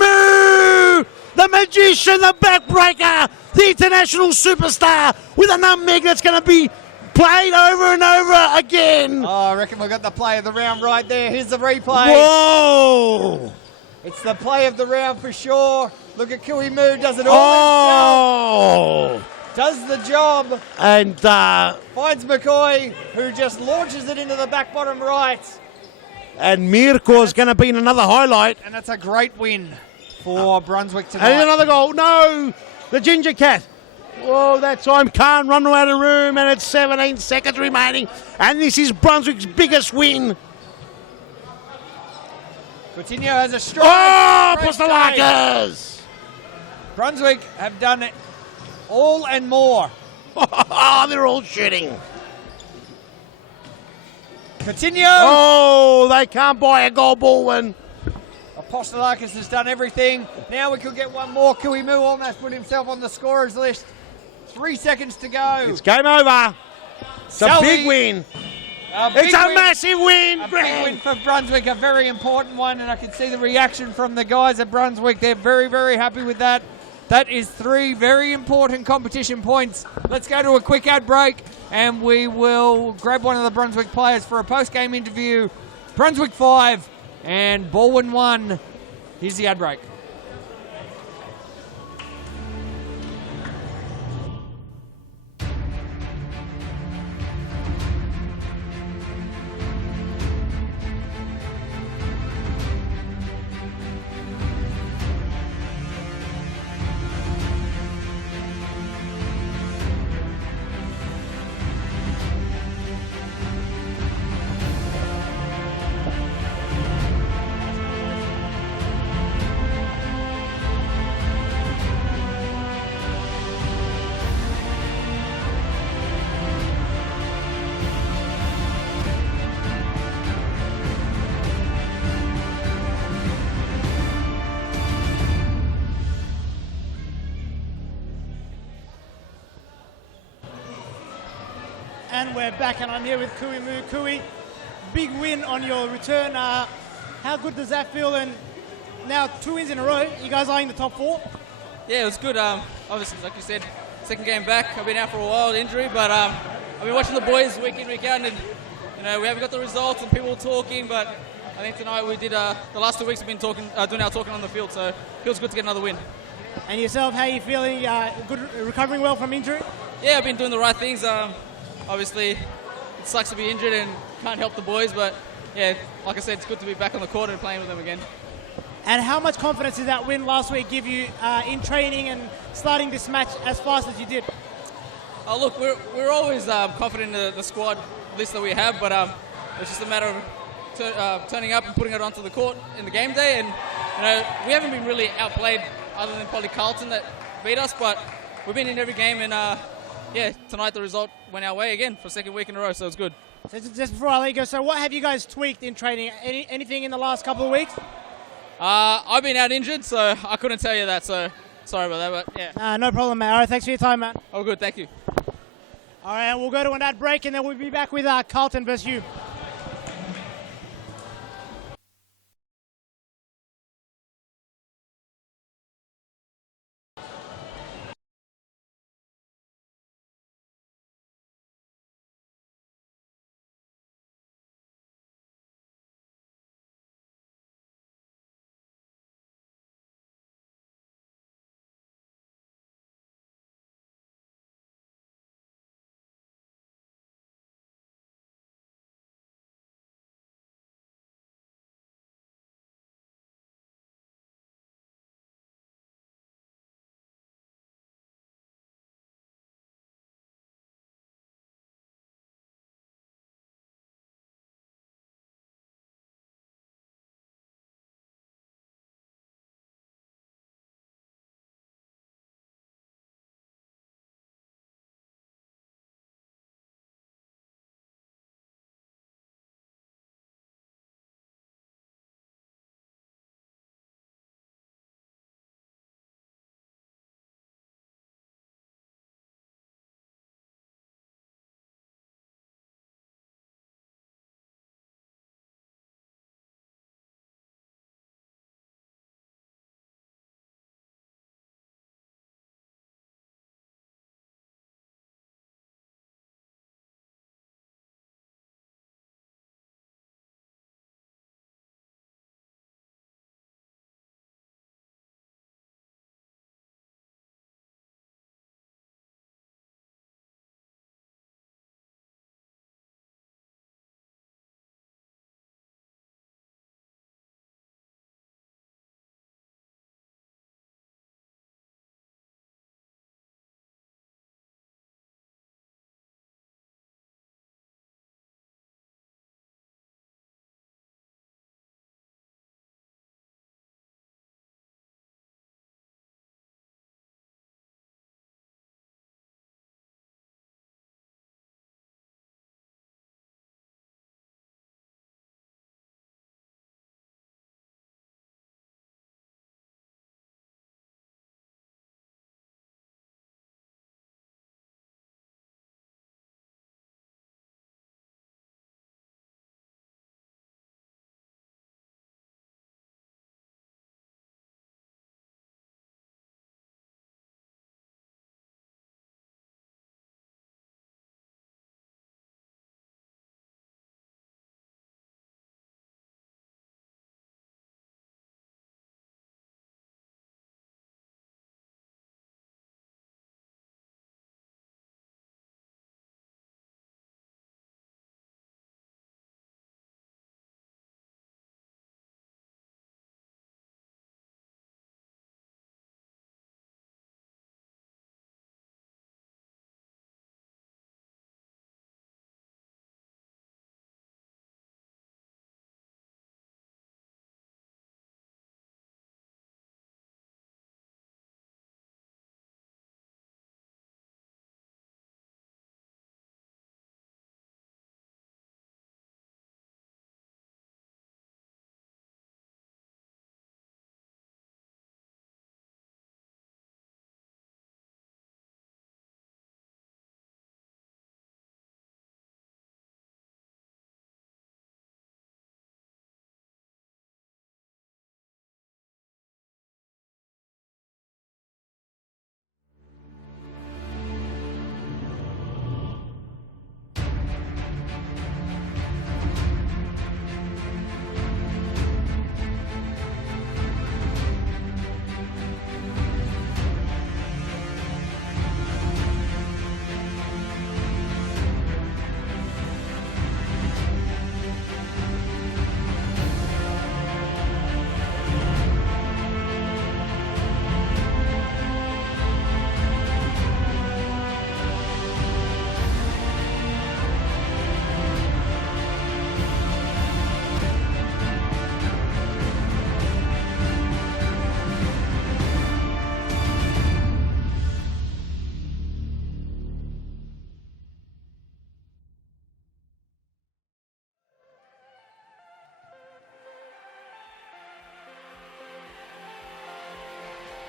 The magician, the backbreaker, the international superstar with a nutmeg that's going to be played over and over again. Oh, I reckon we've got the play of the round right there. Here's the replay. Whoa! It's the play of the round for sure. Look at Kuimu, does it all himself. Does the job. And finds McCoy, who just launches it into the back bottom right. And Mirko's going to be in another highlight. And that's a great win for Brunswick tonight. And another goal. No! The Ginger Cat. Whoa, that time can't run out of room, and it's 17 seconds remaining. And this is Brunswick's biggest win. Coutinho has a strike. Oh, Apostolakis! Brunswick have done it all and more. Oh, they're all shooting. Coutinho. Oh, they can't buy a goal, Balwin. Apostolakis has done everything. Now we could get one more. Kuimu almost put himself on the scorers list. 3 seconds to go. It's game over. It's a big win. It's a massive win. A big win for Brunswick, a very important one, and I can see the reaction from the guys at Brunswick. They're very, very happy with that. That is 3 very important competition points. Let's go to a quick ad break and we will grab one of the Brunswick players for a post-game interview. Brunswick 5 and Balwin 1. Here's the ad break. And we're back, and I'm here with Kui Mu. Kui, big win on your return. How good does that feel? And now 2 wins in a row. You guys are in the top 4. Yeah, it was good. Obviously, like you said, second game back. I've been out for a while, injury, but I've been watching the boys week in, week out, and we haven't got the results, and people were talking. But I think tonight we did. The last 2 weeks we've been doing our talking on the field, so it feels good to get another win. And yourself, how are you feeling? Good, recovering well from injury? Yeah, I've been doing the right things. Obviously, it sucks to be injured and can't help the boys, but yeah, like I said, it's good to be back on the court and playing with them again. And how much confidence did that win last week give you in training and starting this match as fast as you did? Oh, look, we're always confident in the squad list that we have, but it's just a matter of turning up and putting it onto the court in the game day. And we haven't been really outplayed, other than probably Carlton that beat us, but we've been in every game, and yeah, tonight the result went our way again for 2nd week in a row, so it's good. So just before I let you go, so what have you guys tweaked in training? Anything in the last couple of weeks? I've been out injured, so I couldn't tell you that, so sorry about that, but yeah. No problem, mate. All right, thanks for your time, man. Oh, good, thank you. All right, we'll go to an ad break, and then we'll be back with Carlton versus Hume.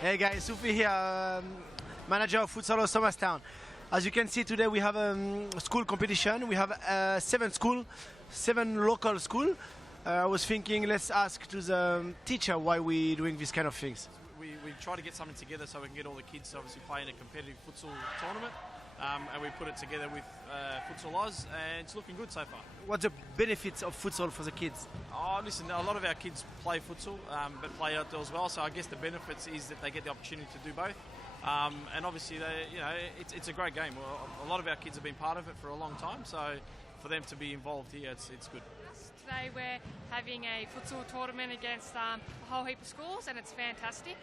Hey guys, Sufi here, manager of Futsal Oz Thomastown. As you can see today we have a school competition. We have 7 local school. I was thinking let's ask to the teacher why we doing this kind of things. We try to get something together so we can get all the kids to obviously play in a competitive futsal tournament. And we put it together with Futsal Oz, and it's looking good so far. What's the benefits of futsal for the kids? Oh, listen, a lot of our kids play futsal, but play outdoors as well. So I guess the benefits is that they get the opportunity to do both. And obviously, it's a great game. Well, a lot of our kids have been part of it for a long time, so for them to be involved here, it's good. Today we're having a futsal tournament against a whole heap of schools, and it's fantastic.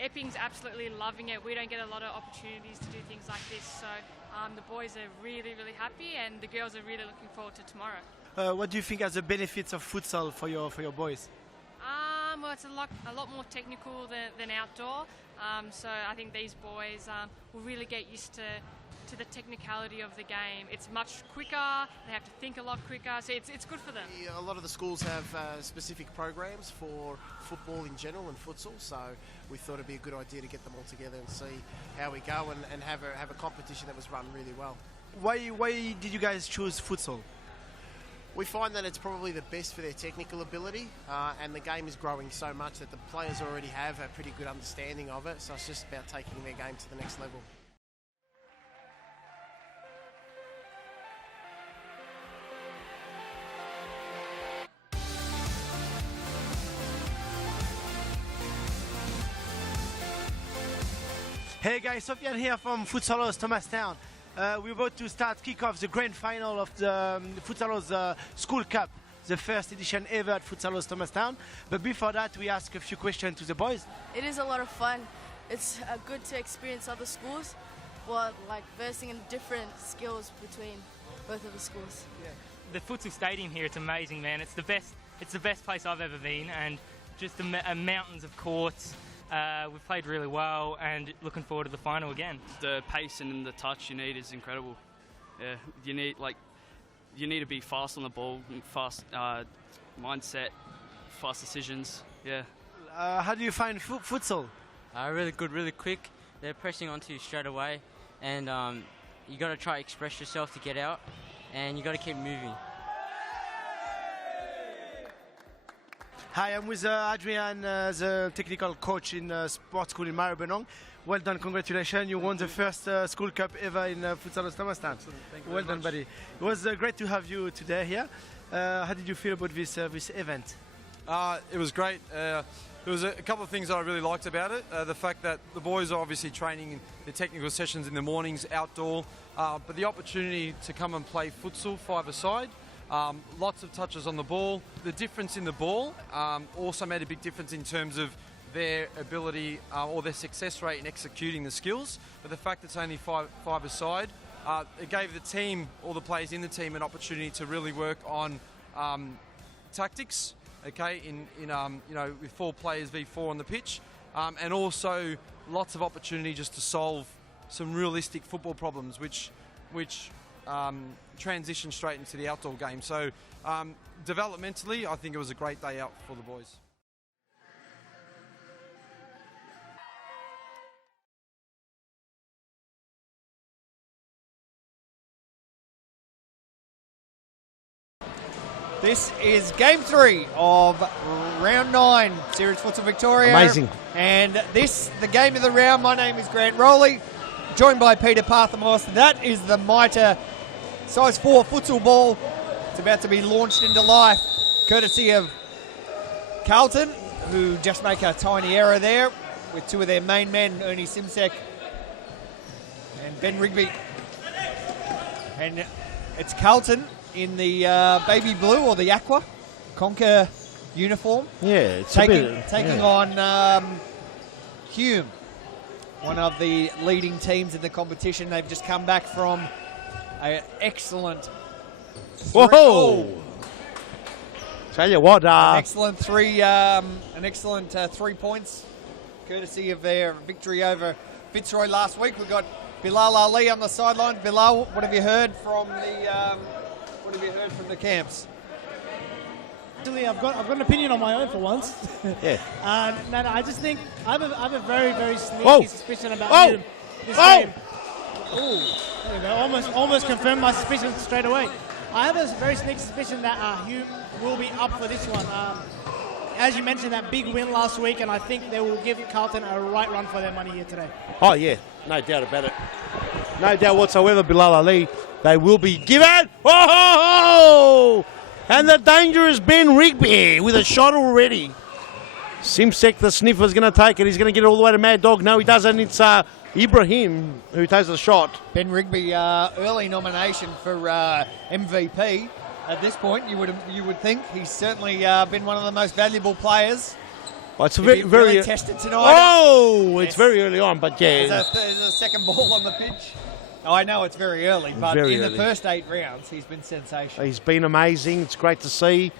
Epping's absolutely loving it. We don't get a lot of opportunities to do things like this, so the boys are really, really happy, and the girls are really looking forward to tomorrow. What do you think are the benefits of futsal for your boys? Well, it's a lot more technical than outdoor, so I think these boys will really get used to the technicality of the game. It's much quicker, they have to think a lot quicker, so it's good for them. A lot of the schools have specific programs for football in general and futsal, so we thought it'd be a good idea to get them all together and see how we go and have a competition that was run really well. Why did you guys choose futsal? We find that it's probably the best for their technical ability, and the game is growing so much that the players already have a pretty good understanding of it, so it's just about taking their game to the next level. Hey guys, Sofian here from Futsal Oz Thomastown. We're about to start kick off the grand final of the Futsal Oz School Cup, the first edition ever at Futsal Oz Thomastown. But before that, we ask a few questions to the boys. It is a lot of fun. It's good to experience other schools, but like versing in different skills between both of the schools. The futsal stadium here, it's amazing, man. It's the best place I've ever been, and just mountains of courts. We've played really well, and looking forward to the final again. The pace and the touch you need is incredible. Yeah, you need to be fast on the ball, fast mindset, fast decisions. Yeah. How do you find futsal? Really good, really quick. They're pressing onto you straight away, and you got to try to express yourself to get out, and you got to keep moving. Hi, I'm with Adrian, the technical coach in sports school in Maribyrnong. Well done, congratulations. You won the first school cup ever in Futsal Oz Thomastown. Well done, buddy. It was great to have you today here. How did you feel about this event? It was great. There was a couple of things that I really liked about it. The fact that the boys are obviously training in the technical sessions in the mornings, outdoor, but the opportunity to come and play futsal five-a-side. Lots of touches on the ball. The difference in the ball also made a big difference in terms of their ability or their success rate in executing the skills. But the fact it's only five-a-side, it gave the team, all the players in the team, an opportunity to really work on tactics. Okay, with 4 players v4 on the pitch, and also lots of opportunity just to solve some realistic football problems, which transition straight into the outdoor game. So developmentally, I think it was a great day out for the boys. This is game 3 of round 9, Series Futsal Victoria. Amazing. And the game of the round, my name is Grant Rowley, joined by Peter Parthamos. That is the Mitre size 4 futsal ball. It's about to be launched into life, courtesy of Carlton, who just make a tiny error there with 2 of their main men, Ernie Simsek and Ben Rigby. And it's Carlton in the baby blue or the aqua Conquer uniform. Yeah, it's taking on Hume, one of the leading teams in the competition. They've just come back from an excellent. Whoa! Tell you what, an excellent 3 points, courtesy of their victory over Fitzroy last week. We've got Bilal Ali on the sideline. Bilal, what have you heard from the camps? Actually, I've got an opinion on my own for once. Yeah. No, I just think I have a very, very sneaky suspicion about Hume this game. Ooh, there we go. Almost confirmed my suspicion straight away. I have a very sneaky suspicion that Hume will be up for this one. As you mentioned, that big win last week, and I think they will give Carlton a right run for their money here today. Oh, yeah. No doubt about it. No doubt whatsoever, Bilal Ali. They will be given. Oh! And the dangerous Ben Rigby with a shot already. Simsek, the sniffer's going to take it. He's going to get it all the way to Mad Dog. No, he doesn't. It's Ibrahim who takes the shot. Ben Rigby, early nomination for MVP. At this point, you would think he's certainly been one of the most valuable players. Well, it's very very tested tonight. Oh, Yes. it's very early on, but yeah. There's a second ball on the pitch. Oh, I know it's very early, but Very in early. the first 8 rounds, he's been sensational. He's been amazing. It's great to see.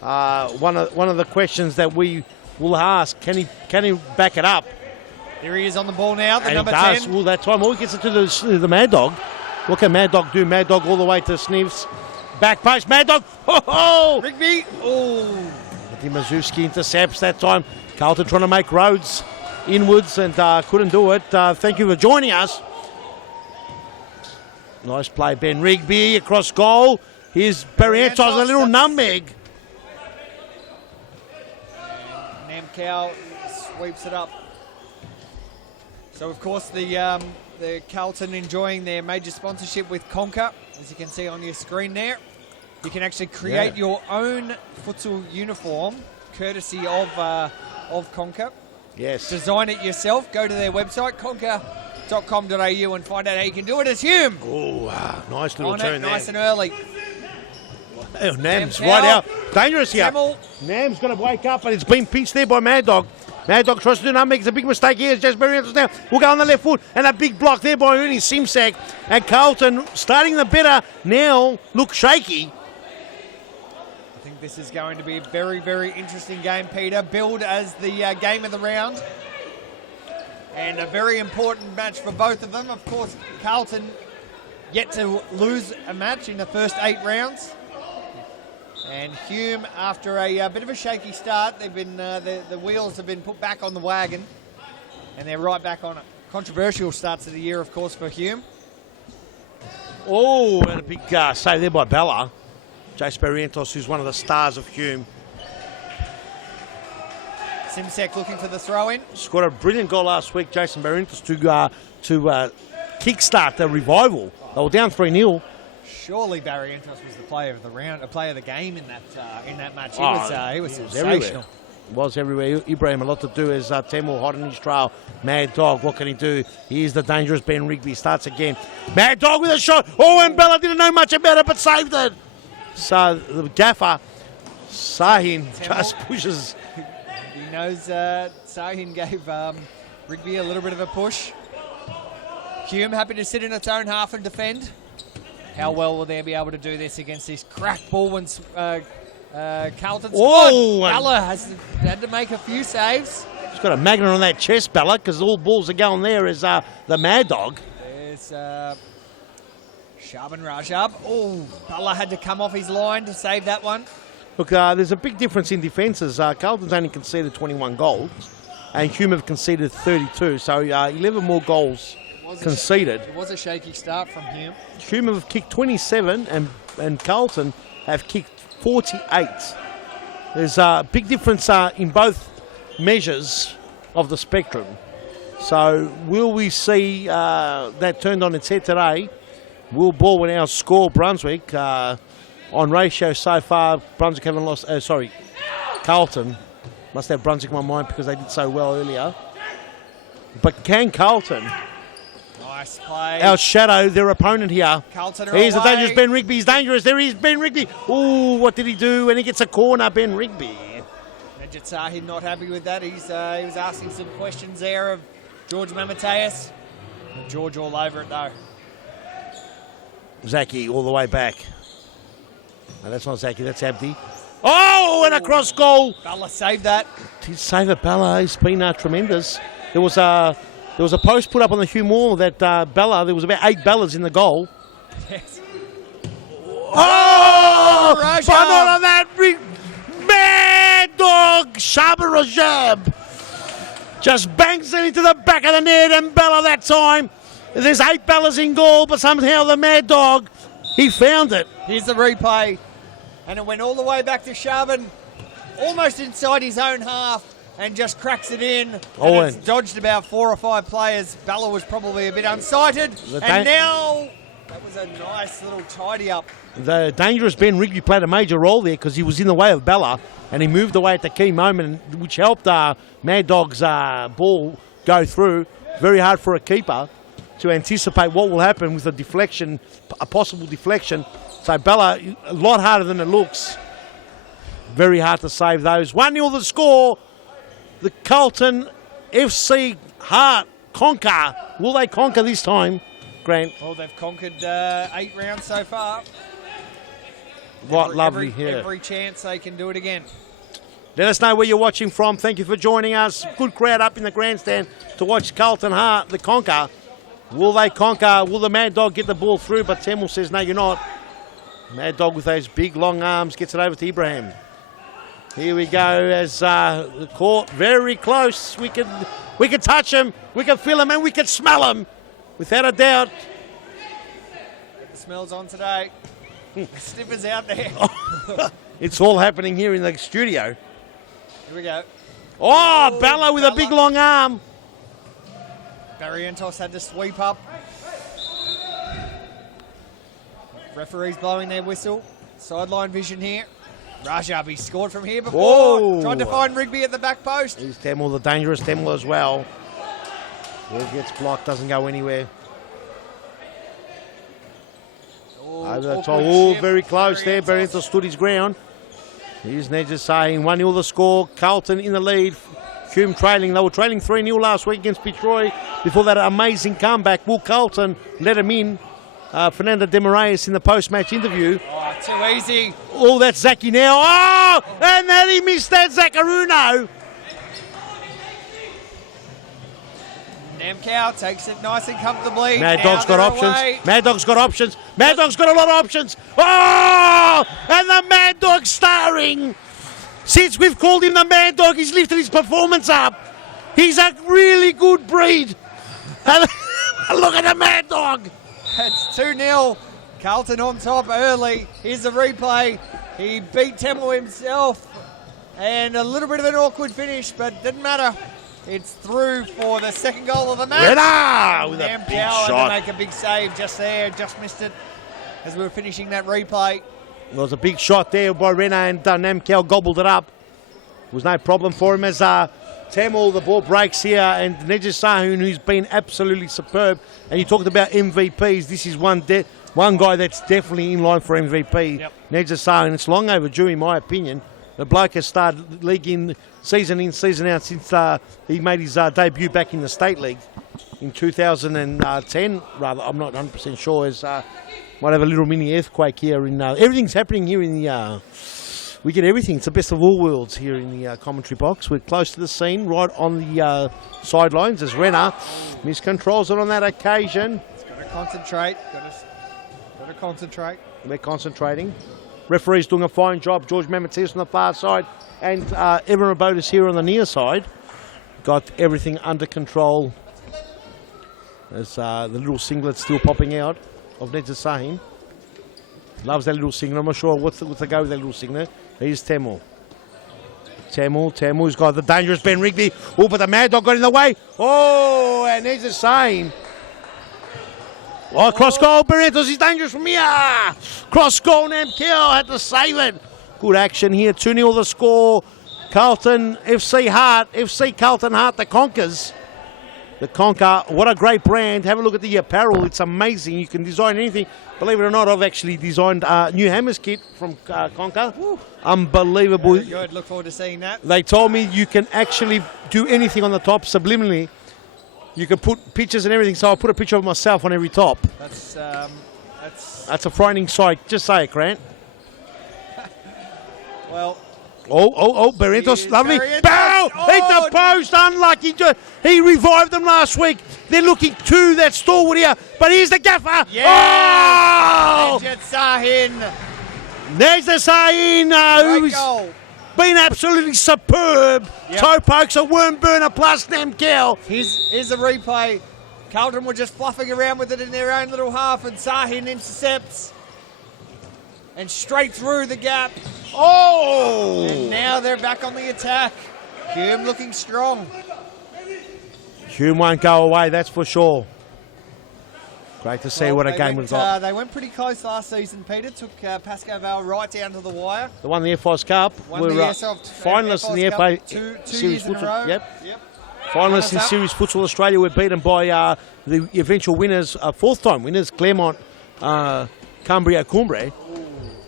One of the questions that we will ask: can he back it up? There he is on the ball now. The And number he does. 10. Well, that time, he gets it to the Mad Dog. What can Mad Dog do? Mad Dog all the way to Sniffs. Back post, Mad Dog. Oh! Rigby. Oh! Mazewski intercepts that time. Carlton trying to make roads inwards and couldn't do it. Thank you for joining us. Nice play, Ben Rigby across goal. Here's Barrientos, a little nutmeg. Namcow sweeps it up. So, of course, the Carlton enjoying their major sponsorship with Conquer, as you can see on your screen there. You can actually create your own futsal uniform, courtesy of Conquer. Yes. Design it yourself. Go to their website, conquer.com.au, and find out how you can do it as Hume. Oh, nice little On turn it, there. nice and early. Oh, Nam's Namcow. right out. Dangerous here. Samuel. Nam's going to wake up, but it's been pinched there by Mad Dog. Mad Dog tries to do nutmeg. It's a big mistake here. It's just Barrientos now. We'll go on the left foot. And a big block there by Ernie Simsak. And Carlton starting the better now look shaky. I think this is going to be a very, very interesting game, Peter. Billed as the game of the round. And a very important match for both of them. Of course, Carlton yet to lose a match in the first 8 rounds. And Hume, after a bit of a shaky start, they've been the wheels have been put back on the wagon, and they're right back on it. Controversial starts of the year, of course, for Hume. Oh, and a big save there by Bella. Jace Barrientos, who's one of the stars of Hume. Simsek looking for the throw-in. Scored a brilliant goal last week, Jason Barrientos, to kickstart the revival. They were down 3-0. Surely Barrientos was the player of the round, a player of the game in that match. He was sensational. Everywhere. Was everywhere. Ibrahim, a lot to do as Temple hot on his trail. Mad Dog, what can he do? Here's the dangerous Ben Rigby. Starts again. Mad Dog with a shot. Oh, and Bella didn't know much about it, but saved it. So the gaffer, Sahin, just pushes. He knows Sahin gave Rigby a little bit of a push. Hume happy to sit in its own half and defend. How well will they be able to do this against this crack Balwin's Carlton squad? Whoa! Bella has had to make a few saves. He's got a magnet on that chest, Bella, because all balls are going there as the Mad Dog. There's Shaban Rajab. Oh, Bella had to come off his line to save that one. Look, there's a big difference in defences. Carlton's only conceded 21 goals, and Hume have conceded 32, so 11 more goals conceded. It was a shaky start from Hume. Hume have kicked 27 and Carlton have kicked 48. There's a big difference in both measures of the spectrum. So will we see that turned on its head today? Will Balwin outscore Brunswick? On ratio so far, Brunswick haven't lost... Carlton. Must have Brunswick in my mind because they did so well earlier. But can Carlton... Nice play. outshadow their opponent here? Carlton are Here's the away. dangerous Ben Rigby. He's dangerous. There he is, Ben Rigby. Ooh, what did he do? And he gets a corner, Ben Rigby. Majid Sahin not happy with that. He was asking some questions there of George Mamateus. George all over it though. Zaki all the way back. No, that's not Zaki. That's Abdi. Oh, and a cross goal. Bella saved that. Did save it, Bella. He's been tremendous. There was a post put up on the Hume wall that Bella, there was about 8 Bellas in the goal. Yes. Oh! Rajab. But not on that. Shaban Rajab just bangs it into the back of the net, and Bella that time. There's 8 Bellas in goal, but somehow the Mad Dog, he found it. Here's the replay, and it went all the way back to Shaban, almost inside his own half, and just cracks it in. And it's dodged about 4 or 5 players. Bella was probably a bit unsighted, and now that was a nice little tidy up. The dangerous Ben Rigby played a major role there because he was in the way of Bella, and he moved away at the key moment, which helped Mad Dog's ball go through. Very hard for a keeper to anticipate what will happen with a deflection, a possible deflection. So Bella, a lot harder than it looks. Very hard to save those. 1-0 the score. The Carlton FC Heart conquer. Will they conquer this time, Grant? Well, they've conquered 8 rounds so far. Lovely here. Every chance they can do it again. Let us know where you're watching from. Thank you for joining us. Good crowd up in the grandstand to watch Carlton Heart, the conquer. Will they conquer? Will the Mad Dog get the ball through? But Temple says, no, you're not. Mad Dog with those big, long arms gets it over to Ibrahim. Here we go as the court very close. We can touch him, we can feel him, and we can smell him, without a doubt. Get the smells on today. The sniffers out there. It's all happening here in the studio. Here we go. Oh, Bella with a big long arm. Barrientos had to sweep up. Referee's blowing their whistle. Sideline vision here. Rajab, he scored from here before. Whoa. Tried to find Rigby at the back post. Here's Temple, the dangerous Temple as well. Ball gets blocked, doesn't go anywhere. Over the top. Oh, very close there. Barrientos stood his ground. Here's Nedja saying 1-0 the score. Carlton in the lead. Hume trailing. They were trailing 3-0 last week against Fitzroy before that amazing comeback. Will Carlton let him in? Fernando de Moraes in the post-match interview. Oh, too easy. Oh, that's Zaki now. Oh, and then he missed that Zaccaruno. Namcow takes it nice and comfortably. Mad Dog's got options. Mad Dog's got options. Mad Dog's got a lot of options. Oh, and the Mad Dog starring. Since we've called him the Mad Dog, he's lifted his performance up. He's a really good breed. Look at the Mad Dog. It's 2-0. Carlton on top early. Here's the replay. He beat Temple himself. And a little bit of an awkward finish, but didn't matter. It's through for the second goal of the match. Renner with a big shot. Had to make a big save just there. Just missed it as we were finishing that replay. There was a big shot there by Renner, and Namkel gobbled it up. It was no problem for him as Tamil, the ball breaks here, and Nedja Sahun, who's been absolutely superb. And you talked about MVPs. This is one guy that's definitely in line for MVP. Yep. Nedja Sahun. It's long overdue, in my opinion. The bloke has started league in, season out since he made his debut back in the State League in 2010. Rather, I'm not 100% sure. As might have a little mini earthquake here. Everything's happening here in the. We get everything. It's the best of all worlds here in the commentary box. We're close to the scene, right on the sidelines as Renner miscontrols it on that occasion. He's got to concentrate. Got to concentrate. We're concentrating. Referee's doing a fine job. George Mamatias on the far side, and Evan Rabotis here on the near side. Got everything under control. As the little singlet still popping out of Nedja Sahim. Loves that little singlet. I'm not sure what's the go with that little singlet. Here's Tamil. Tamil's got the dangerous Ben Rigby. Oh, but the Mad Dog got in the way. Oh, and Nedja Sahim. Oh, cross goal. Barrientos is dangerous from here. Cross goal. Namkel had to save it. Good action here. 2-0 the score. Carlton FC Heart. FC Carlton Heart, the Conkers. The Conker, what a great brand. Have a look at the apparel. It's amazing. You can design anything. Believe it or not, I've actually designed a new hammers kit from Conker. Woo. Unbelievable. Very good. Look forward to seeing that. They told me you can actually do anything on the top subliminally. You can put pictures and everything. So I'll put a picture of myself on every top. That's a frightening sight. Just say it, Grant. Well... Barrientos, lovely. Bow! Hit the post, unlucky. He revived them last week. They're looking to that stalwart here, but here's the gaffer. Yes! Oh! Nedja Sahin. There's the Sahin. Great goal. been absolutely superb. Yep. Toe pokes, a worm burner plus Namkel. Here's the replay. Carlton were just fluffing around with it in their own little half, and Sahin intercepts. And straight through the gap. Oh! And now they're back on the attack. Hume looking strong. Hume won't go away, that's for sure. Great to see what a game we've got. They went pretty close last season, Peter. Took Pasco Vale right down to the wire. They won the FOS Cup. Won the finalists in the Cup FA two Series years in a Futsal. row. Yep. Finalists in Runners-up. Series Futsal Australia were beaten by the eventual winners, fourth-time winners, Claremont, Cumbria, Cumbre.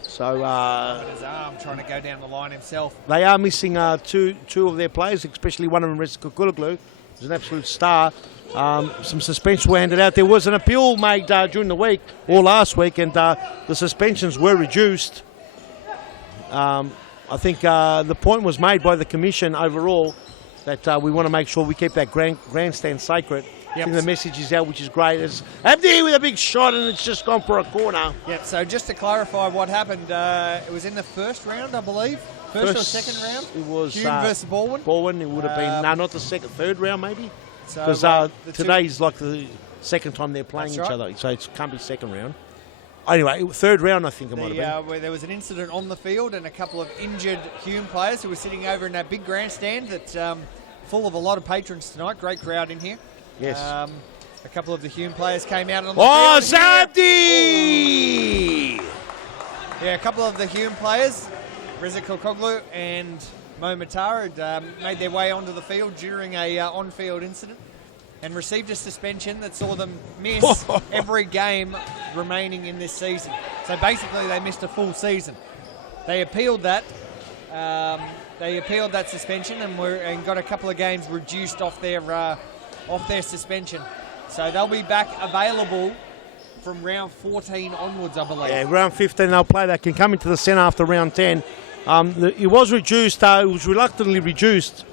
So His arm trying to go down the line himself. they are missing two of their players, especially one of them, Reza Kukuloglu, who's an absolute star. Some suspensions were handed out. There was an appeal made during the week or last week, and the suspensions were reduced. I think the point was made by the Commission overall that we want to make sure we keep that grandstand sacred. I think the message is out, which is great. It's Abdi with a big shot, and it's just gone for a corner. Yeah, so just to clarify what happened, it was in the first round, I believe. First or second round? It was Hume versus Balwin. Balwin, it would have been, not the third round maybe. So, Because the today's like the second time they're playing That's each right. other, so it can't be second round. Anyway, third round I think it might have been. Where there was an incident on the field and a couple of injured Hume players who were sitting over in that big grandstand that's full of a lot of patrons tonight. Great crowd in here. Yes. A couple of the Hume players came out on the Oh, field. Zabdi! Yeah, a couple of the Hume players, Reza Kokoglu and Mo Matara, had made their way onto the field during a on-field incident and received a suspension that saw them miss every game remaining in this season. So basically they missed a full season. They appealed that. They appealed that suspension and got a couple of games reduced off their suspension. So they'll be back available from round 14 onwards, I believe. Yeah, round 15 they'll play. They can come into the centre after round 10. It was reduced. It was reluctantly reduced,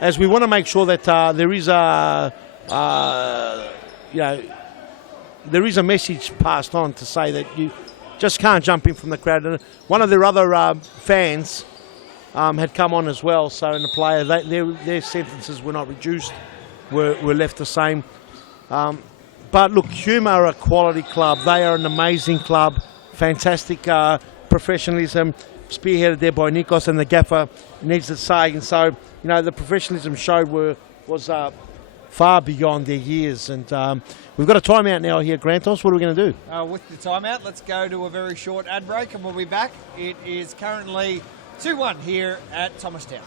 as we want to make sure that there is there is a message passed on to say that you just can't jump in from the crowd. And one of their other fans had come on as well. So in the player, their sentences were not reduced, were left the same. But look, Hume are a quality club. They are an amazing club. Fantastic professionalism, spearheaded there by Nikos, and the gaffer needs to say. And so, the professionalism showed was far beyond their years. And we've got a timeout now here, Grantos. What are we going to do? With the timeout, let's go to a very short ad break and we'll be back. It is currently 2-1 here at Thomastown.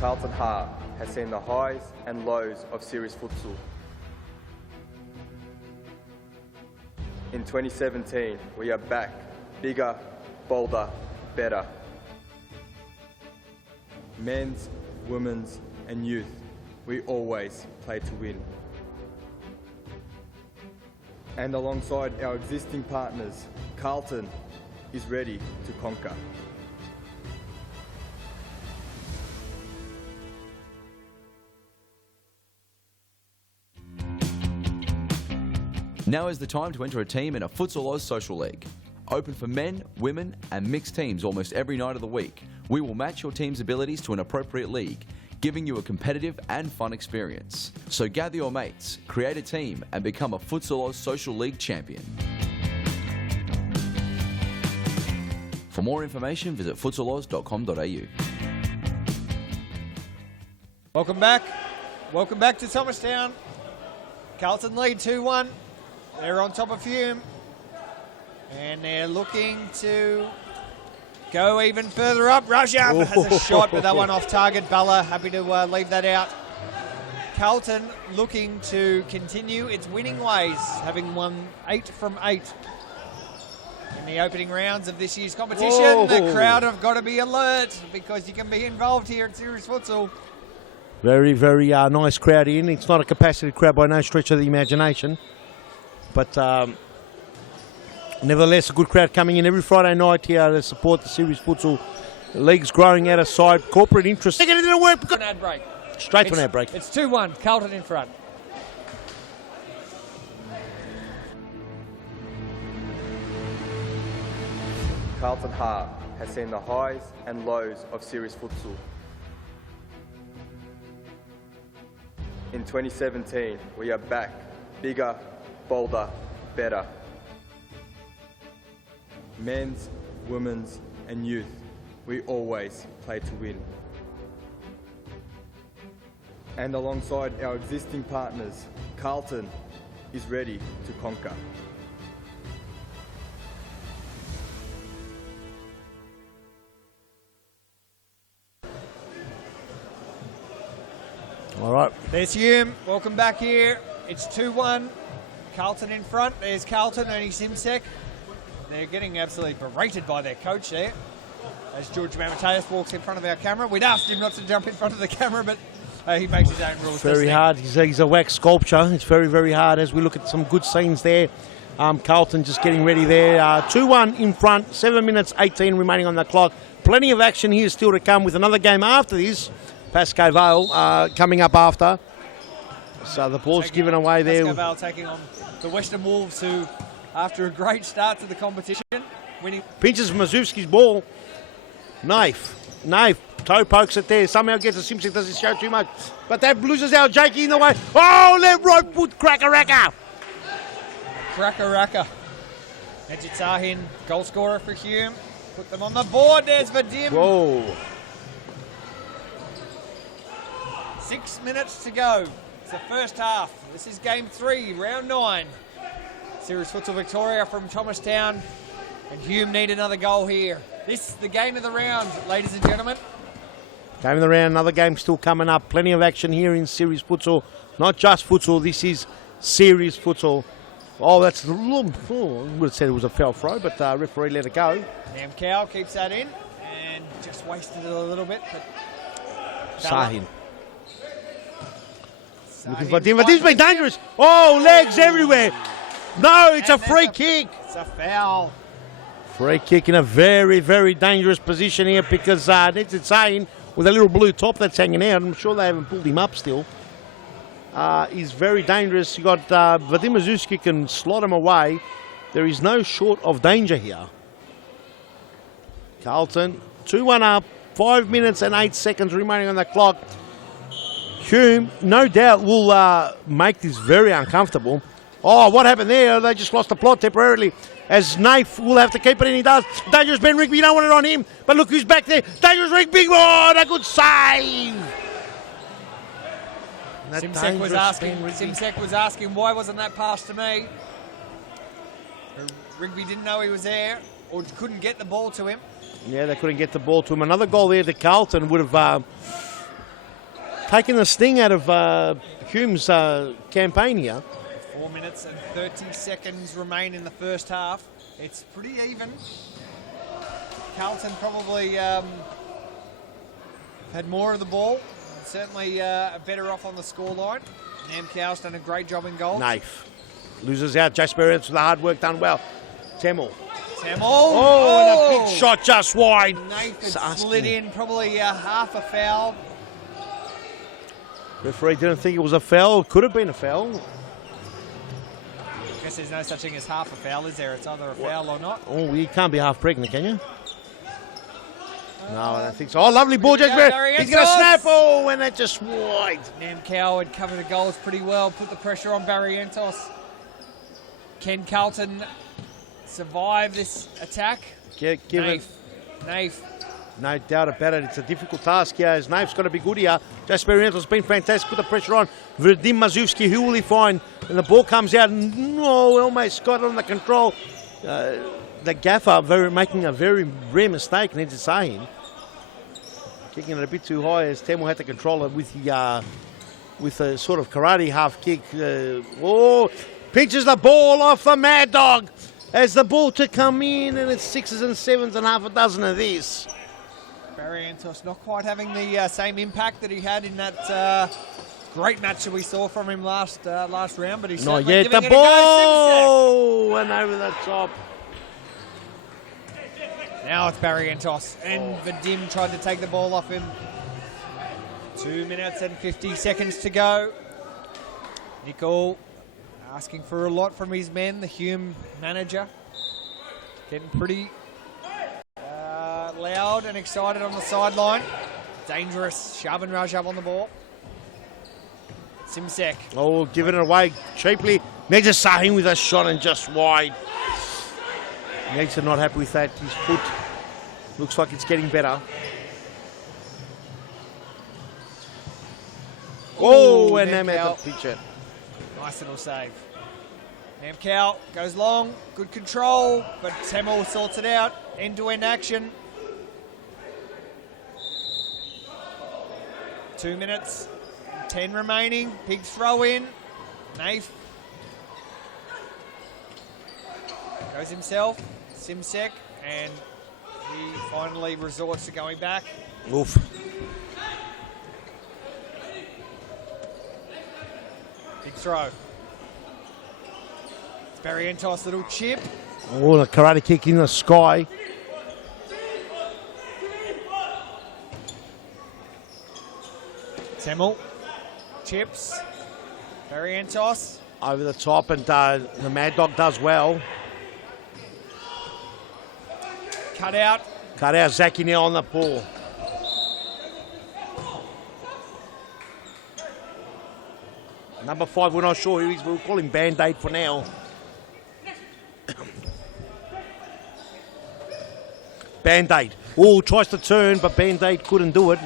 Carlton Heart has seen the highs and lows of series futsal. In 2017, we are back, bigger, bolder, better. Men's, women's and youth, we always play to win. And alongside our existing partners, Carlton is ready to conquer. Now is the time to enter a team in a Futsal Oz Social League. Open for men, women and mixed teams almost every night of the week. We will match your team's abilities to an appropriate league, giving you a competitive and fun experience. So gather your mates, create a team and become a Futsal Oz Social League champion. For more information, visit futsaloz.com.au. Welcome back. Welcome back to Thomastown. Carlton lead 2-1. They're on top of Hume. And they're looking to go even further up. Rajab has a shot, but that one off target. Bala happy to leave that out. Carlton looking to continue its winning ways, having won 8 from 8 in the opening rounds of this year's competition. Whoa. The crowd have got to be alert because you can be involved here at Series Futsal. Very, very nice crowd in. It's not a capacity crowd by no stretch of the imagination. But nevertheless, a good crowd coming in every Friday night here to support the Series Futsal. The league's growing out of sight. Corporate interest. They're going to work. An ad break. Straight to an ad break. It's 2-1. Carlton in front. Carlton Heart has seen the highs and lows of series futsal. In 2017, we are back, bigger, bolder, better. Men's, women's and youth, we always play to win. And alongside our existing partners, Carlton is ready to conquer. All right. There's Hume. Welcome back here. It's 2-1. Carlton in front. There's Carlton, Ernie Simsek. They're getting absolutely berated by their coach there. As George Mamateus walks in front of our camera. We'd asked him not to jump in front of the camera, but he makes his own rules. Very hard. He's a wax sculpture. It's very, very hard as we look at some good scenes there. Carlton just getting ready there. 2-1 in front. 7 minutes, 18 remaining on the clock. Plenty of action here still to come with another game after this. Pasco Vale coming up after. So the ball's given away there. Pasco Vale taking on the Western Wolves, who, after a great start to the competition, winning. Pinches Mazewski's ball. Knife. Toe pokes it there. Somehow gets a Simpson. Doesn't show too much. But that loses out. Jakey in the way. Oh, left right foot. Cracker-racker. Cracker-racker. Ejitahin, goal scorer for Hume. Put them on the board. There's Vadim. Whoa. 6 minutes to go. It's the first half. This is game 3, round 9. Series Futsal Victoria from Thomastown. And Hume need another goal here. This is the game of the round, ladies and gentlemen. Game of the round, another game still coming up. Plenty of action here in series futsal. Not just futsal, this is series futsal. Oh, that's... I would have said it was a foul throw, but referee let it go. Namcow keeps that in and just wasted it a little bit. But Sahin. Looking for Vadim. Vadim's been dangerous. Oh, legs everywhere. No, it's a free kick. It's a foul. Free kick in a very, very dangerous position here because it's saying with a little blue top that's hanging out. I'm sure they haven't pulled him up still. He's very dangerous. You got Vadim Mazewski can slot him away. There is no short of danger here. Carlton 2-1 up. 5 minutes and 8 seconds remaining on the clock. Hume, no doubt, will make this very uncomfortable. Oh, what happened there? They just lost the plot temporarily. As Naif will have to keep it in, he does. Dangerous Ben Rigby, you don't want it on him. But look who's back there. Dangerous Rigby, oh, a good save. Simsek was asking, why wasn't that pass to me? Rigby didn't know he was there or couldn't get the ball to him. Yeah, they couldn't get the ball to him. Another goal there to Carlton would have taken the sting out of Hume's campaign here. 4 minutes and 30 seconds remain in the first half. It's pretty even. Carlton probably had more of the ball. Certainly better off on the scoreline. Namcow's done a great job in goal. Knife. Loses out. Jasper with the hard work done well. Temel. Oh, and a big shot just wide. Nathan slid in, probably half a foul. Referee didn't think it was a foul. Could have been a foul. I guess there's no such thing as half a foul, is there? It's either a foul or not. Oh, you can't be half pregnant, can you? No, I don't think so. Oh, lovely ball, Jasper. He's going to snap. Oh, and that just wide. Namcow had covered the goals pretty well, put the pressure on Barrientos. Can Carlton survive this attack? Naif. No doubt about it. It's a difficult task here as Naif's got to be good here. Jasper has been fantastic. Put the pressure on. Vadim Mazewski, who will he find? And the ball comes out. No, almost got it under control. The gaffer making a very rare mistake, need to say him. Kicking it a bit too high as Temel had to control it with a sort of karate half kick. Pinches the ball off the Mad Dog as the ball to come in, and it's 6s and 7s and half a dozen of this. Barrientos not quite having the same impact that he had in that great match that we saw from him last round, but he's not yet. The ball and over the top. Now it's Barrientos, and Vadim tried to take the ball off him. 2 minutes and 50 seconds to go. Nicole asking for a lot from his men, the Hume manager. Getting pretty loud and excited on the sideline. Dangerous shove and rush up on the ball. Simsek. Oh, giving it away cheaply. Needs a Sahim with a shot and just wide. Needs are not happy with that. His foot looks like it's getting better. Oh, and Namcow the pitcher. Nice little save. Namcow goes long, good control, but Tamil sorts it out. End-to-end action. 2 minutes, 10 remaining. Big throw in. Naif goes himself. Simsek, and he finally resorts to going back. Oof. Big throw. It's Barrientos' little chip. Oh, a karate kick in the sky. Tamil chips. Barrientos. Over the top, and the Mad Dog does well. Cut out. Cut out, Zaki now on the ball. Number 5, we're not sure who he is. We'll call him Band-Aid for now. Band-Aid. Oh, tries to turn, but Band-Aid couldn't do it.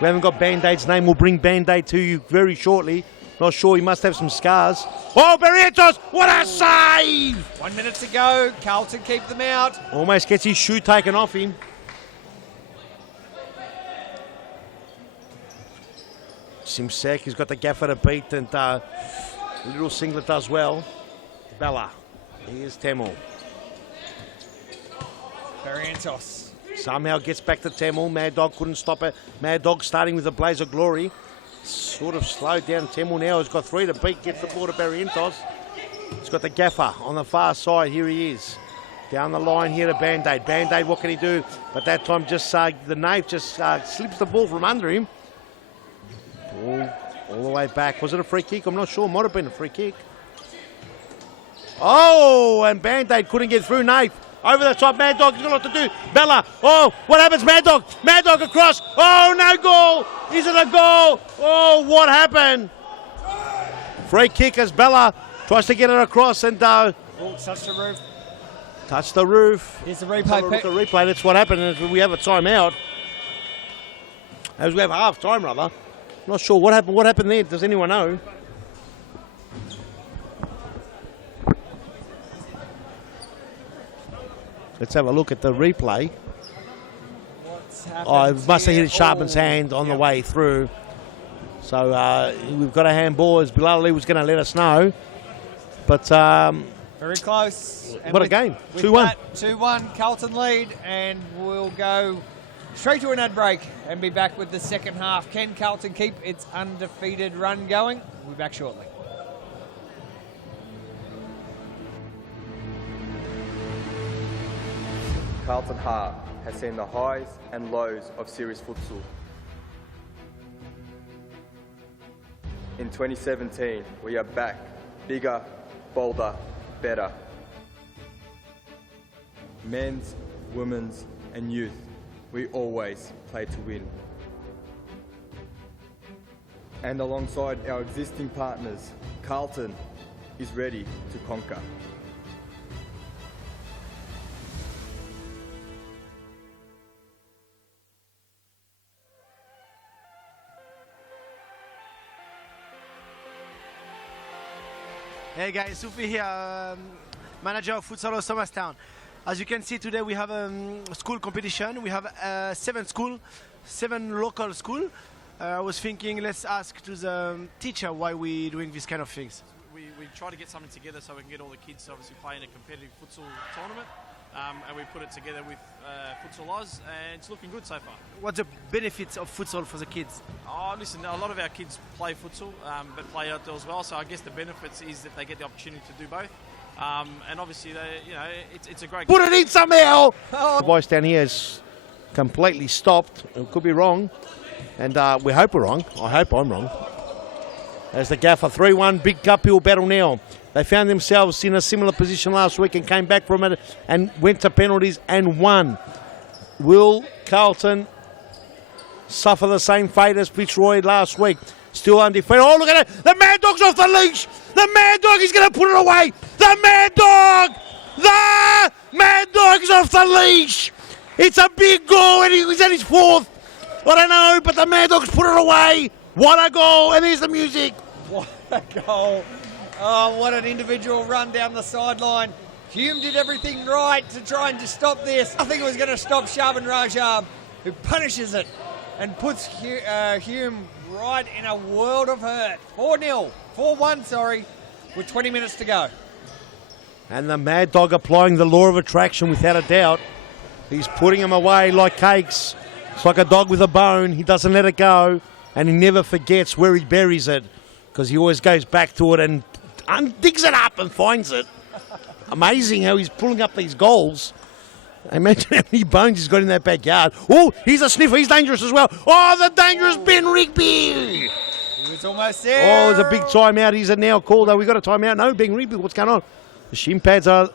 We haven't got Band-Aid's name. We'll bring Band-Aid to you very shortly. Not sure, he must have some scars. Oh, Barrientos, what a save! 1 minute to go. Carlton keep them out. Almost gets his shoe taken off him. Simsek, he's got the gaffer to beat, and little singlet does well. Bella, here's Tamil. Barrientos. Somehow gets back to Tamil. Mad Dog couldn't stop it. Mad Dog starting with a blaze of glory. Sort of slowed down. Tamil now has got 3 to beat. Gets the ball to Barrientos. He's got the gaffer on the far side. Here he is. Down the line here to Band-Aid. Band-Aid, what can he do? But that time just the Knave just slips the ball from under him. Ball all the way back. Was it a free kick? I'm not sure. Might have been a free kick. Oh, and Band-Aid couldn't get through. Knave. Over the top, Mad Dog, he's got a lot to do. Bella, oh, what happens, Mad Dog? Mad Dog across. Oh, no goal. Is it a goal? Oh, what happened? Free kick as Bella tries to get it across, and touched the roof. Touched the roof. Here's the replay. Look at the replay. That's what happened. We have a timeout. As we have half time, rather. Not sure what happened. What happened there? Does anyone know? Let's have a look at the replay. Oh, it must have hit Sharpen's hand on the way through. So we've got a handball, as Bilal Ali was going to let us know. But very close. And what a game. 2-1. 2-1, Carlton lead, and we'll go straight to an ad break and be back with the second half. Can Carlton keep its undefeated run going? We'll be back shortly. Carlton Heart has seen the highs and lows of series futsal. In 2017, we are back, bigger, bolder, better. Men's, women's and youth, we always play to win. And alongside our existing partners, Carlton is ready to conquer. Hey guys, Sufi here, manager of Futsal Oz LINKS. As you can see today we have a school competition. We have 7 local schools. I was thinking let's ask to the teacher why we doing this kind of things. We try to get something together so we can get all the kids to obviously play in a competitive futsal tournament. And we put it together with Futsal Oz, and it's looking good so far. What's the benefits of futsal for the kids? Oh, listen, a lot of our kids play futsal, but play outdoor as well. So I guess the benefits is that they get the opportunity to do both. And obviously, it's a great. Put it in somehow. The voice down here is completely stopped. It could be wrong, and we hope we're wrong. I hope I'm wrong. There's the gaffer. 3-1, big uphill battle now. They found themselves in a similar position last week and came back from it and went to penalties and won. Will Carlton suffer the same fate as Fitzroy last week? Still undefeated. Oh, look at it. The Mad Dog's off the leash. The Mad Dog is going to put it away. The Mad Dog. The Mad Dog's off the leash. It's a big goal, and he's at his fourth. I don't know, but the Mad Dog's put it away. What a goal. And there's the music. What a goal. Oh, what an individual run down the sideline. Hume did everything right to try and just stop this. I think it was going to stop Shaban Rajab, who punishes it and puts Hume right in a world of hurt. 4-0. 4-1, sorry, with 20 minutes to go. And the Mad Dog applying the law of attraction without a doubt. He's putting him away like cakes. It's like a dog with a bone. He doesn't let it go, and he never forgets where he buries it, because he always goes back to it and digs it up and finds it. Amazing how he's pulling up these goals. Imagine how many bones he's got in that backyard. Oh, he's a sniffer. He's dangerous as well. Oh, the dangerous Ben Rigby. He was almost there. Oh, there's a big timeout. Is it now called? Have we got a timeout? No, Ben Rigby. What's going on? The shin pads are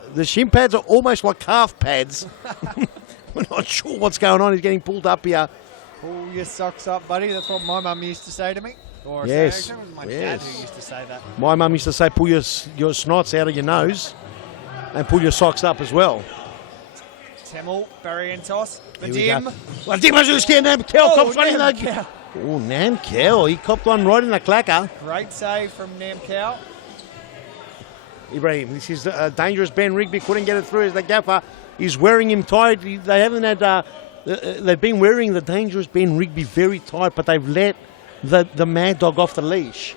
almost like calf pads. We're not sure what's going on. He's getting pulled up here. Pull your socks up, buddy. That's what my mum used to say to me. Or Yes. it was my dad who used to say that. My mum used to say, pull your snots out of your nose and pull your socks up as well. Temel, Barrientos, Here we go. Vadim. Vadim Mazurski and Namkel cops one in the... Namkel. Oh, Namkel. He copped one right in the clacker. Great save from Namkel. Ibrahim, this is dangerous. Ben Rigby couldn't get it through as the gaffer is wearing him tight. They haven't had... they've been wearing the dangerous Ben Rigby very tight, but they've let the Mad Dog off the leash.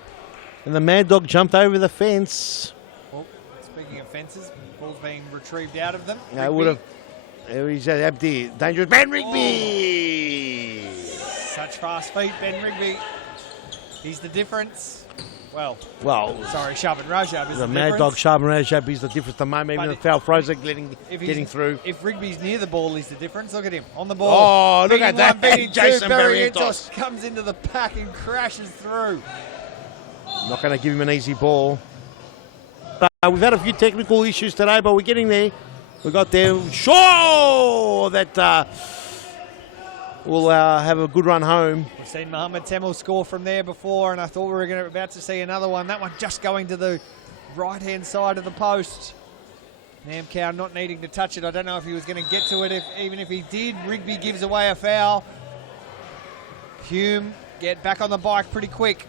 And the Mad Dog jumped over the fence. Well, speaking of fences, ball's being retrieved out of them. I would have... There he's Abdi. Dangerous Ben Rigby! Such fast feet, Ben Rigby. He's the difference. Well, sorry, Shaban Rajab is the Mad difference. Dog Shaban Rajab is the difference. The moment even the foul Frozen getting through. If Rigby's near the ball, he's the difference. Look at him on the ball. Oh, look at that. Jason Barrientos comes into the pack and crashes through. Not going to give him an easy ball. We've had a few technical issues today, but we're getting there. We got there. Sure that we'll have a good run home. We've seen Mohamed Temel score from there before, and I thought we were about to see another one. That one just going to the right-hand side of the post. Namcow not needing to touch it. I don't know if he was going to get to it. Even if he did, Rigby gives away a foul. Hume get back on the bike pretty quick.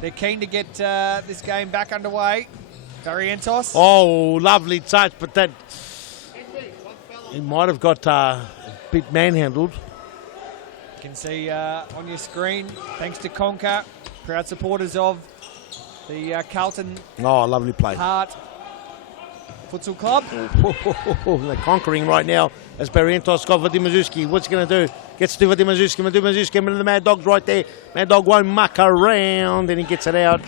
They're keen to get this game back underway. Barrientos. Oh, lovely touch, but that... He might have got a bit manhandled. You can see on your screen, thanks to Conker, proud supporters of the Carlton lovely play. Heart Futsal Club. They're conquering right now as Barrientos got Vadim Mazurski. What's he going to do? Gets to Vadim Mazurski, and the Mad Dog's right there. Mad Dog won't muck around, and he gets it out.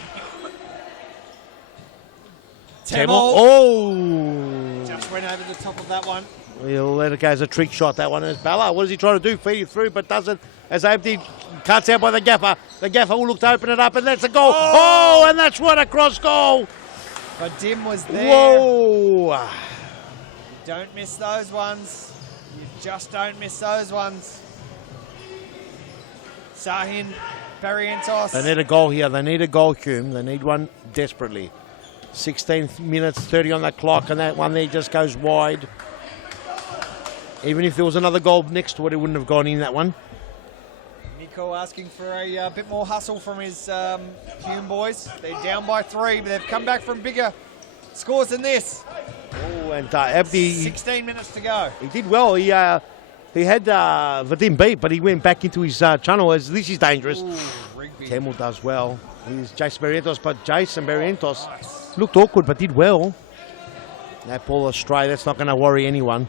Temel. Oh! Just went over the top of that one. He'll let it go as a trick shot, that one. As Bala, what does he try to do? Feed it through, but doesn't. As Abdi cuts out by the gaffer. The gaffer will look to open it up, and that's a goal. Oh, and that's right across goal. Vadim was there. Whoa. You don't miss those ones. You just don't miss those ones. Sahin, Barrientos. They need a goal here. They need a goal, Hume. They need one desperately. 16 minutes, 30 on the clock, and that one there just goes wide. Even if there was another goal next to it, it wouldn't have gone in, that one. Nico asking for a bit more hustle from his Hume boys. They're down by 3, but they've come back from bigger scores than this. Oh, and Abdi... 16 minutes to go. He did well. He had Vadim beat, but he went back into his channel as this is dangerous. Temel does well. He's Jason Barrientos, but Jason Barrientos looked awkward but did well. That ball astray, that's not going to worry anyone.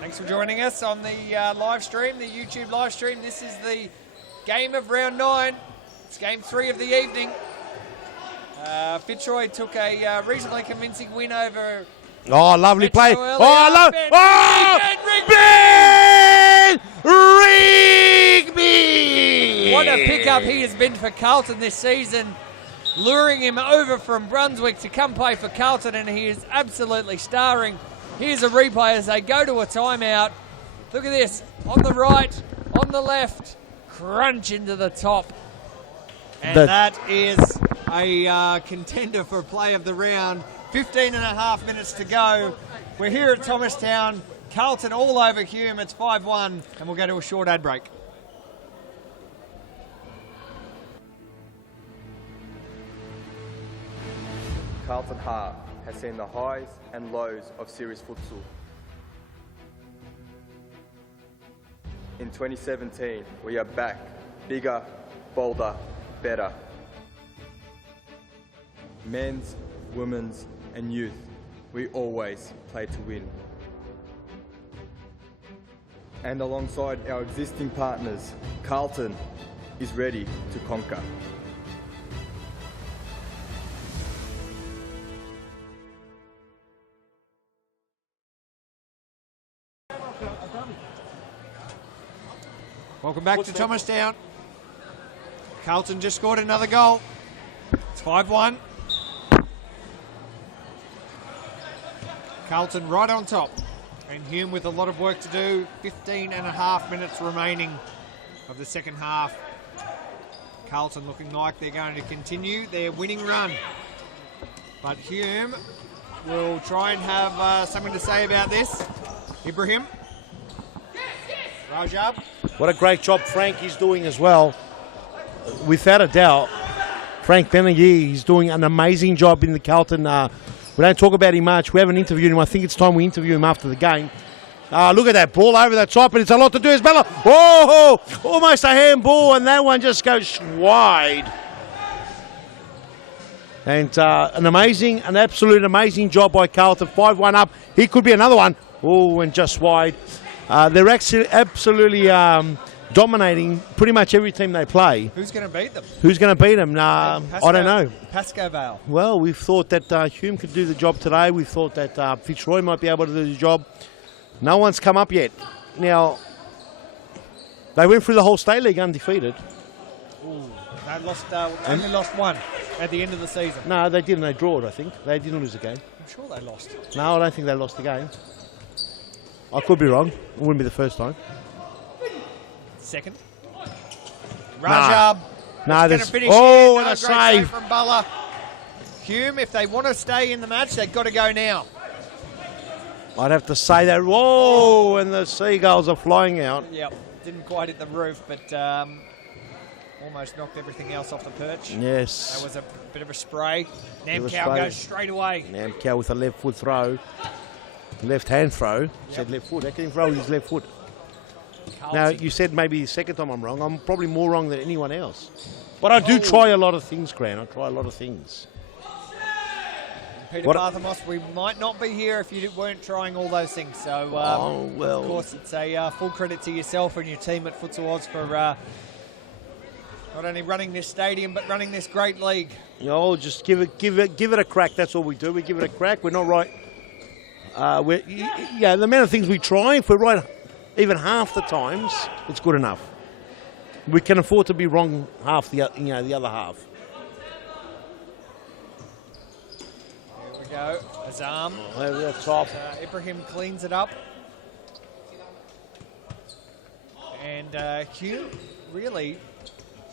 Thanks for joining us on the live stream, the YouTube live stream. This is the game of round 9. It's game 3 of the evening. Fitzroy took a reasonably convincing win over... Oh, lovely play. earlier. Oh, I love... Ben Rigby! What a pickup he has been for Carlton this season, luring him over from Brunswick to come play for Carlton, and he is absolutely starring. Here's a replay as they go to a timeout. Look at this. On the right, on the left, crunch into the top. And that is a contender for play of the round. 15 and a half minutes to go. We're here at Thomastown. Carlton all over Hume. It's 5-1, and we'll go to a short ad break. Carlton Heart has seen the highs and lows of series futsal. In 2017, we are back, bigger, bolder, better. Men's, women's and youth, we always play to win. And alongside our existing partners, Carlton is ready to conquer. Welcome back to Thomastown. Carlton just scored another goal. It's 5-1. Carlton right on top. And Hume with a lot of work to do. 15 and a half minutes remaining of the second half. Carlton looking like they're going to continue their winning run. But Hume will try and have something to say about this. Ibrahim. Rajab. What a great job Frank is doing as well. Without a doubt, Frank Benaghi is doing an amazing job in the Carlton. We don't talk about him much. We haven't interviewed him. I think it's time we interview him after the game. Look at that ball over the top, and it's a lot to do. Bella. Oh, almost a handball, and that one just goes wide. And an absolute amazing job by Carlton. 5-1 up. He could be another one. Oh, and just wide. They're actually absolutely dominating pretty much every team they play. Who's going to beat them? Who's going to beat them? I don't know. Pasco Vale. Well, we've thought that Hume could do the job today. We've thought that Fitzroy might be able to do the job. No one's come up yet. Now, they went through the whole state league undefeated. Ooh, they lost, only lost one at the end of the season. No, they didn't. They drew it, I think. They didn't lose a game. I'm sure they lost. No, I don't think they lost the game. I could be wrong. It wouldn't be the first time. Second. Rajab. No, there's and a great save from Bala. Hume, if they want to stay in the match, they've got to go now. I'd have to say that. Whoa, and the seagulls are flying out. Yep, didn't quite hit the roof, but almost knocked everything else off the perch. Yes. That was a bit of a spray. Namcow goes straight away. Namcow with a left foot throw. Left hand throw. Yep. Said left foot. How can he throw with his left foot? Carlton. Now, you said maybe the second time I'm wrong. I'm probably more wrong than anyone else. But I do try a lot of things, Grant. I try a lot of things. Peter Barthamos, we might not be here if you weren't trying all those things. So, of course, it's a full credit to yourself and your team at Futsal Oz for not only running this stadium, but running this great league. Just give it a crack. That's all we do. We give it a crack. We're not right. The amount of things we try, if we're right even half the times, it's good enough. We can afford to be wrong half the other half. Here we go. Azam. Over the top. Ibrahim cleans it up. And Hume really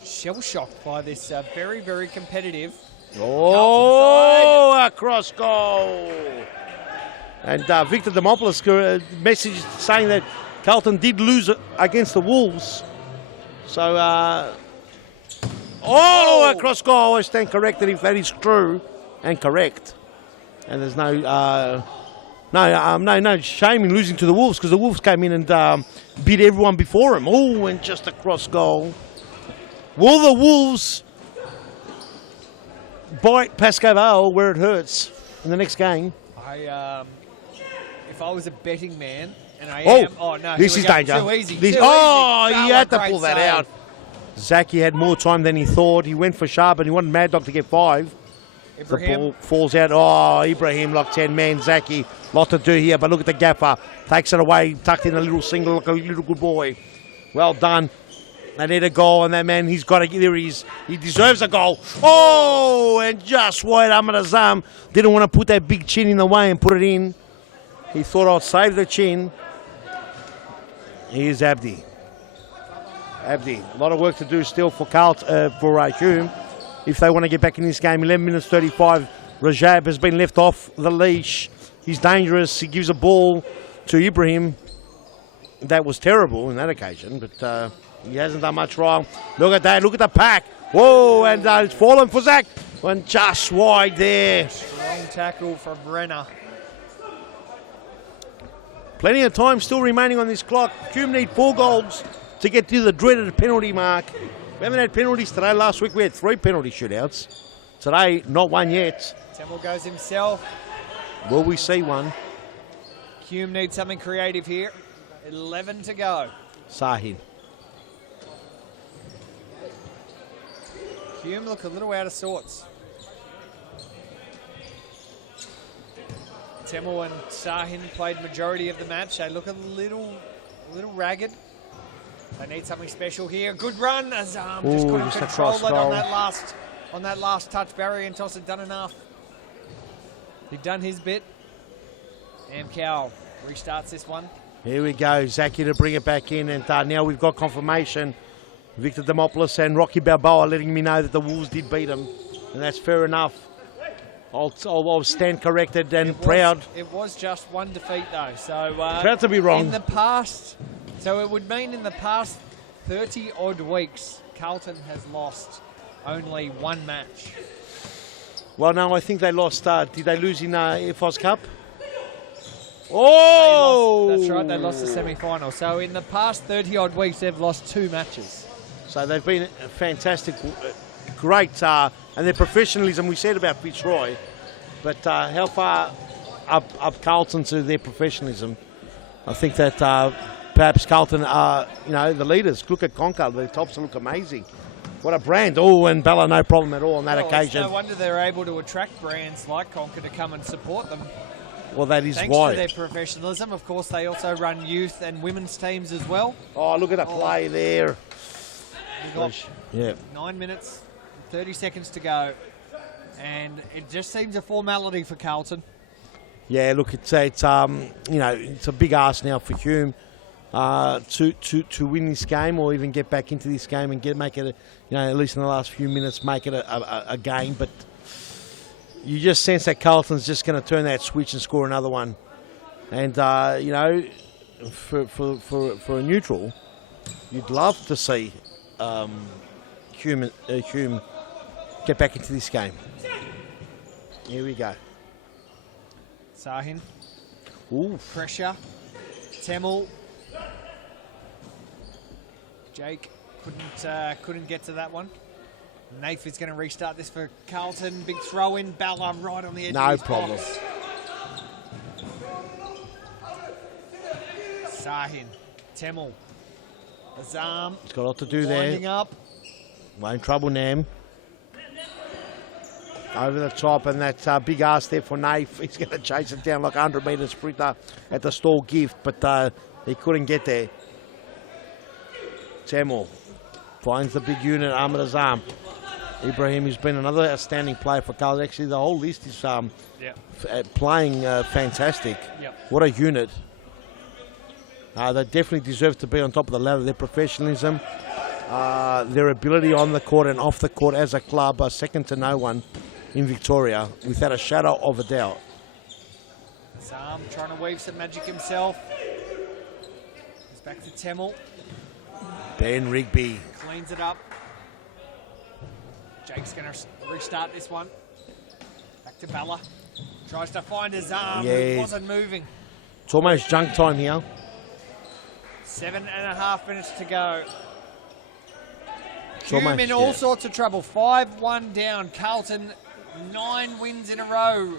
shell-shocked by this very, very competitive. Oh, a cross goal. And Victor Demopoulos message saying that Carlton did lose against the Wolves. So, a cross goal. I stand corrected if that is true and correct. And there's no shame in losing to the Wolves because the Wolves came in and beat everyone before them. Oh, and just a cross goal. Will the Wolves bite Pasco Vale where it hurts in the next game? If I was a betting man, and I am... Oh, no. This is danger. Too easy. He had to pull that out. Zaki had more time than he thought. He went for sharp and he wanted Mad Dog to get 5. Ibrahim. The ball falls out. Oh, Ibrahim locked 10 men. Zaki, lot to do here, but look at the gaffer. Takes it away, tucked in a little single, like a little good boy. Well done. They need a goal, and that man, he's got to... There he is. He deserves a goal. Oh, and just wide Ahmed Azam. Didn't want to put that big chin in the way and put it in. He thought I'd save the chin. Here's Abdi. Abdi, a lot of work to do still for Hume. If they want to get back in this game, 11 minutes 35. Rajab has been left off the leash. He's dangerous. He gives a ball to Ibrahim. That was terrible in that occasion, but he hasn't done much wrong. Look at that. Look at the pack. Whoa, and it's fallen for Zach. And just wide there. Strong tackle from Brenner. Plenty of time still remaining on this clock. Hume need 4 goals to get to the dreaded penalty mark. We haven't had penalties today. Last week we had 3 penalty shootouts. Today, not one yet. Temple goes himself. Will we see one? Hume needs something creative here. 11 to go. Sahin. Hume look a little out of sorts. Temple and Sahin played majority of the match. They look a little ragged. They need something special here. Good run. Azam just couldn't control it on that last touch. Barry and Toss had done enough. He'd done his bit. Amcal restarts this one. Here we go. Zaki to bring it back in, and now we've got confirmation. Victor Demopoulos and Rocky Balboa letting me know that the Wolves did beat them, and that's fair enough. I'll stand corrected and proud. It was just one defeat though, so proud to be wrong. In the past, so it would mean in the past 30 odd weeks, Carlton has lost only 1 match. Well, no, I think they lost. Did they lose in FOS Cup? Oh! That's right, they lost the semi-final. So in the past 30 odd weeks, they've lost 2 matches. So they've been fantastic, great, and their professionalism we said about Fitzroy, but how far up Carlton to their professionalism? I think that perhaps Carlton are, the leaders. Look at Conker, the tops look amazing. What a brand. Oh, and Bella, no problem at all on that occasion. It's no wonder they're able to attract brands like Conker to come and support them. Well, that is Thanks why. to their professionalism. Of course, they also run youth and women's teams as well. Oh, look at the play there. We've got Yeah. 9 minutes, 30 seconds to go. And it just seems a formality for Carlton. Yeah, look, it's a big ask now for Hume to win this game, or even get back into this game and make it, at least in the last few minutes, make it a game. But you just sense that Carlton's just going to turn that switch and score another one. And for a neutral, you'd love to see Hume get back into this game. Here we go. Sahin. Ooh. Pressure. Temel. Jake couldn't get to that one. Nath is going to restart this for Carlton. Big throw in. Balla right on the edge of his problem. box. Sahin. Temel. Azam. It's got a lot to do winding there. Up. We're in trouble, Nam. Over the top, and that big ass there for Nath. He's going to chase it down like a 100-metre sprinter at the stall gift, but he couldn't get there. Temel finds the big unit, Ahmed Azam. Ibrahim has been another outstanding player for Carlton. Actually, the whole list is playing fantastic. Yep. What a unit. They definitely deserve to be on top of the ladder. Their professionalism, their ability on the court and off the court as a club are second to no one in Victoria, without a shadow of a doubt. Azam trying to weave some magic himself. He's back to Temel. Ben Rigby. Cleans it up. Jake's going to restart this one. Back to Balla. Tries to find his arm. Yeah. It wasn't moving. It's almost junk time here. 7.5 minutes to go. It's Hume almost, in all sorts of trouble. 5-1 down. Carlton, 9 wins in a row.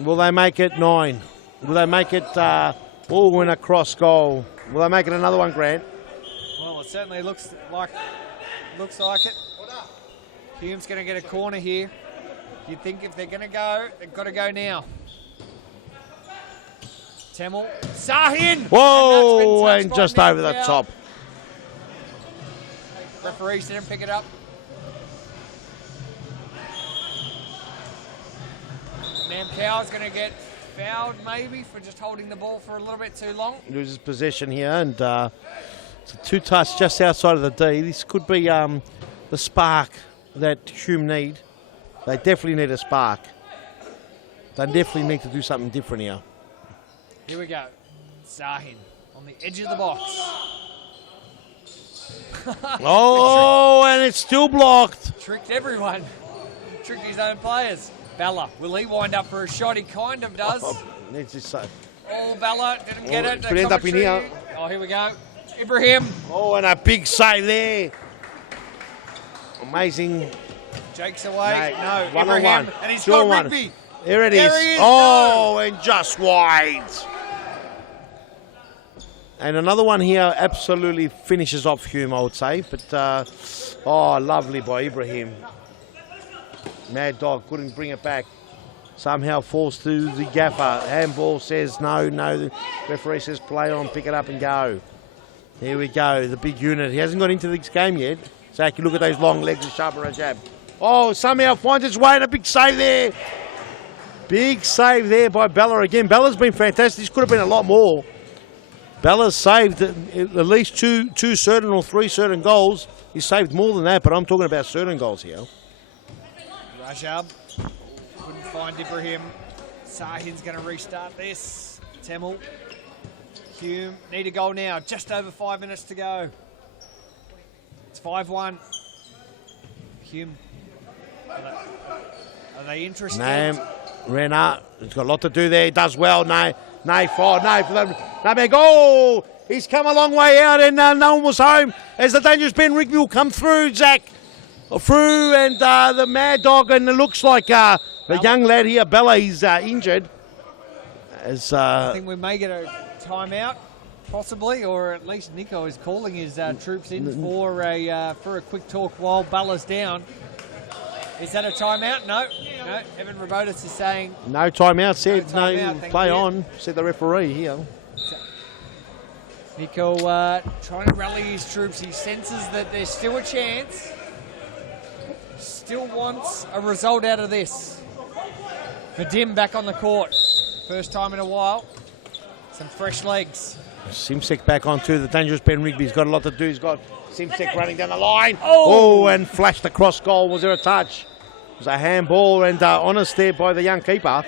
Will they make it 9? Will they make it win a cross goal? Will they make it another one, Grant? Well, it certainly looks like it. Hume's going to get a corner here. You'd think if they're going to go, they've got to go now. Temel. Sahin! Whoa! And just over the top. Referees didn't pick it up. Namkow's going to get fouled maybe for just holding the ball for a little bit too long. Loses possession here, and it's a 2-touch just outside of the D. This could be the spark that Hume need. They definitely need a spark. They definitely need to do something different here. Here we go. Zahin on the edge of the box. Oh, and it's still blocked. Tricked everyone. Tricked his own players. Bella, will he wind up for a shot? He kind of does. Needs to say. Oh, Bella didn't get it. Could end up in here. Oh, here we go. Ibrahim. Oh, and a big save there. Amazing. Jake's away. No, one Ibrahim. on one. And he's Two got on one. Rigby. There it is. There he is. Oh, and just wide. And another one here absolutely finishes off Hume, I would say. But, oh, lovely by Ibrahim. Mad Dog couldn't bring it back. Somehow falls to the gaffer. Handball says no. The referee says play on, pick it up and go. Here we go, the big unit. He hasn't got into this game yet. Zach, you look at those long legs and sharper a jab. Oh, somehow finds its way and a big save there. Big save there by Bella again. Bella's been fantastic. This could have been a lot more. Bella's saved at least two certain or three certain goals. He's saved more than that, but I'm talking about certain goals here. Rajab couldn't find Ibrahim. Sahin's going to restart this. Temel. Hume need a goal now. Just over 5 minutes to go. It's 5-1. Hume. Are they interested? Name, Renner. He's got a lot to do there. He does well. No for the goal. He's come a long way out and no one was home. As the dangerous Ben Rigby will come through, Zach. Through and the Mad Dog, and it looks like the young lad here, Bella, he's injured. I think we may get a timeout, possibly, or at least Nico is calling his troops in for a quick talk while Bella's down. Is that a timeout? No. Evan Robotis is saying no timeout. Said no, timeout, play on. Said the referee here. Nico trying to rally his troops. He senses that there's still a chance. Still wants a result out of this. Vadim back on the court. First time in a while. Some fresh legs. Simsek back on too. The dangerous Ben Rigby's got a lot to do. He's got Simsek running down the line. Oh, and flashed across goal. Was there a touch? It was a handball and honest there by the young keeper.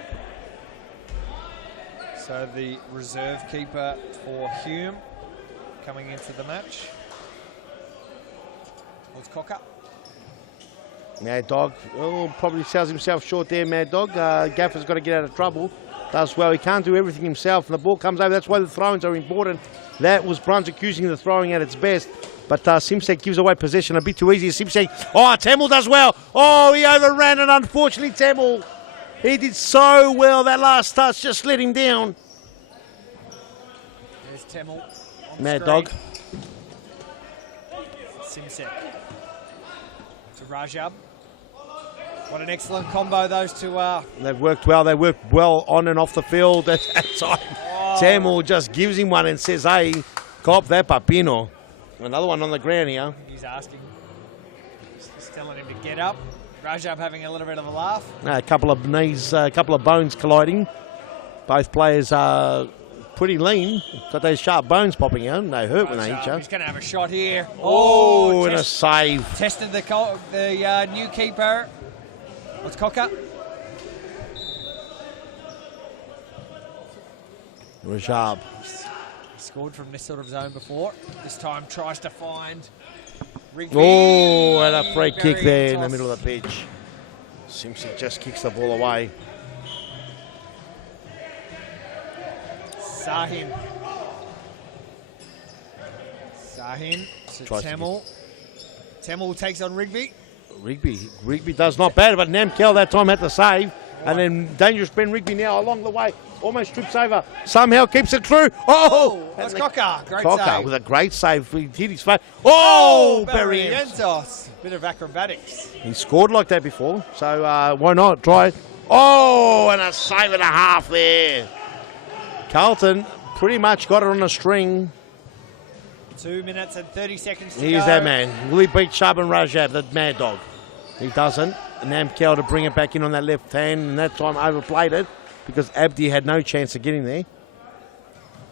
So the reserve keeper for Hume coming into the match. Let's cock up. Mad Dog, probably sells himself short there, Mad Dog. Gaffer's got to get out of trouble. Does well. He can't do everything himself. And the ball comes over. That's why the throw-ins are important. That was Brunswick using the throwing at its best. But Simsek gives away possession a bit too easy. Simsek, Temel does well. Oh, he overran it, unfortunately, Temel. He did so well. That last touch just let him down. There's Temel on Mad the Dog. Simsek to Rajab. What an excellent combo those two are. They've worked well. They worked well on and off the field at that time. Temel just gives him one and says, hey, cop that papino. Another one on the ground here. He's asking. Just telling him to get up. Rajab having a little bit of a laugh. A couple of knees, a couple of bones colliding. Both players are pretty lean. Got those sharp bones popping out. They hurt when they hit you. He's going to have a shot here. Oh, and a save. Tested the new keeper. Let's cock up. Rajab. He scored from this sort of zone before. This time tries to find Rigby. Oh, and a free kick there in the middle of the pitch. Simpson just kicks the ball away. Sahin to Temel. Temel takes on Rigby. Rigby does not bad, but Namkel that time had to save. And then dangerous Ben Rigby now along the way. Almost trips over. Somehow keeps it through. Oh! That's Cocker. Great Cocker save. with a great save. He hit his face. Oh! Barrientos. Bit of acrobatics. He scored like that before, so why not try it? Oh! And a save and a half there. Carlton pretty much got it on a string. 2 minutes and 30 seconds to go. Here's that man. Will he beat Shaban Rajab, the Mad Dog? He doesn't. Namkel to bring it back in on that left hand, and that time overplayed it. because Abdi had no chance of getting there.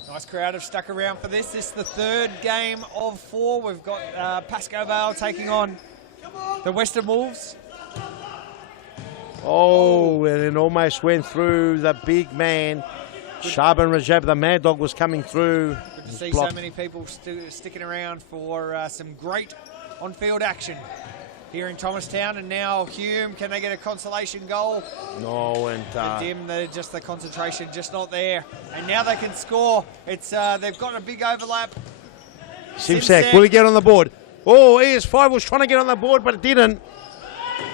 Nice crowd have stuck around for this. This is the third game of 4. We've got Pasco Vale taking on the Western Wolves. Oh, and it almost went through the big man. Shaban Rajab, the Mad Dog, was coming through. Good to see so many people sticking around for some great on-field action here in Thomastown. And now Hume, can they get a consolation goal? No, and the concentration just not there. And now they can score. It's they've got a big overlap. Simsek, will he get on the board? Oh, ES5 was trying to get on the board, but it didn't.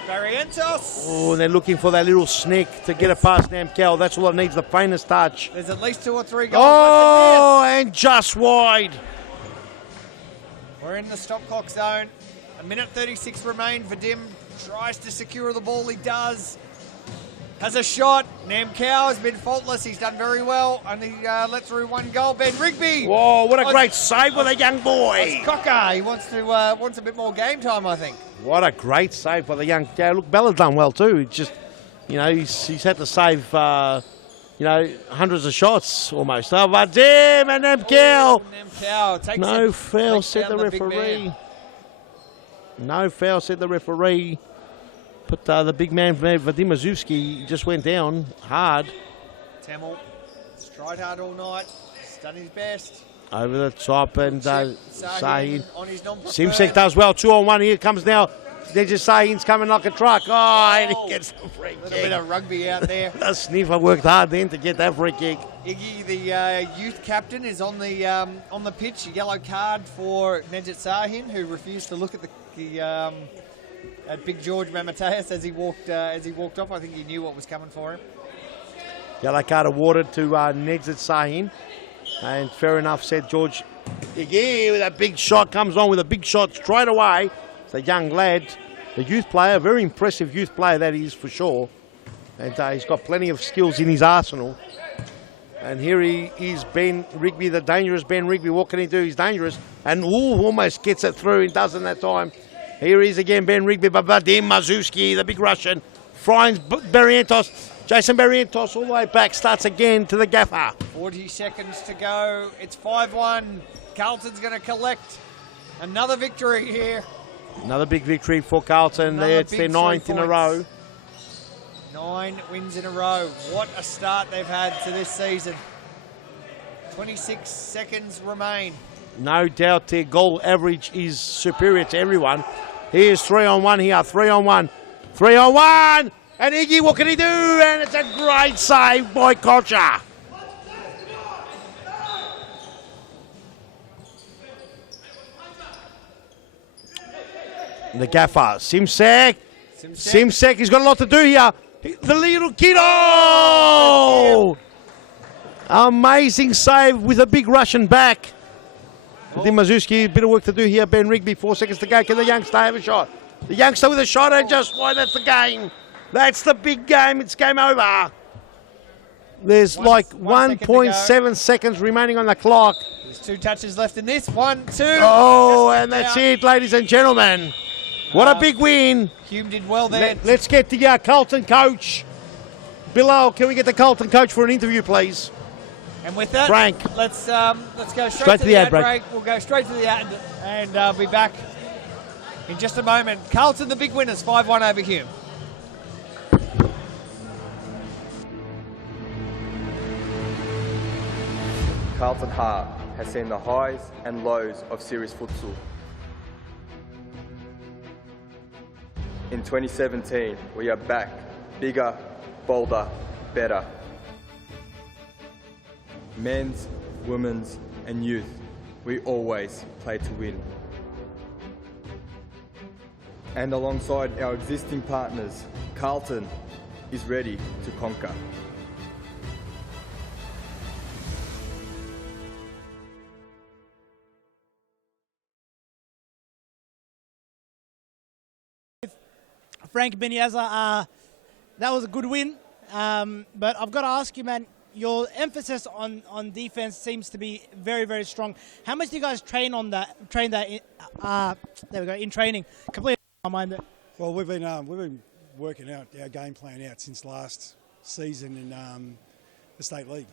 Barrientos. Oh, and they're looking for that little sneak to get it past Namcal. That's all it needs, the faintest touch. There's at least 2 or 3 goals. Oh, and just wide. We're in the stop clock zone. 1:36 remain. Vadim tries to secure the ball. He does. Has a shot. Namcal has been faultless. He's done very well. Only let through 1 goal. Ben Rigby. Whoa, what a great save with a young boy. Cocker. He wants a bit more game time, I think. What a great save for the young guy. Look, Bella's done well too. It's just, he's had to save, hundreds of shots almost. Oh, Vadim and Namcal. Namcal takes No it. foul, Takes said down the big referee. man. No foul, said the referee. But the big man, Vadim Mazewski, just went down hard. Tamil has tried hard all night. He's done his best. Over the top, and Sahin. On his Simsek does well. 2-on-1. Here comes now. Ninja Sahin's coming like a truck. Oh, and he gets the free kick. A little bit of rugby out there. The sniffer worked hard then to get that free kick. Iggy, the youth captain, is on the pitch. A yellow card for Nejat Sahin, who refused to look at at Big George Mamateus as he walked off. I think he knew what was coming for him. Yellow card awarded to Nejat Sahin. And fair enough, said George Iggy, with a big shot, comes on with a big shot straight away. It's a young lad, the youth player, very impressive youth player that is for sure. And he's got plenty of skills in his arsenal. And here he is, Ben Rigby, the dangerous Ben Rigby. What can he do? He's dangerous. And almost gets it through and doesn't that time. Here he is again, Ben Rigby, but Vadim Mazewski, the big Russian, finds Barrientos. Jason Barrientos all the way back, starts again to the gaffer. 40 seconds to go. It's 5-1. Carlton's going to collect another victory here. Another big victory for Carlton. It's their 9th in a row. 9 wins in a row. What a start they've had to this season. 26 seconds remain. No doubt their goal average is superior to everyone. Here's 3-on-1 here. 3-on-1. 3-on-1. And Iggy, what can he do? And it's a great save by Kocha. The gaffer, Simsek. Simsek, he's got a lot to do here. The little kid, oh! Amazing save with a big Russian back. Vadim Mazewski, a bit of work to do here. Ben Rigby, 4 seconds to go. Can the youngster have a shot? The youngster with a shot and just why, that's the game. That's the big game. It's game over. There's like 1.7 seconds remaining on the clock. There's 2 touches left in this. 1, 2. Oh, and that's it, ladies and gentlemen. What a big win. Hume did well there. Let's get the Carlton coach. Below, can we get the Carlton coach for an interview, please? And with that, Frank, let's go straight to the ad break. We'll go straight to the ad and be back in just a moment. Carlton, the big winners, 5-1 over Hume. Carlton Heart has seen the highs and lows of series futsal. In 2017, we are back, bigger, bolder, better. Men's, women's and youth, we always play to win. And alongside our existing partners, Carlton is ready to conquer. Frank Benyaza, that was a good win, but I've got to ask you, man, your emphasis on defense seems to be very, very strong. How much do you guys train on that? There we go, in training. Completely my mind there. Well, we've been working out our game plan out since last season, and the state league.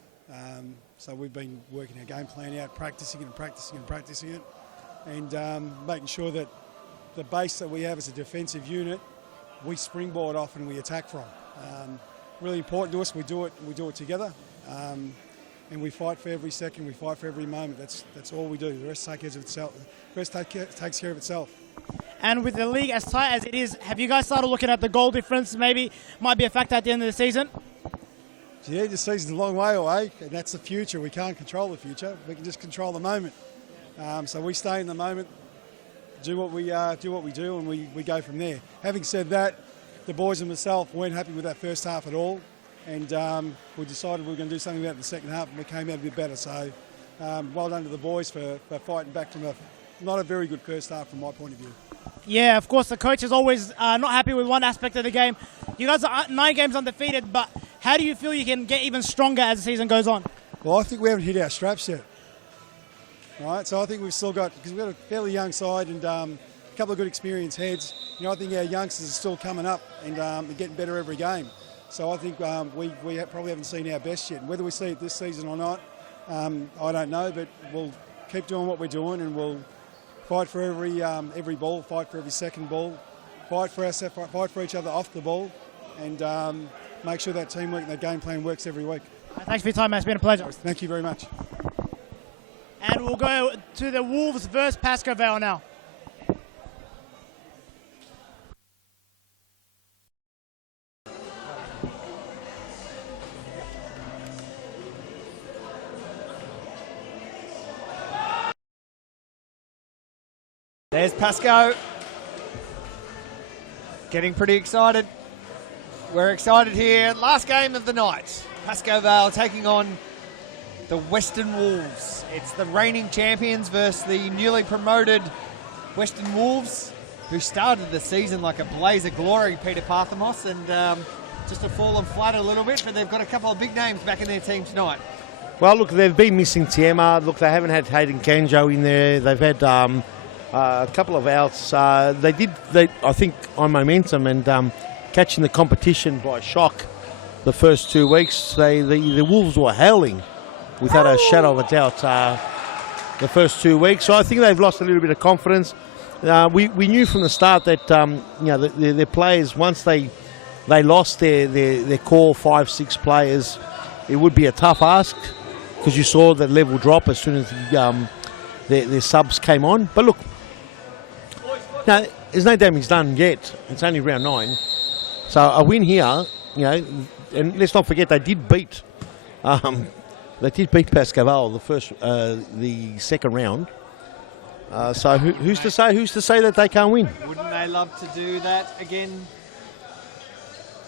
So we've been working our game plan out, practicing it, and making sure that the base that we have as a defensive unit, we springboard off and we attack from. Really important to us. We do it together, and we fight for every second. We fight for every moment. That's all we do. The rest takes care of itself. Takes care of itself. And with the league as tight as it is, have you guys started looking at the goal difference? Maybe might be a factor at the end of the season. Yeah, the season's a long way away, and that's the future. We can't control the future. We can just control the moment. So we stay in the moment, do what we do, and we go from there. Having said that, the boys and myself weren't happy with that first half at all, and we decided we were going to do something about it in the second half, and we came out a bit better. So well done to the boys for fighting back from not a very good first half from my point of view. Yeah, of course, the coach is always not happy with one aspect of the game. You guys are 9 games undefeated, but how do you feel you can get even stronger as the season goes on? Well, I think we haven't hit our straps yet. Right, so I think we've still got, because we've got a fairly young side and a couple of good experienced heads. I think our youngsters are still coming up and getting better every game. So I think we probably haven't seen our best yet. And whether we see it this season or not, I don't know, but we'll keep doing what we're doing and we'll fight for every ball, fight for every second ball, fight for each other off the ball, and make sure that teamwork and that game plan works every week. Thanks for your time, man. It's been a pleasure. Thank you very much. And we'll go to the Wolves versus Pasco Vale now. There's Pasco. Getting pretty excited. We're excited here. Last game of the night. Pasco Vale taking on the Western Wolves. It's the reigning champions versus the newly promoted Western Wolves, who started the season like a blaze of glory, Peter Parthamos, and just have fallen flat a little bit, but they've got a couple of big names back in their team tonight. Well, look, they've been missing Tiema. Look, they haven't had Hayden Kanjo in there. They've had a couple of outs. I think, on momentum and catching the competition by shock the first 2 weeks, the Wolves were howling without a shadow of a doubt the first 2 weeks. So I think they've lost a little bit of confidence. We knew from the start that their players, once they lost their core 5-6 players, it would be a tough ask, because you saw the level drop as soon as their subs came on. But look, no, there's no damage done yet. It's only round 9. So a win here, and let's not forget they did beat Pasco Vale the second round. So who's to say that they can't win? Wouldn't they love to do that again?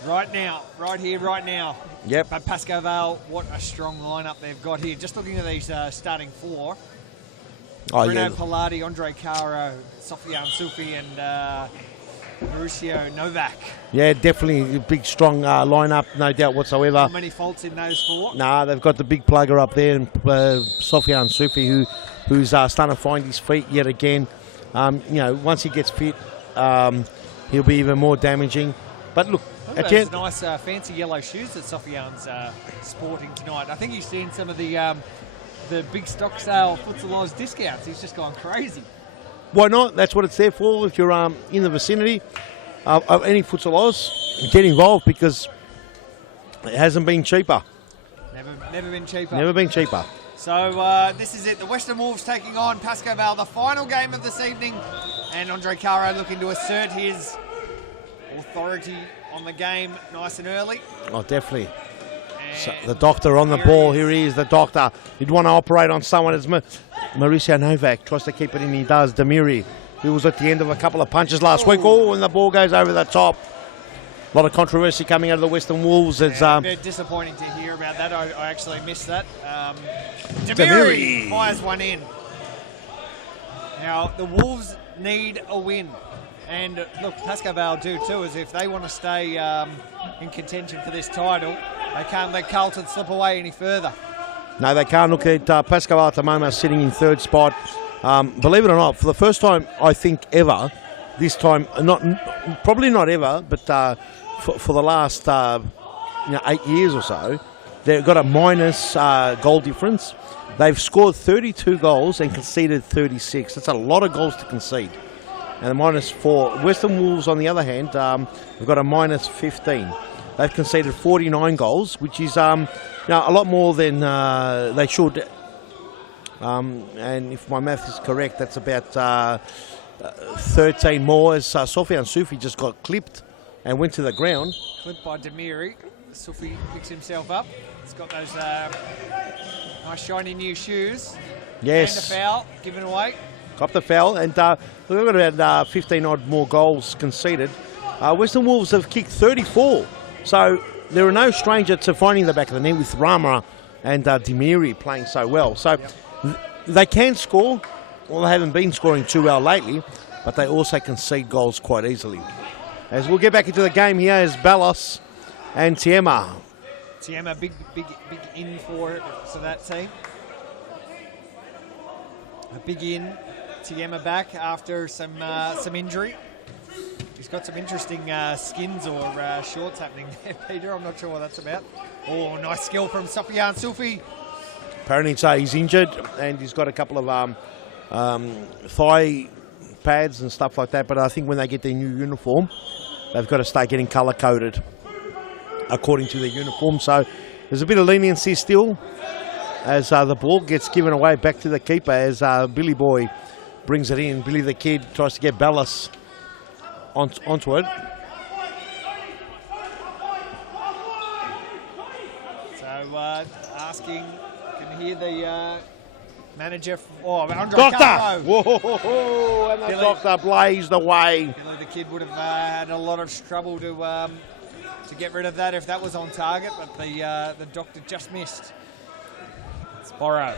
Right now, right here, right now. Yep. But Pasco Vale, what a strong lineup they've got here. Just looking at these starting 4. Bruno Pilati, Andre Caro, Sofian Sufi, and Mauricio Novak. Yeah, definitely a big, strong lineup, no doubt whatsoever. Not many faults in those 4. Nah, they've got the big plugger up there, and Sofian Sufi, who's starting to find his feet yet again. Once he gets fit, he'll be even more damaging. But look, those nice fancy yellow shoes that Sofian's sporting tonight. I think he's seen some of the big stock sale Futsal Oz discounts. He's just gone crazy. Why not? That's what it's there for. If you're in the vicinity of any Futsal Oz, get involved, because it hasn't been cheaper. Never been cheaper. Never been cheaper. So this is it. The Western Wolves taking on Pasco Vale, the final game of this evening. And Andre Caro looking to assert his authority on the game nice and early. Oh, definitely. So the doctor on the ball. Here he is, the doctor. He'd want to operate on someone. It's Mauricio Novak tries to keep it in. He does. Demiri, who was at the end of a couple of punches last week. Oh, and the ball goes over the top. A lot of controversy coming out of the Western Wolves. It's a bit disappointing to hear about that. I actually missed that. Demiri fires one in. Now, the Wolves need a win. And look, Pasco Vale do too, as if they want to stay in contention for this title, they can't let Carlton slip away any further. No, they can't. Look at Pasco Vale at the moment, sitting in 3rd spot. Believe it or not, for the first time, I think ever, this time, probably not ever, but for the last 8 years or so, they've got a minus goal difference. They've scored 32 goals and conceded 36. That's a lot of goals to concede. And a -4. Western Wolves, on the other hand, have got a -15. They've conceded 49 goals, which is a lot more than they should. And if my math is correct, that's about 13 more, as Sofian Sufi just got clipped and went to the ground. Clipped by Demiri. Sufi picks himself up. He's got those nice shiny new shoes. Yes. And a foul given away. Got the foul, and we've got about 15 odd more goals conceded. Western Wolves have kicked 34, so they're no stranger to finding the back of the net with Rama and Demiri playing so well. So they can score. Well, they haven't been scoring too well lately, but they also concede goals quite easily. As we'll get back into the game here is Ballos and Tiema. Tiema, big in for that team. A big in. Tiema back after some injury. He's got some interesting skins or shorts happening there, Peter. I'm not sure what that's about. Oh, nice skill from Sofian Sufi. Apparently he's injured, and he's got a couple of thigh pads and stuff like that, but I think when they get their new uniform, they've got to start getting colour-coded according to their uniform. So there's a bit of leniency still as the ball gets given away back to the keeper as Billy Boy brings it in. Billy the Kid tries to get Ballas onto it. So asking, can hear the manager. Andre Doctor! Caro. Whoa, and the Billy, Doctor blazed away. Billy the Kid would have had a lot of trouble to get rid of that if that was on target, but the Doctor just missed. It's Borrow.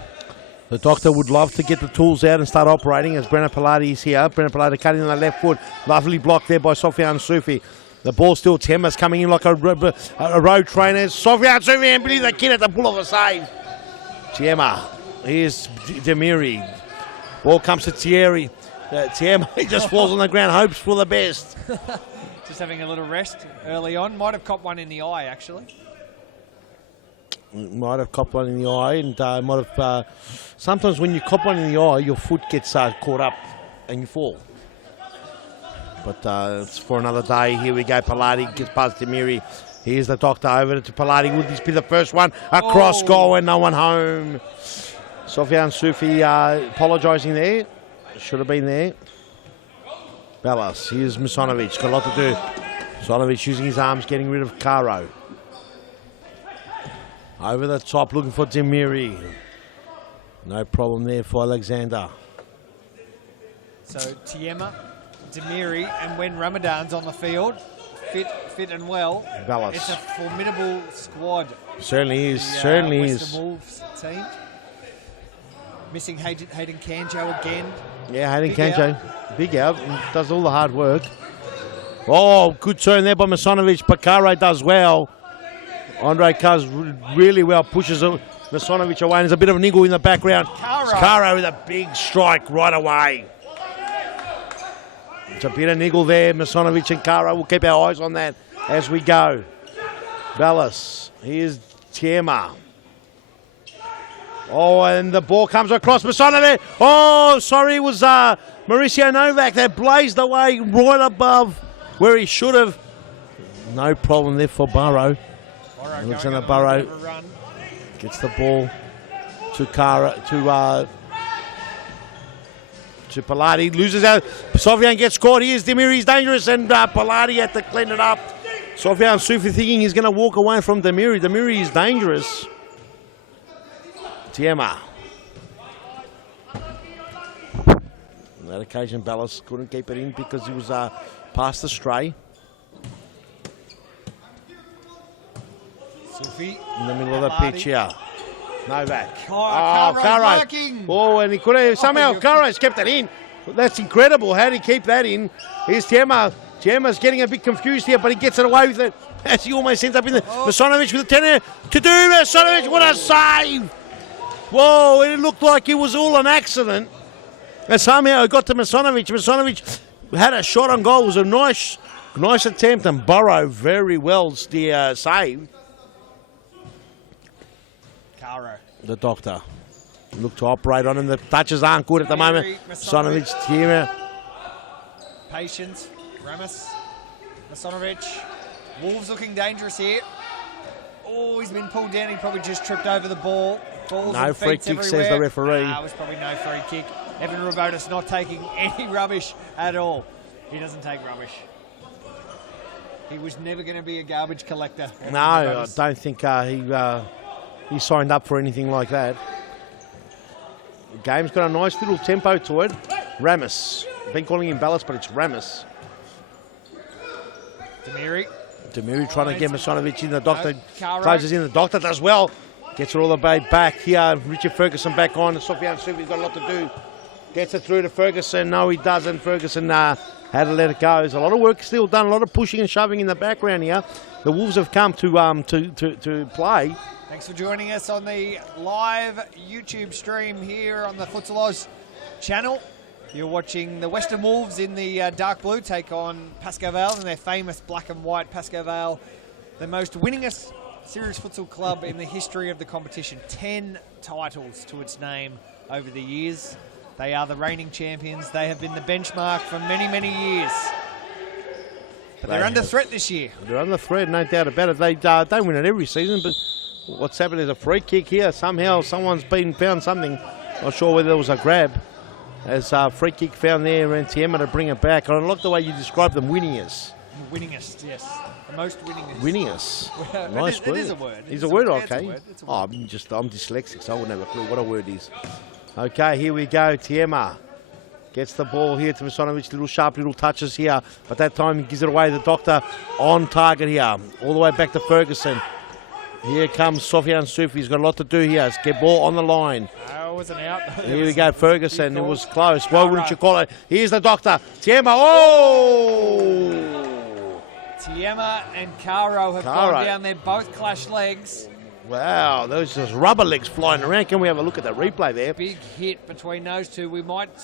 The Doctor would love to get the tools out and start operating as Brenna Pilati is here. Brenna Pilati cutting on the left foot. Lovely block there by Sofian Sufi. The ball still Tiema's coming in like a road trainer. Sofian Sufi and Billy the Kid at the pull of a save. Tiema. Here's Demiri. Ball comes to Thierry. Tiema, he just falls on the ground, hopes for the best. Just having a little rest early on. Might have copped one in the eye, actually. Might have copped one in the eye, and might have. Sometimes when you cop one in the eye, your foot gets caught up and you fall. But it's for another day. Here we go. Pilati gets past Demiri. Here's the Doctor over to Pilati. Would this be the first one? Across goal and no one home. Sofian Sufi apologising there. Should have been there. Ballas. Here's Misanovic. Got a lot to do. Misanovic using his arms, getting rid of Caro. Over the top, looking for Demiri. No problem there for Alexander. So Tiema, Demiri, and when Ramadan's on the field, fit and well, Ballas. It's a formidable squad. Certainly is. Certainly Western is. Wolves team. Missing Hayden Canjo again. Yeah, Hayden Big Canjo. out. Big out. Does all the hard work. Oh, good turn there by Misanovic. Pacaro does well. Andre does really well. Pushes Misanovic away. And there's a bit of a niggle in the background. Caro with a big strike right away. It's a bit of niggle there. Misanovic and Caro. We'll keep our eyes on that as we go. Ballas. Here's Tiema. Oh, and the ball comes across Misanovic. Oh, sorry, it was Mauricio Novak that blazed away right above where he should have. No problem there for Burrow. Alexander Burrow gets the ball to Pilati, loses out. Sofian gets caught. Here's Demiri, he's dangerous, and Pilati had to clean it up. Sofian Sufi thinking he's going to walk away from Demiri. Demiri is dangerous. Tiema. On that occasion, Ballas couldn't keep it in because he was past the stray. Sufi. In the middle of the pitch here. Novak. Caro marking. Oh, and he could have somehow Caro's kept it in. That's incredible. How did he keep that in? Here's Tiema. Tiema's getting a bit confused here, but he gets it away with it as he almost ends up in the Misanovic with a 10 to do. Misanovic, what a save! Whoa, it looked like it was all an accident. And somehow it got to Misanovic. Misanovic had a shot on goal. It was a nice attempt, and Burrow very well saved. Caro. The doctor. Look to operate on him. The touches aren't good at the moment. Masanovic, Tiema. Patience. Ramis. Masanovic. Wolves looking dangerous here. Oh, he's been pulled down. He probably just tripped over the ball. Balls No and free feet kick, everywhere. says the referee. It was probably no free kick. Evan Rabotis not taking any rubbish at all. He doesn't take rubbish. He was never going to be a garbage collector. No, I don't think he signed up for anything like that. The game's got a nice little tempo to it. Ramis. I've been calling him Ballas, but it's Ramis. Demiri trying to get Masanovic in. The doctor closes in. The doctor does well. Gets it all the way back here. Richard Ferguson back on. Sofian Sufi's got a lot to do. Gets it through to Ferguson. No, he doesn't. Ferguson had to let it go. There's a lot of work still done. A lot of pushing and shoving in the background here. The Wolves have come to play. Thanks for joining us on the live YouTube stream here on the Futsal Oz channel. You're watching the Western Wolves in the dark blue take on Pasco Vale and their famous black and white. Pasco Vale, the most winningest serious futsal club in the history of the competition. 10 titles to its name over the years. They are the reigning champions. They have been the benchmark for many, many years. But they're under threat this year. They're under threat, no doubt about it. They don't win it every season, but what's happened is a free kick here. Somehow someone's found something. Not sure whether it was a grab. As a free kick found there, and Tiema to bring it back. I like the way you describe them, winningest. Winningest, yes. The most winningest. Winningest. Nice word. It is a word. It's a word, okay. It's a word. Oh, I'm dyslexic, so I wouldn't have a clue what a word is. Okay, here we go. Tiema gets the ball here to Masanovic. Little sharp little touches here, but that time he gives it away. The doctor on target here. All the way back to Ferguson. Here comes Sofian Sufi. He's got a lot to do here. Let's get ball on the line. Oh, wasn't out. Here we go, Ferguson. It was close. Well, wouldn't you call it? Here's the doctor. Tiema. Oh! Tiema and Caro have gone down. They're both clashed legs. Wow, those just rubber legs flying around. Can we have a look at the replay there? Big hit between those two. We might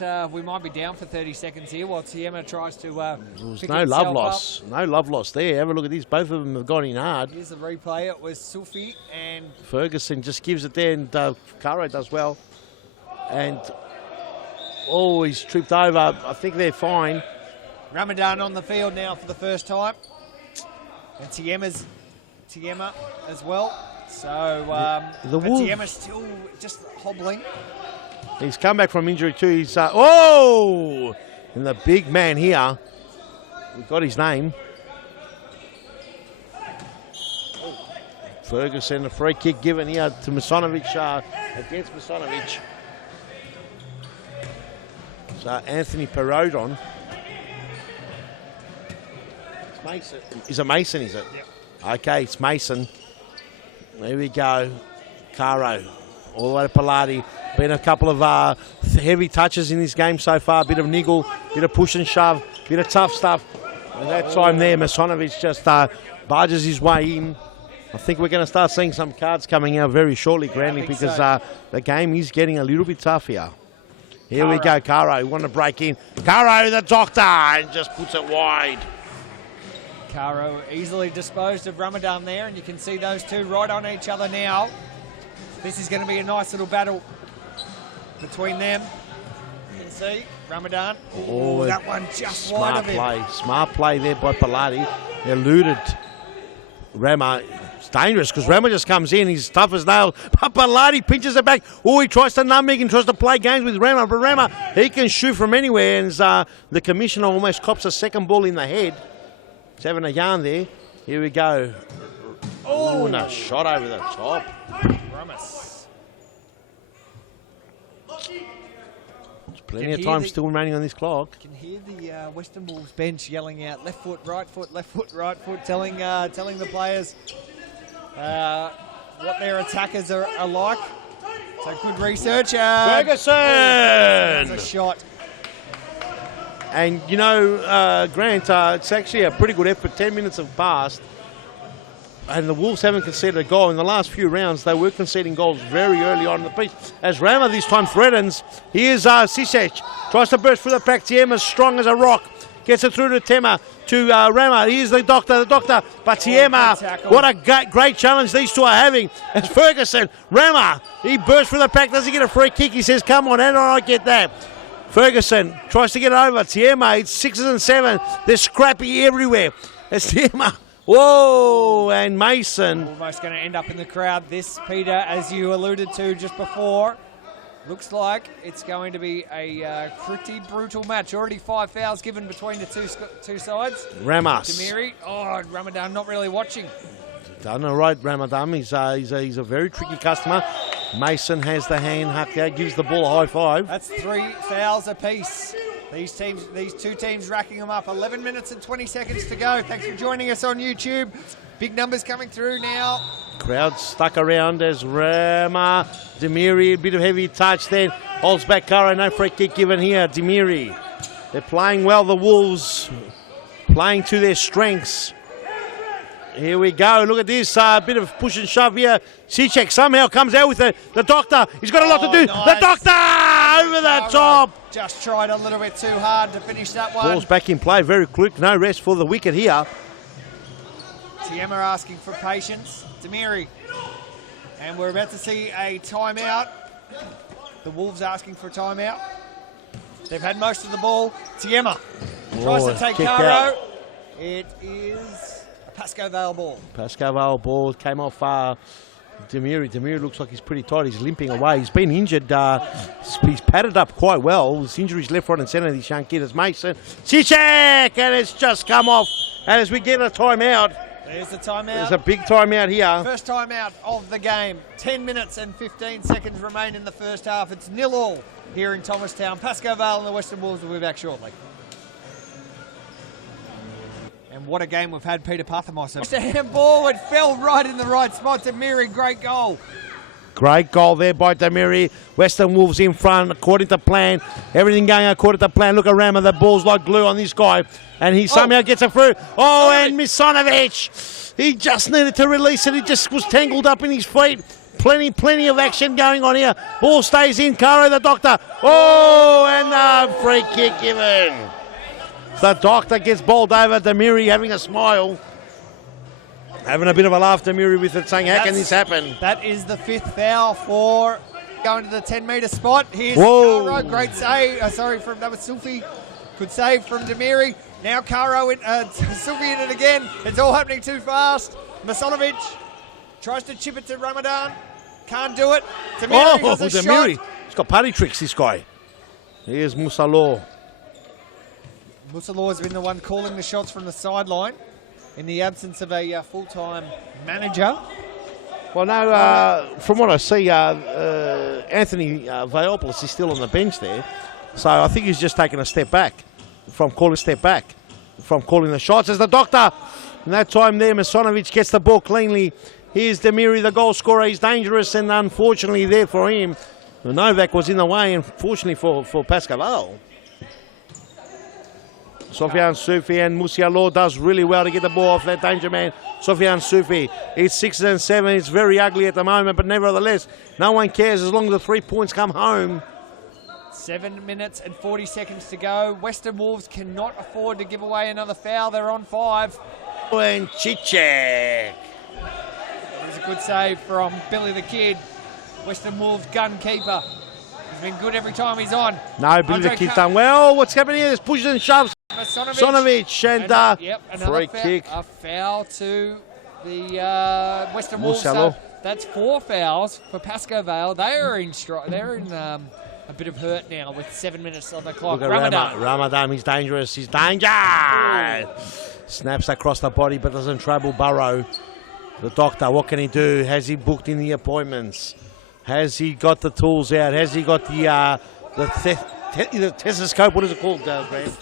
be down for 30 seconds here while Tiema tries to There's no love loss. No love loss there. Have a look at these. Both of them have gone in hard. Here's the replay. It was Sufi and Ferguson just gives it there, and Caro does well. And he's tripped over. I think they're fine. Ramadan on the field now for the first time. And Tiema as well. So Tiema's still just hobbling. He's come back from injury too. He's and the big man here. We got his name. Ferguson, a free kick given here to Masanovic against Masanovic. So Anthony Perodon. It's Mason. Is it Mason, is it? Yep. Okay, it's Mason. There we go. Caro. All the way to Pilati. Been a couple of heavy touches in this game so far. Bit of niggle, bit of push and shove, bit of tough stuff. And that time there, Masanovic just barges his way in. I think we're going to start seeing some cards coming out very shortly, Grandy, because the game is getting a little bit tough here. Here we go, Caro. Want to break in. Caro, the doctor, and just puts it wide. Caro easily disposed of Ramadan there, and you can see those two right on each other now. This is going to be a nice little battle between them. You can see Ramadan. Oh, that one just wide of him. Smart play there by Pilati. Eluded Rama. It's dangerous because Rama just comes in. He's tough as nails. But Pilati pinches it back. Oh, he tries to numb it and tries to play games with Rama. But Rama, he can shoot from anywhere. And the commissioner almost cops a second ball in the head. He's having a yarn there. Here we go. Oh, and a shot over the top. Ramis. There's plenty of time still remaining on this clock. You can hear the Western Wolves bench yelling out left foot, right foot, right foot, telling the players what their attackers are like. So good research. Ferguson! That's a shot. And, you know, Grant, it's actually a pretty good effort. 10 minutes have passed. And the Wolves haven't conceded a goal. In the last few rounds, they were conceding goals very early on in the piece. As Rama this time threatens, here's Sisek. Tries to burst through the pack. Tiema's strong as a rock. Gets it through to Tema, to Rama. Here's the doctor, but Tiema, what a great challenge these two are having. As Ferguson, Rama, he bursts through the pack. Does he get a free kick? He says, come on, how do I get that? Ferguson tries to get it over. Tiema, it's 6s and 7. They're scrappy everywhere. It's Tiema. Whoa, and Mason. Almost going to end up in the crowd. This, Peter, as you alluded to just before, looks like it's going to be a pretty brutal match. Already 5 fouls given between the two sides. Ramas. Demiri. Oh, Ramadan not really watching. Done all right, Ramadan. He's a very tricky customer. Mason has the hand hucked out, gives the ball a high five. That's 3 fouls apiece. These two teams racking them up. 11 minutes and 20 seconds to go. Thanks for joining us on YouTube. Big numbers coming through now. Crowd stuck around as Rama, Demiri, a bit of heavy touch then. Holds back Kara, no free kick given here. Demiri. They're playing well, the Wolves. Playing to their strengths. Here we go. Look at this. Bit of push and shove here. Sicek somehow comes out with the doctor. He's got a lot to do. Nice. The doctor over the top. Just tried a little bit too hard to finish that one. Ball's back in play very quick. No rest for the wicket here. Tiema asking for patience. Demiri. And we're about to see a timeout. The Wolves asking for a timeout. They've had most of the ball. Tiema tries to take Caro. It is a Pasco Vale ball. Pasco Vale ball came off Demiri. Demiri looks like he's pretty tight. He's limping away. He's been injured. He's padded up quite well. His injuries left, right and centre. This young kid is Mason. Sicek! And it's just come off. And as we get a timeout. There's the timeout. There's a big timeout here. First timeout of the game. 10 minutes and 15 seconds remain in the first half. It's 0-0 here in Thomastown. Pasco Vale and the Western Wolves will be back shortly. And what a game we've had, Peter Pathamos. It's a handball. It fell right in the right spot to Miri. Great goal. Great goal there by Demiri. Western Wolves in front, according to plan. Everything going according to plan. Look at Rama, the ball's like glue on this guy. And he somehow gets it through. Oh, and Misonovic. He just needed to release it. He just was tangled up in his feet. Plenty of action going on here. Ball stays in. Caro, the doctor. Oh, and the free kick given. The doctor gets bowled over. Demiri having a smile. Having a bit of a laugh, Demiri, with it, saying, how can this happen? That is the 5th foul for going to the 10-metre spot. Here's Caro. Great save. That was Sulfi. Good save from Demiri. Now Caro, Sulfi in it again. It's all happening too fast. Misonovic tries to chip it to Ramadan. Can't do it. Demiri has a Demiri. shot. He's got party tricks, this guy. Here's Musalo. Musalo has been the one calling the shots from the sideline in the absence of a full-time manager. Well, no, from what I see, Anthony Vaiopoulos is still on the bench there. So I think he's just taken a step back from calling the shots. As the doctor, in that time there, Misonovic gets the ball cleanly. Here's Demiri, the goal scorer. He's dangerous, and unfortunately there for him, Novak was in the way, and fortunately for Pasco Vale. Sofian Sufi and Musialo does really well to get the ball off that danger man. Sofian Sufi, it's 6 and 7. It's very ugly at the moment, but nevertheless, no one cares as long as the 3 points come home. 7 minutes and 40 seconds to go. Western Wolves cannot afford to give away another foul. They're on 5. And Cicek. There's a good save from Billy the Kid. Western Wolves gun keeper. He's been good every time he's on. No, Billy the Kid's done well. What's happening here? There's pushes and shoves. Misonovic and free kick. A foul to the Western Wolves. So that's 4 fouls for Pasco Vale. They're in a bit of hurt now with 7 minutes on the clock. Ramadan, he's dangerous. He's danger. Snaps across the body but doesn't trouble Burrow. The doctor, what can he do? Has he booked in the appointments? Has he got the tools out? Has he got the stethoscope? What is it called, Graham?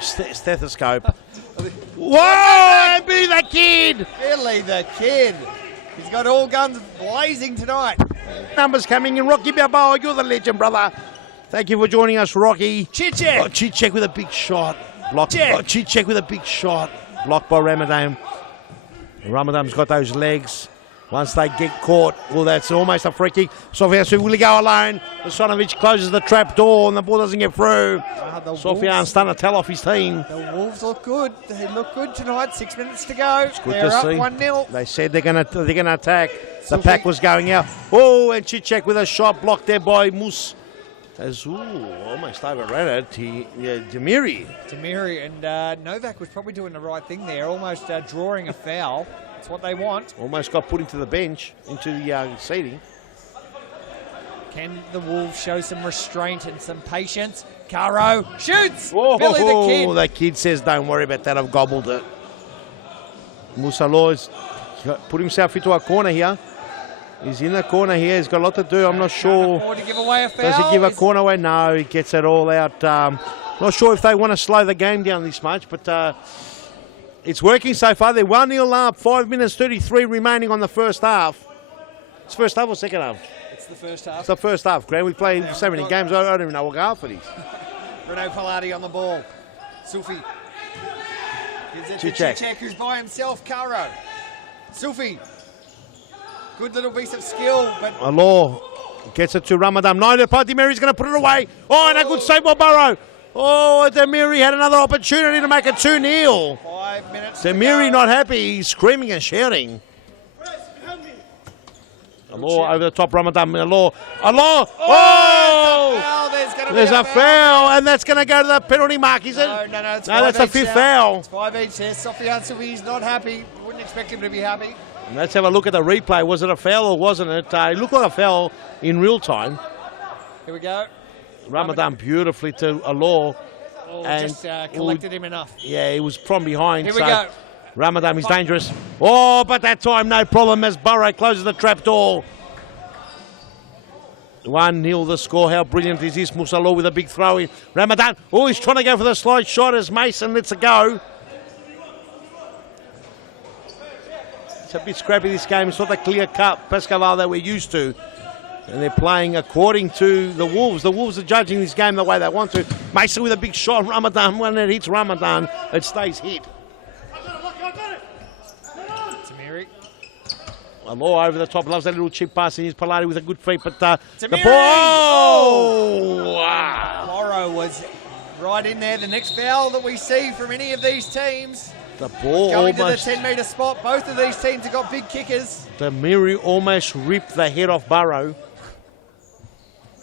Stethoscope. Whoa! Billy the Kid! Billy the Kid. He's got all guns blazing tonight. Numbers coming in. Rocky Balboa, you're the legend, brother. Thank you for joining us, Rocky. Cicek. Cicek with a big shot. Cicek with a big shot. Blocked by Ramadan. Ramadan's got those legs. Once they get caught, well, that's almost a free kick. Sofian will he go alone. Vasanovic closes the trap door and the ball doesn't get through. Sofian's starting to tell off his team. The Wolves look good. They look good tonight. 6 minutes to go. It's good They're to up see. 1-0. They said they're gonna attack. The pack was going out. Oh, and Chichek with a shot blocked there by Mus. Almost overran it. Demiri. Demiri and Novak was probably doing the right thing there, almost drawing a foul. That's what they want. Almost got put into the bench, into the seating. Can the Wolves show some restraint and some patience? Caro shoots! Whoa, Billy the kid. The kid says, don't worry about that, I've gobbled it. Musalo's put himself into a corner here. He's in the corner here. He's got a lot to do. I'm not sure. Can't afford to give away a foul. Does he give a corner away? No, he gets it all out. Not sure if they want to slow the game down this much, but it's working so far. They're 1-0 up, 5 minutes 33 remaining on the first half. It's first half or second half? It's the first half. It's the first half, Grant. We played so many games, I don't even know what half it is. Renaud Palati on the ball. Sufi. Gives it to Chichek. Chichek, who's by himself. Caro. Sufi. Good little piece of skill, but Alor gets it to Ramadan. No, Demiri's going to put it away. Oh, and a good save by Burrow. Oh, Demiri had another opportunity to make it 2-0. 5 minutes. Demiri not happy. He's screaming and shouting. Alor over the top, Ramadan. Alor. Oh! There's a foul, and that's going to go to the penalty mark, is it? No, that's the fifth foul. It's 5 each here. Sofian Sufi's not happy. Wouldn't expect him to be happy. And let's have a look at the replay. Was it a foul or wasn't it? It looked like a foul in real time. Here we go. Ramadan beautifully to Alor. Oh, and just collected him enough. Yeah, he was from behind. Here we go. Ramadan is dangerous. Oh, but that time no problem as Burrow closes the trap door. 1-0 the score. How brilliant is this? Musalo with a big throw in. Ramadan. Oh, he's trying to go for the slide shot as Mason lets it go. It's a bit scrappy this game. It's not the clear cut Pasco Vale that we're used to. And they're playing according to the Wolves. The Wolves are judging this game the way they want to. Mason with a big shot. Ramadan, when it hits Ramadan, it stays hit. Tamiri. Alor over the top. Loves that little chip pass in his Palati with a good feet. But the Tamiri! ball. Oh! Wow. Loro was right in there. The next foul that we see from any of these teams. The ball Going almost. to the 10-metre spot. Both of these teams have got big kickers. Demiri almost ripped the head off Burrow.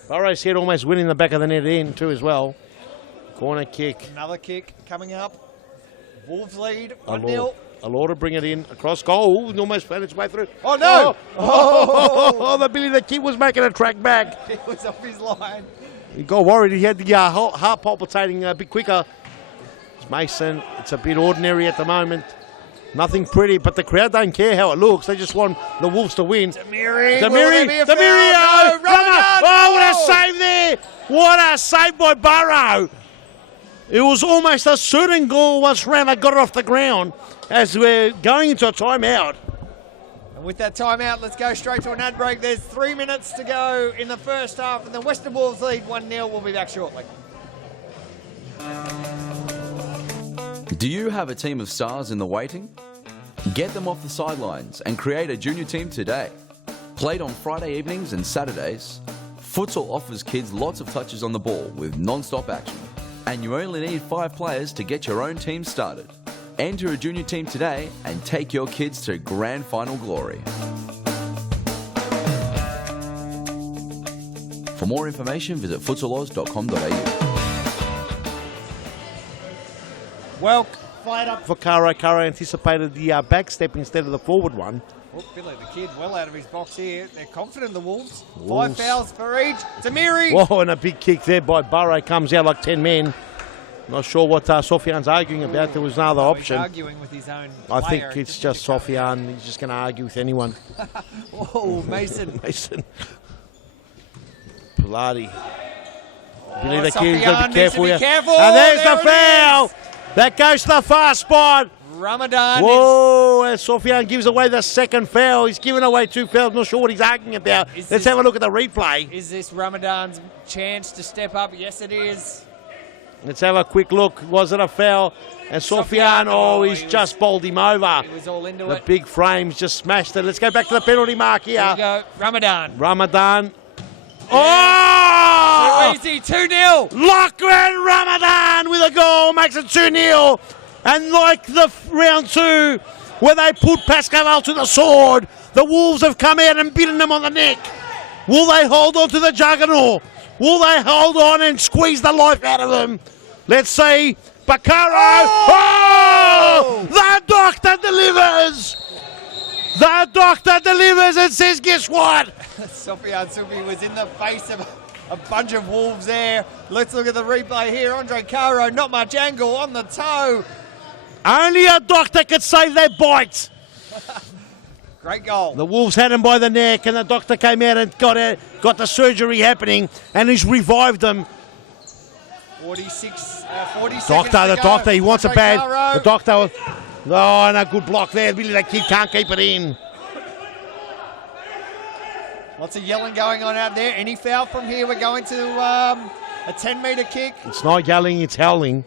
Burrow's head almost went in the back of the net end too as well. Corner kick. Another kick coming up. Wolves lead 1-0. Alor to bring it in across goal. It almost found its way through. Oh no! Oh, the Billy the Kid was making a track back. He was off his line. He got worried. He had the heart palpitating a bit quicker. It's Mason. It's a bit ordinary at the moment. Nothing pretty, but the crowd don't care how it looks. They just want the Wolves to win. Demiri. Oh, what a save there. What a save by Burrow. It was almost a certain goal once Rama got it off the ground as we're going into a timeout. And with that timeout, let's go straight to an ad break. There's 3 minutes to go in the first half, and the Western Wolves lead 1-0. We'll be back shortly. Do you have a team of stars in the waiting? Get them off the sidelines and create a junior team today. Played on Friday evenings and Saturdays, Futsal offers kids lots of touches on the ball with non-stop action. And you only need 5 players to get your own team started. Enter a junior team today and take your kids to grand final glory. For more information, visit futsaloz.com.au. Well, fired up for Caro. Caro anticipated the back step instead of the forward one. Oh, Billy the Kid well out of his box here. They're confident, the Wolves. Wolves. 5 fouls for each. Tamiri. Whoa, and a big kick there by Burrow. Comes out like 10 men. Not sure what Sofian's arguing about. There was another option. He's arguing with his own I think player. it's just Sofian. He's just going to argue with anyone. Oh, Mason. Mason. Pilati. Billy the Sofian Kid, got to be careful needs to be here. careful. And there's There the it foul. is. That goes to the far spot. Ramadan. Whoa, and Sofian gives away the second foul. He's given away 2 fouls. Not sure what he's arguing about. Let's have a look at the replay. Is this Ramadan's chance to step up? Yes, it is. Let's have a quick look. Was it a foul? And Sofiano he's just bowled him over. He was all into the it. big frames just smashed it. Let's go back to the penalty mark here. Here we go. Ramadan. Oh! Too easy, 2-0. Lachlan Ramadan with a goal makes it 2-0. And like the round 2, where they put Pasco Vale to the sword, the Wolves have come out and bitten them on the neck. Will they hold on to the juggernaut? Will they hold on and squeeze the life out of them? Let's see. Bacaro. Oh! The doctor delivers. The doctor delivers and says, guess what? Sofian Subi was in the face of a bunch of Wolves there. Let's look at the replay here. Andre Caro, not much angle on the toe. Only a doctor could save their bite. Great goal. The Wolves had him by the neck, and the doctor came out and got the surgery happening, and he's revived them. 40 seconds The doctor, he wants a bad. The doctor, and a good block there. Really, that kid can't keep it in. Lots of yelling going on out there. Any foul from here? We're going to a 10-metre kick. It's not yelling, it's howling.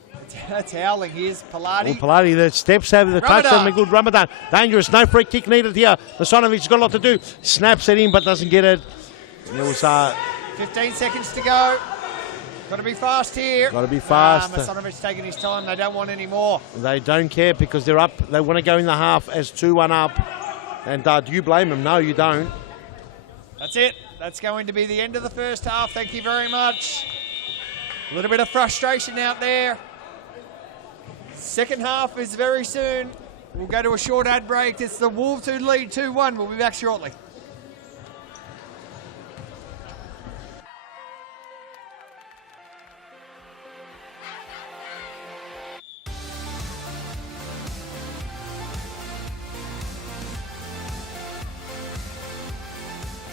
It's howling. Here's Pilati. Pilati, the steps over the touch and a good Ramadan. Dangerous, no free kick needed here. Masonovic's got a lot to do. Snaps it in, but doesn't get it. It was 15 seconds to go. Got to be fast here. Got to be fast. Masonovic's taking his time. They don't want any more. They don't care because they're up. They want to go in the half as 2-1 up. And do you blame them? No, you don't. That's it. That's going to be the end of the first half. Thank you very much. A little bit of frustration out there. Second half is very soon. We'll go to a short ad break. It's the Wolves who lead 2-1. We'll be back shortly.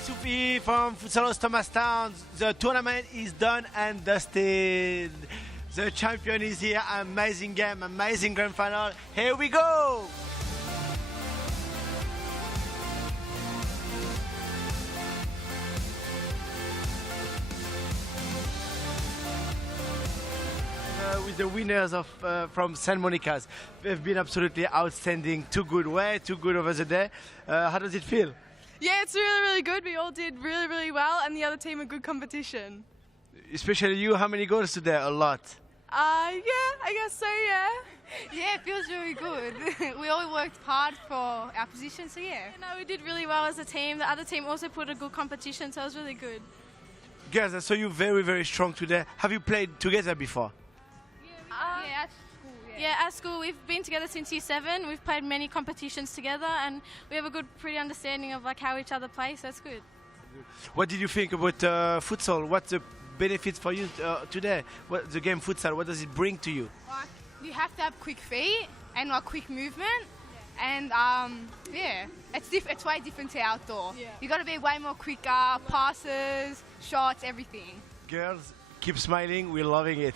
Sufi from Futsal Oz Thomastown. The tournament is done and dusted. The champion is here. Amazing game, amazing grand final. Here we go. With the winners of from San Monica's, they've been absolutely outstanding. Too good over the day. How does it feel? Yeah, it's really, really good. We all did really, really well, and the other team a good competition. Especially you, how many goals today? A lot. Yeah, I guess so, yeah. Yeah, it feels really good. We all worked hard for our position, so yeah. No, we did really well as a team. The other team also put a good competition, so it was really good. Girls, I saw you very, very strong today. Have you played together before? Yeah, at school. Yeah, at school. We've been together since year 7. We've played many competitions together, and we have a good, pretty understanding of like how each other play, so it's good. What did you think about futsal? What's the benefits for you today? What the game futsal? What does it bring to you? Like, you have to have quick feet and like quick movement, and yeah, it's way different to outdoor. Yeah. You got to be way more quicker, passes, shots, everything. Girls, keep smiling. We're loving it.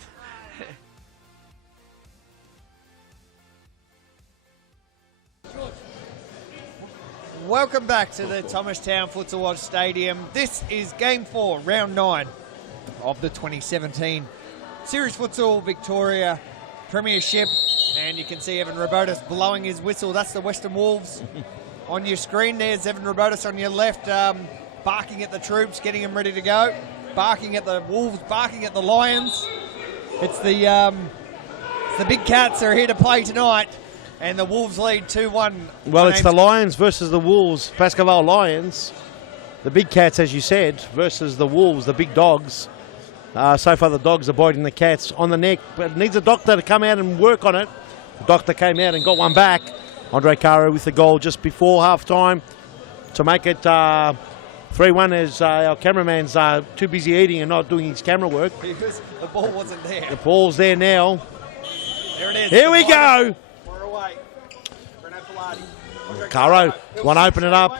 Welcome back to the Thomastown Futsal Oz Stadium. This is Game 4, Round 9 of the 2017 Series Futsal Victoria Premiership. And you can see Evan Robotis blowing his whistle. That's the Western Wolves. On your screen there's Evan Robotis on your left, barking at the troops, getting them ready to go. Barking at the Wolves, barking at the Lions. It's the Big Cats are here to play tonight. And the Wolves lead 2-1. Well, it's the Lions versus the Wolves. Pasco Vale Lions. The Big Cats, as you said, versus the Wolves, the big dogs. So far, the dogs are biting the Cats on the neck. But it needs a doctor to come out and work on it. The doctor came out and got one back. Andre Caro with the goal just before half-time to make it 3-1 as our cameraman's too busy eating and not doing his camera work. Because the ball wasn't there. The ball's there now. There it is. Here we go. Caro, want to open it up?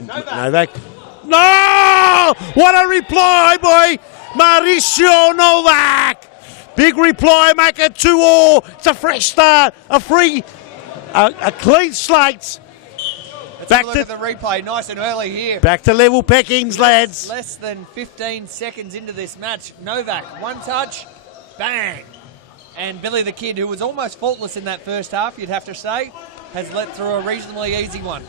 Novak. No! What a reply by Mauricio Novak! Big reply, make it 2-2. It's a fresh start, a clean slate. Let's have a look at the replay, nice and early here. Back to level pickings, lads. Less than 15 seconds into this match. Novak, one touch, bang. And Billy the Kid, who was almost faultless in that first half, you'd have to say, has let through a reasonably easy one.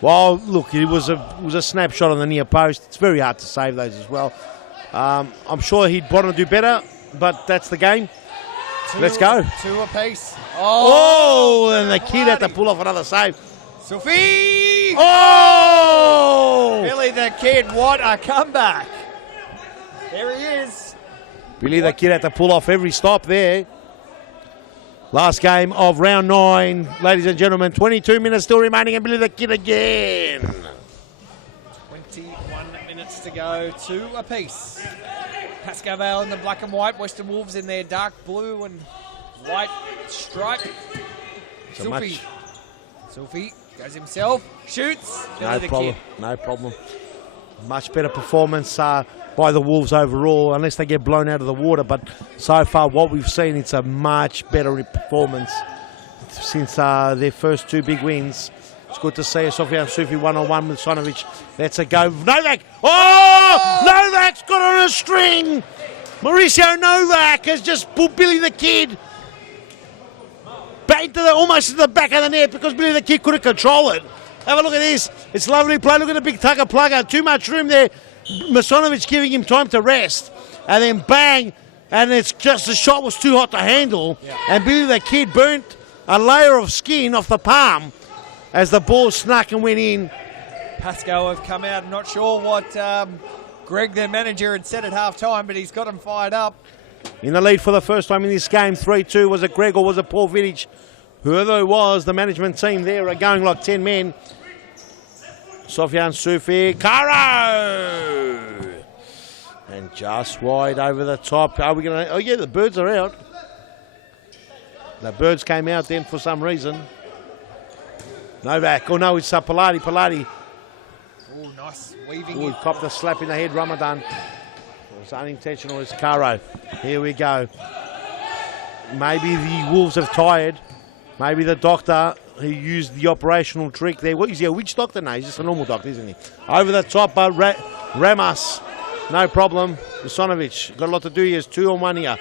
Well, look, it was a snapshot on the near post. It's very hard to save those as well. I'm sure he'd want to do better, but that's the game. Let's go. 2 apiece. Oh, and the Kid had to pull off another save. Sophie! Oh! Billy the Kid, what a comeback. There he is. Billy the Kid had to pull off every stop there. Last game of round 9, ladies and gentlemen. 22 minutes still remaining, and Billy the Kid again. 21 minutes to go, 2 apiece. Pasco Vale in the black and white, Western Wolves in their dark blue and white stripe. Sophie goes himself, shoots. No problem, no problem. Much better performance by the Wolves overall, unless they get blown out of the water. But so far, what we've seen, it's a much better performance since their first 2 big wins. It's good to see Sofia and Sufi 1-on-1 with Sonovic. That's a go. Novak! Oh! Novak's got on a string! Mauricio Novak has just put Billy the Kid back to almost to the back of the net because Billy the Kid couldn't control it. Have a look at this. It's lovely play. Look at the big tugger plugger. Too much room there. Masonovic giving him time to rest. And then bang. And it's just the shot was too hot to handle. Yeah. And Billy the Kid burnt a layer of skin off the palm as the ball snuck and went in. Pasco have come out. I'm not sure what Greg, their manager, had said at half-time, but he's got them fired up. In the lead for the first time in this game, 3-2. Was it Greg or was it Paul Vidic? Whoever it was, the management team there are going like 10 men. Sofian Sufi, Caro! And just wide over the top. Are we going to... Oh, yeah, the birds are out. The birds came out then for some reason. Novak. Oh, no, it's Pilati. Pilati. Oh, nice. Weaving it. Copped a slap in the head, Ramadan. It was unintentional. It's Caro. Here we go. Maybe the Wolves have tired. Maybe the doctor who used the operational trick there. What is he? Which doctor? No, he's just a normal doctor, isn't he? Over the top, but Ramas. No problem. Vusonovic. Got a lot to do. He has 2-on-1 here.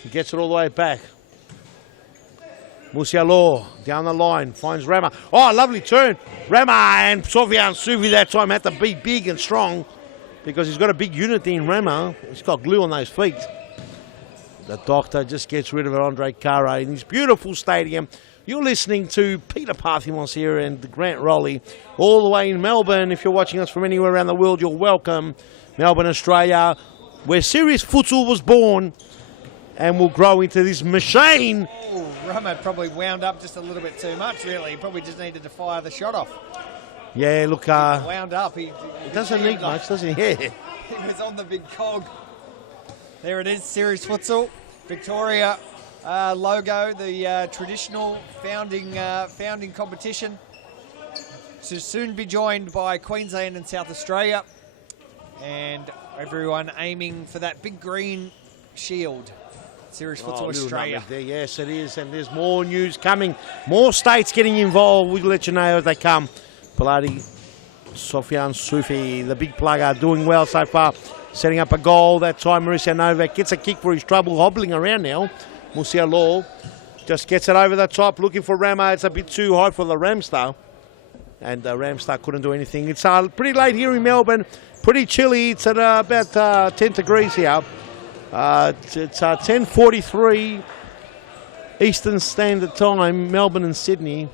He gets it all the way back. Musialo down the line. Finds Rama. Oh, lovely turn. Rama and Sofian Sufi that time had to be big and strong because he's got a big unit in Rama. He's got glue on those feet. The doctor just gets rid of it, Andre Carre, in this beautiful stadium. You're listening to Peter Parthimos here and Grant Rowley, all the way in Melbourne. If you're watching us from anywhere around the world, you're welcome. Melbourne, Australia, where serious futsal was born and will grow into this machine. Oh, Rama probably wound up just a little bit too much, really. He probably just needed to fire the shot off. Yeah, look. Wound up. He doesn't need much, does he? Yeah. He was on the big cog. There it is, Series Futsal. Victoria logo, the traditional founding competition. To soon be joined by Queensland and South Australia. And everyone aiming for that big green shield. Series Futsal Australia. There. Yes, it is. And there's more news coming. More states getting involved. We'll let you know as they come. Pilati, Sofian Sufi, the big plugger, doing well so far. Setting up a goal that time. Mauricio Novak gets a kick for his trouble, hobbling around now. Musialo just gets it over the top, looking for Rama. It's a bit too high for the Ramstar. And Ramstar couldn't do anything. It's pretty late here in Melbourne. Pretty chilly. It's at about 10 degrees here. It's 10:43 Eastern Standard Time, Melbourne and Sydney.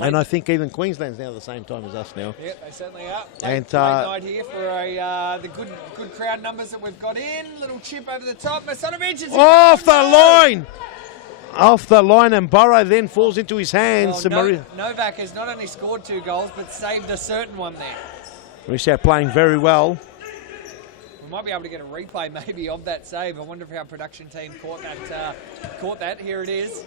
And I think even Queensland's now the same time as us now. Yeah, they certainly are. And late night here for the good crowd numbers that we've got in. Little chip over the top. Masanovic is off the line. Off the line, and Burrow then falls into his hands. Well, Novak has not only scored 2 goals, but saved a certain one there. Mauricio playing very well. We might be able to get a replay maybe of that save. I wonder if our production team caught that. Here it is.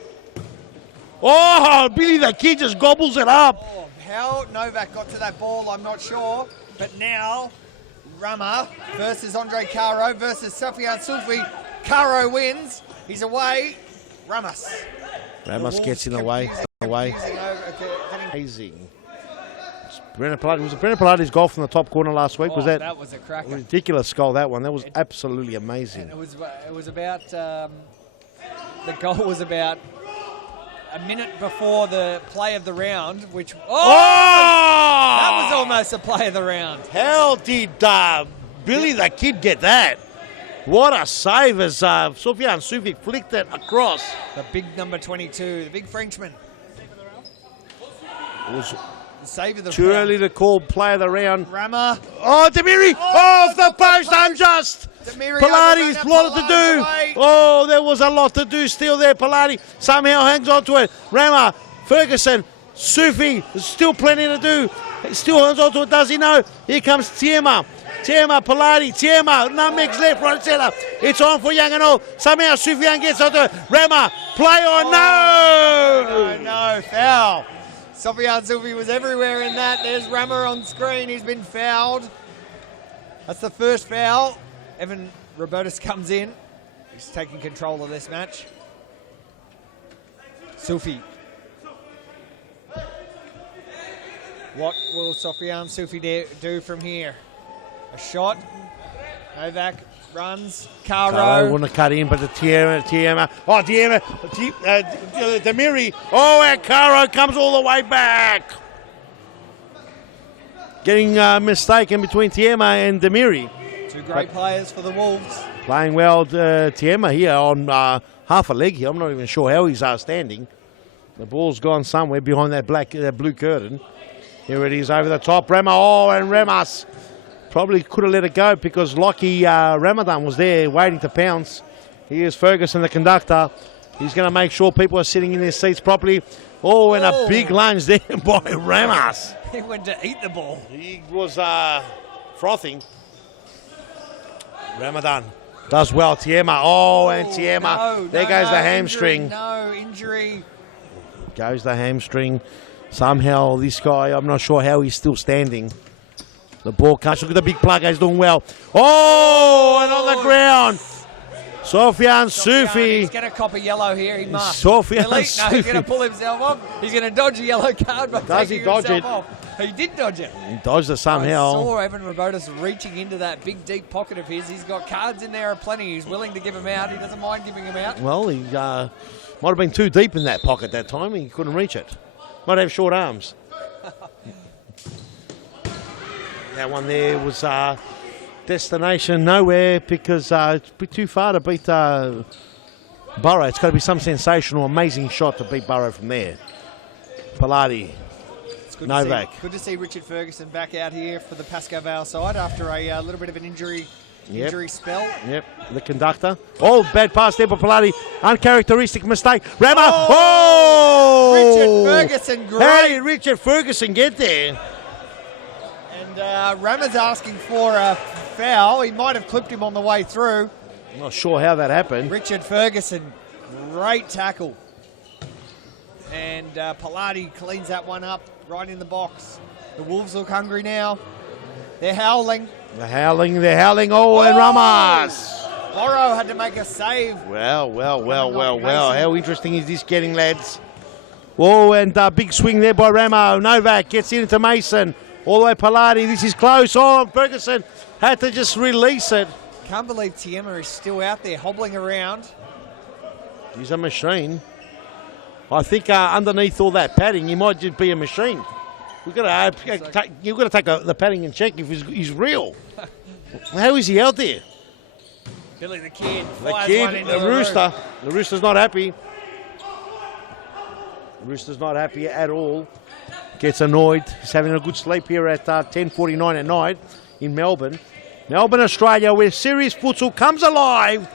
Oh, Billy the Kid just gobbles it up. Oh, how Novak got to that ball, I'm not sure. But now, Rama versus Andre Caro versus Sofian Sufi. Caro wins. He's away. Ramos gets in the way. Amazing. Brennan Pilati. Was it Brennan Pilati's goal from the top corner last week? That was a cracker. Ridiculous goal, that one. That was absolutely amazing. And it was about The goal was about a minute before the play of the round, which... That was almost a play of the round. How did Billy the Kid get that? What a save as Sofian Sufi flicked it across. The big number 22, the big Frenchman. It was save of the too round. early to call play of the round. Rama. Oh, Demiri! Off the post, unjust! Pilates, a lot to do. Oh, there was a lot to do still there. Pilates somehow hangs on to it. Rama, Ferguson, Sufi, there's still plenty to do. Still hangs on to it, does he know? Here comes Tiema. Tiema, Pilates, Tiema, nutmegs left, right, centre. It's on for Young and all. Somehow Sufian gets onto it. Rama, play on, No, foul. Sofian Sufi was everywhere in that. There's Rama on screen. He's been fouled. That's the first foul. Evan Robertus comes in. He's taking control of this match. Sufi. What will Sofian Sufi do from here? A shot. Novak runs. Caro wouldn't have cut in, but the Tiema. Oh, Demiri. Oh, and Caro comes all the way back. Getting mistaken between Tiema and Demiri. Two great players for the Wolves. Playing well, Tiema here on half a leg here. I'm not even sure how he's standing. The ball's gone somewhere behind that blue curtain. Here it is over the top. Rama, and Remas probably could have let it go because Lockie Ramadan was there waiting to pounce. Here's Ferguson, the conductor. He's going to make sure people are sitting in their seats properly. And a big lunge there by Remas. He went to eat the ball. He was frothing. Ramadan does well. Tiema. And Tiema. There goes the hamstring. No injury. Goes the hamstring. Somehow this guy, I'm not sure how he's still standing. The ball cuts. Look at the big plug. He's doing well. And on the ground. Sofian Sufi. He's going to cop a yellow here. He must. Sofian Sufi. He's going to pull himself off. He's going to dodge a yellow card by taking himself off. He did dodge it. He dodged it somehow. I saw Evan Robotis reaching into that big, deep pocket of his. He's got cards in there plenty. He's willing to give them out. He doesn't mind giving them out. Well, he might have been too deep in that pocket that time. He couldn't reach it. Might have short arms. That one there was destination nowhere because it's a bit too far to beat Burrow. It's got to be some sensational, amazing shot to beat Burrow from there. Pilati. Novak. Good to see Richard Ferguson back out here for the Pasco Vale side after a little bit of an injury spell. Yep, the conductor. Bad pass there by Pilati. Uncharacteristic mistake. Rama. Richard Ferguson, great. How did Richard Ferguson get there? And Rama's asking for a foul. He might have clipped him on the way through. I'm not sure how that happened. Richard Ferguson, great tackle. And Pilati cleans that one up right in the box. The Wolves look hungry now. They're howling. They're howling. And Ramas. Borrow had to make a save. Well. How interesting is this getting, lads? And big swing there by Ramo. Novak gets into Mason. All the way Pilati. This is close. Ferguson had to just release it. Can't believe Tiema is still out there hobbling around. He's a machine. I think underneath all that padding, he might just be a machine. You've got to take the padding and check if he's real. How is he out there? Billy the Kid. The Rooster. The Rooster's not happy. The Rooster's not happy at all. Gets annoyed. He's having a good sleep here at 10:49 at night in Melbourne. Melbourne, Australia, where serious futsal comes alive.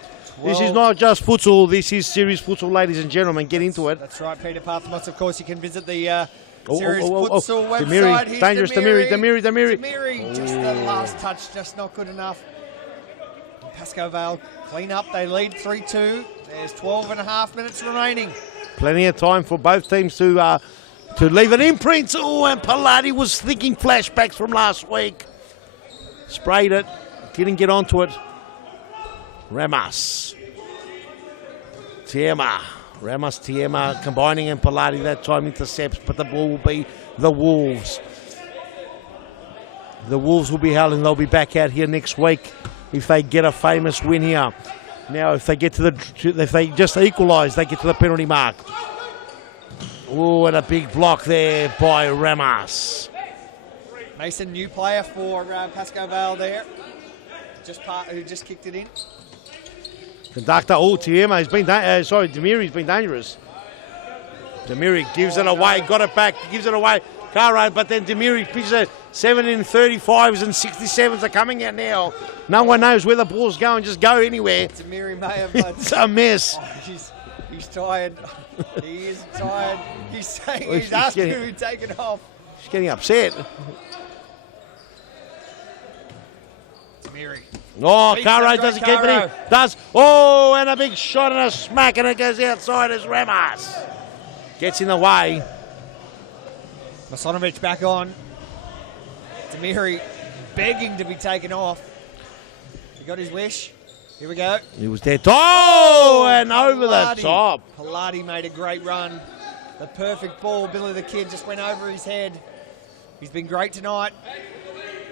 This is not just futsal. This is serious futsal, ladies and gentlemen. Get into it. That's right, Peter Pathmos. Of course, you can visit the Serious Futsal website. Demiri, dangerous Demiri. Demiri, just the last touch, just not good enough. Pasco Vale clean up. They lead 3-2. There's 12 and a half minutes remaining. Plenty of time for both teams to leave an imprint. And Pilati was thinking flashbacks from last week. Sprayed it. Didn't get onto it. Ramas. Tiema. Combining, and Pilati that time intercepts, but the ball will be the Wolves. The Wolves will be howling. They'll be back out here next week if they get a famous win here. Now, if they just equalise, they get to the penalty mark. Oh, and a big block there by Ramas. Mason, new player for Pasco Vale there. Who just kicked it in. Conductor, Tiema's been Demiri's been dangerous. Demiri gives it away, got it back, gives it away. Caro, but then Demiri pitches it. 35s and 67s are coming out now. No one knows where the ball's going, just go anywhere. Demiri may have... It's a mess. Oh, he's tired. He is tired. He's saying he's asking who to take it off. He's getting upset. Demiri. Oh, Caro doesn't keep it in. Does. Oh, and a big shot and a smack, and it goes outside as Ramas gets in the way. Masanovic back on. Demiri begging to be taken off. He got his wish. Here we go. He was there. Oh, and over the top. Pilati made a great run. The perfect ball. Billy the Kid just went over his head. He's been great tonight.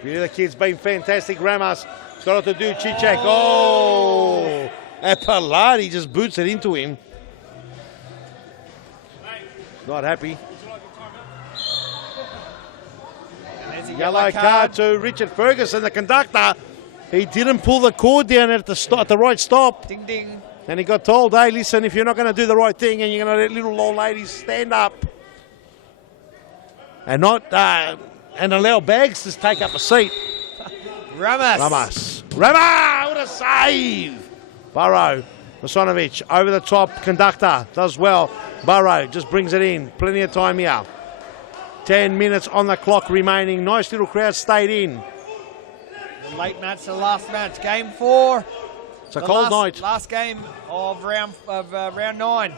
Billy the Kid's been fantastic. Ramas got it to do. Chichek. Oh, and Pilati just boots it into him. Not happy. Yellow card to Richard Ferguson, the conductor. He didn't pull the cord down at the right stop. Ding, ding. And he got told, hey, listen, if you're not going to do the right thing and you're going to let little old ladies stand up and not and allow bags to take up a seat. Ramas. What a save. Burrow. Masanovic over the top. Conductor does well. Burrow just brings it in. Plenty of time here. 10 minutes on the clock remaining. Nice little crowd stayed in. The late match, the last match, game 4. It's a cold night. Last game of round 9.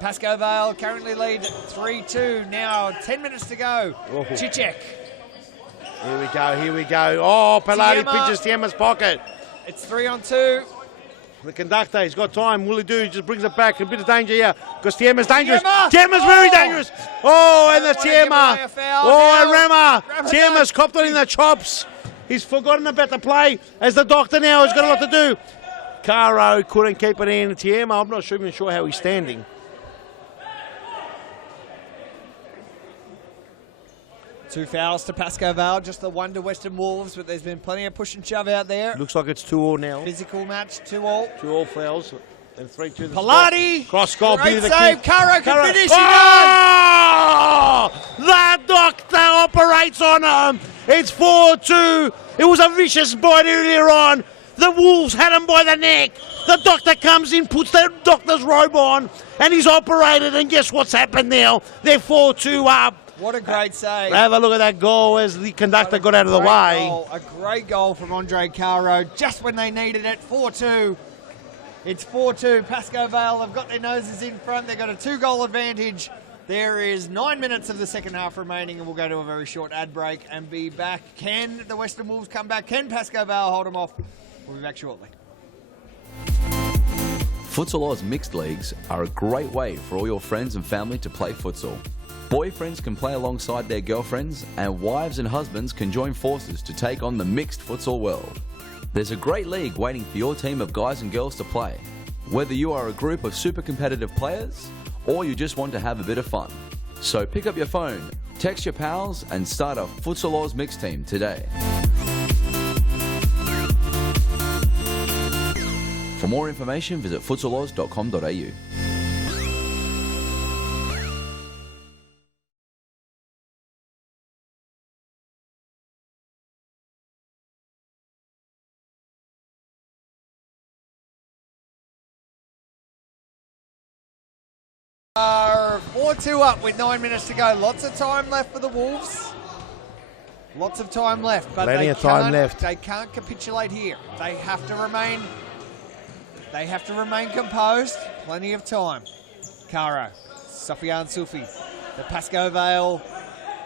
Pasco Vale currently lead 3-2. Now 10 minutes to go. Oh. Chichek. Here we go. Oh, Pilati pitches Tiema's pocket. It's 3-on-2. The conductor, he's got time. Will he do? He just brings it back. A bit of danger here because Tiema's dangerous. Tiema's very dangerous. Oh, and the Tiema. Oh, and Rama. Tiema's copped it in the chops. He's forgotten about the play as the doctor now has got a lot to do. Caro couldn't keep it in. Tiema, I'm not even sure how he's standing. Two fouls to Pasco Vale, just the one to Western Wolves, but there's been plenty of push and shove out there. Looks like it's 2-2 now. Physical match, 2-2. 2-2 fouls. And 3-2. Pilati! Cross goal, great save. Caro can finish. Oh! The doctor operates on him. It's 4-2. It was a vicious bite earlier on. The Wolves had him by the neck. The doctor comes in, puts the doctor's robe on, and he's operated. And guess what's happened now? They're 4-2 up. What a great save. Have a look at that goal as the conductor got out of the way. A great goal from Andre Caro just when they needed it. 4-2. It's 4-2. Pasco Vale have got their noses in front. They've got a 2-goal advantage. There is 9 minutes of the second half remaining, and we'll go to a very short ad break and be back. Can the Western Wolves come back? Can Pasco Vale hold them off? We'll be back shortly. Futsal Oz mixed leagues are a great way for all your friends and family to play futsal. Boyfriends can play alongside their girlfriends, and wives and husbands can join forces to take on the mixed futsal world. There's a great league waiting for your team of guys and girls to play. Whether you are a group of super competitive players, or you just want to have a bit of fun. So pick up your phone, text your pals, and start a Futsal Oz mixed team today. For more information, visit futsaloz.com.au. Are 4-2 up with 9 minutes to go. Lots of time left for the Wolves. Lots of time left, but Plenty of time left. They can't capitulate here. They have to remain. They have to remain composed. Plenty of time. Caro, Sofiane Soufi, the Pasco Vale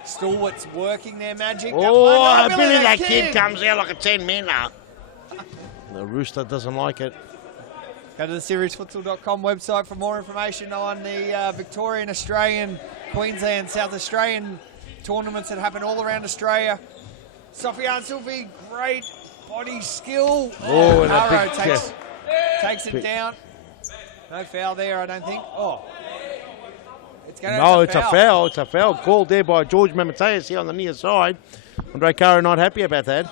stalwarts working their magic. Oh, Billy that kid comes out like a 10-minute. The Rooster doesn't like it. Go to the seriesfutsal.com website for more information on the Victorian, Australian, Queensland, South Australian tournaments that happen all around Australia. Sofiane Soufi, great body skill. Oh, and Caro a big takes Takes it down. No foul there, I don't think. Oh. It's a foul. It's a foul called there by George Mamateus here on the near side. Andre Caro not happy about that.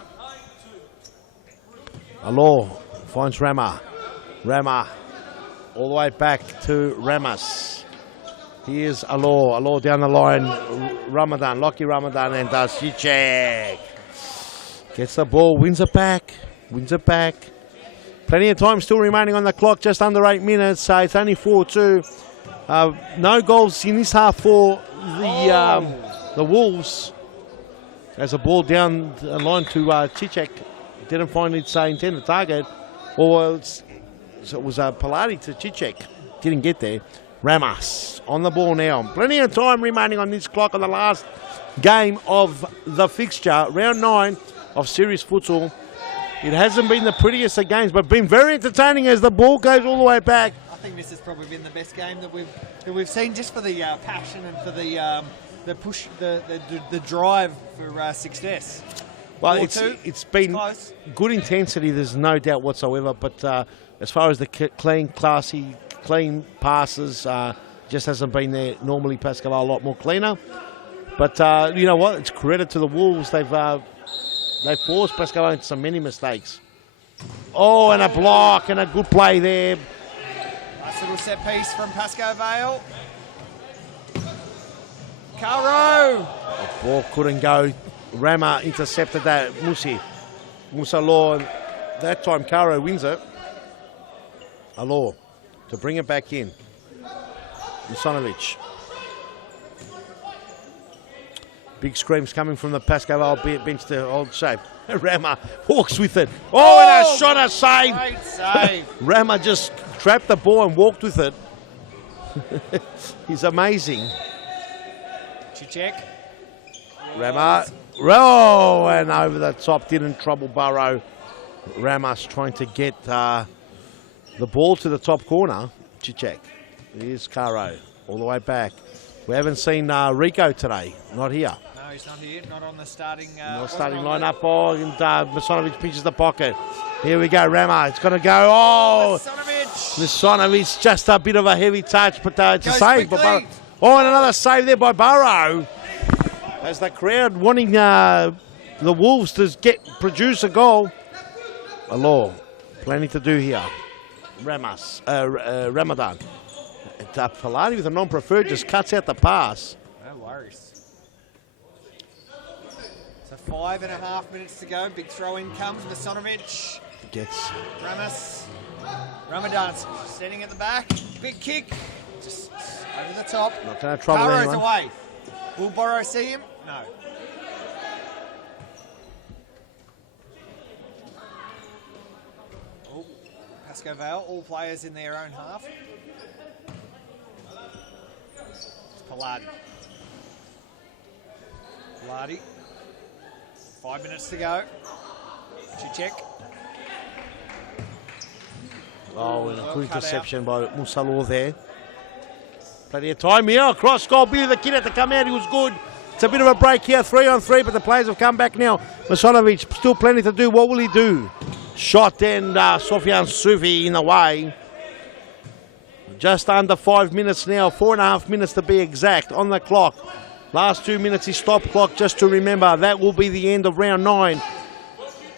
Alor finds Rama. Rama all the way back to Ramas. Here's Alor. Alor down the line. Ramadan, Lockie Ramadan and Cicek. Gets the ball, wins it back. Plenty of time still remaining on the clock, just under 8 minutes. So it's only 4-2. No goals in this half for the Wolves. As a ball down the line to Cicek. Didn't find its intended target. Or it was Palati to Cicek. Didn't get there. Ramas on the ball now. Plenty of time remaining on this clock on the last game of the fixture. Round 9 of series futsal. It hasn't been the prettiest of games, but been very entertaining as the ball goes all the way back. I think this has probably been the best game that we've seen, just for the passion and for the push, the drive for success. Well, it's been good intensity. There's no doubt whatsoever. But as far as the clean, classy, clean passes, just hasn't been there. Normally, Pasco Vale a lot more cleaner. But you know what? It's credit to the Wolves. They forced Pasco Vale into so many mistakes. Oh, and a block and a good play there. Nice little set piece from Pasco Vale. Caro. The ball couldn't go. Rama intercepted that. Musa Law. That time Caro wins it. Alor to bring it back in. Musanovic. Big screams coming from the Pasco Vale bench to hold shape. Rama walks with it. Oh, and a shot, a save. Great save. Rama just trapped the ball and walked with it. He's amazing. Cicek. Rama. Oh, and over the top, didn't trouble Burrow. Ramos trying to get the ball to the top corner. Cicek. Here's Caro all the way back. We haven't seen Rico today. Not here. No, he's not here. Not on the starting lineup. Oh, and Masanovic pinches the pocket. Here we go. Rama. It's going to go. Oh, Masanovic. Just a bit of a heavy touch, but it's a save. Oh, and another save there by Burrow. As the crowd wanting the Wolves to produce a goal. Alor, plenty to do here. Ramadan. Palati with a non-preferred just cuts out the pass. No worries. So 5.5 minutes to go. Big throw in comes. Masanovic gets Ramadan standing at the back. Big kick. Just over the top. Not going to trouble anyone. Caro's away. Will Borrow see him? No. Oh, Pasco Vale, all players in their own half. Palati. 5 minutes to go. Cicek. Oh, and a good interception by Musalo there. Plenty of time here. Cross goal. Billy the kid had to come out. He was good. It's a bit of a break here. 3-on-3, but the players have come back now. Masanovic still plenty to do. What will he do? Shot and Sofian Sufi in the way. Just under 5 minutes now, 4.5 minutes to be exact on the clock. Last 2 minutes is stop clock, just to remember. That will be the end of round 9.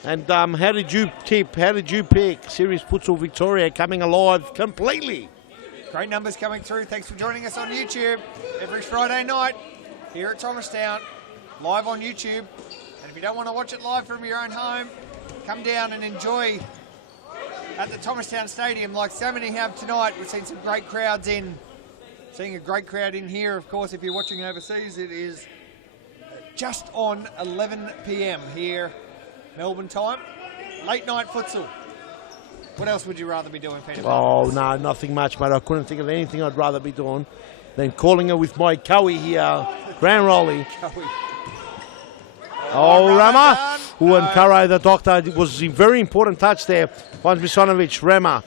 And how did you tip? How did you pick? Series Futsal Victoria coming alive completely. Great numbers coming through. Thanks for joining us on YouTube every Friday night here at Thomastown, live on YouTube. And if you don't want to watch it live from your own home, come down and enjoy at the Thomastown Stadium like so many have tonight. We've seen some great crowds in. Seeing a great crowd in here, of course, if you're watching overseas, it is just on 11 p.m. here, Melbourne time. Late night futsal. What else would you rather be doing, Peter? Oh, no, nothing much, mate. I couldn't think of anything I'd rather be doing than calling her with my Cowie here. Grand Rolly. Oh, Rama. And Caro, the doctor, it was a very important touch there. Finds Misanovic. Rama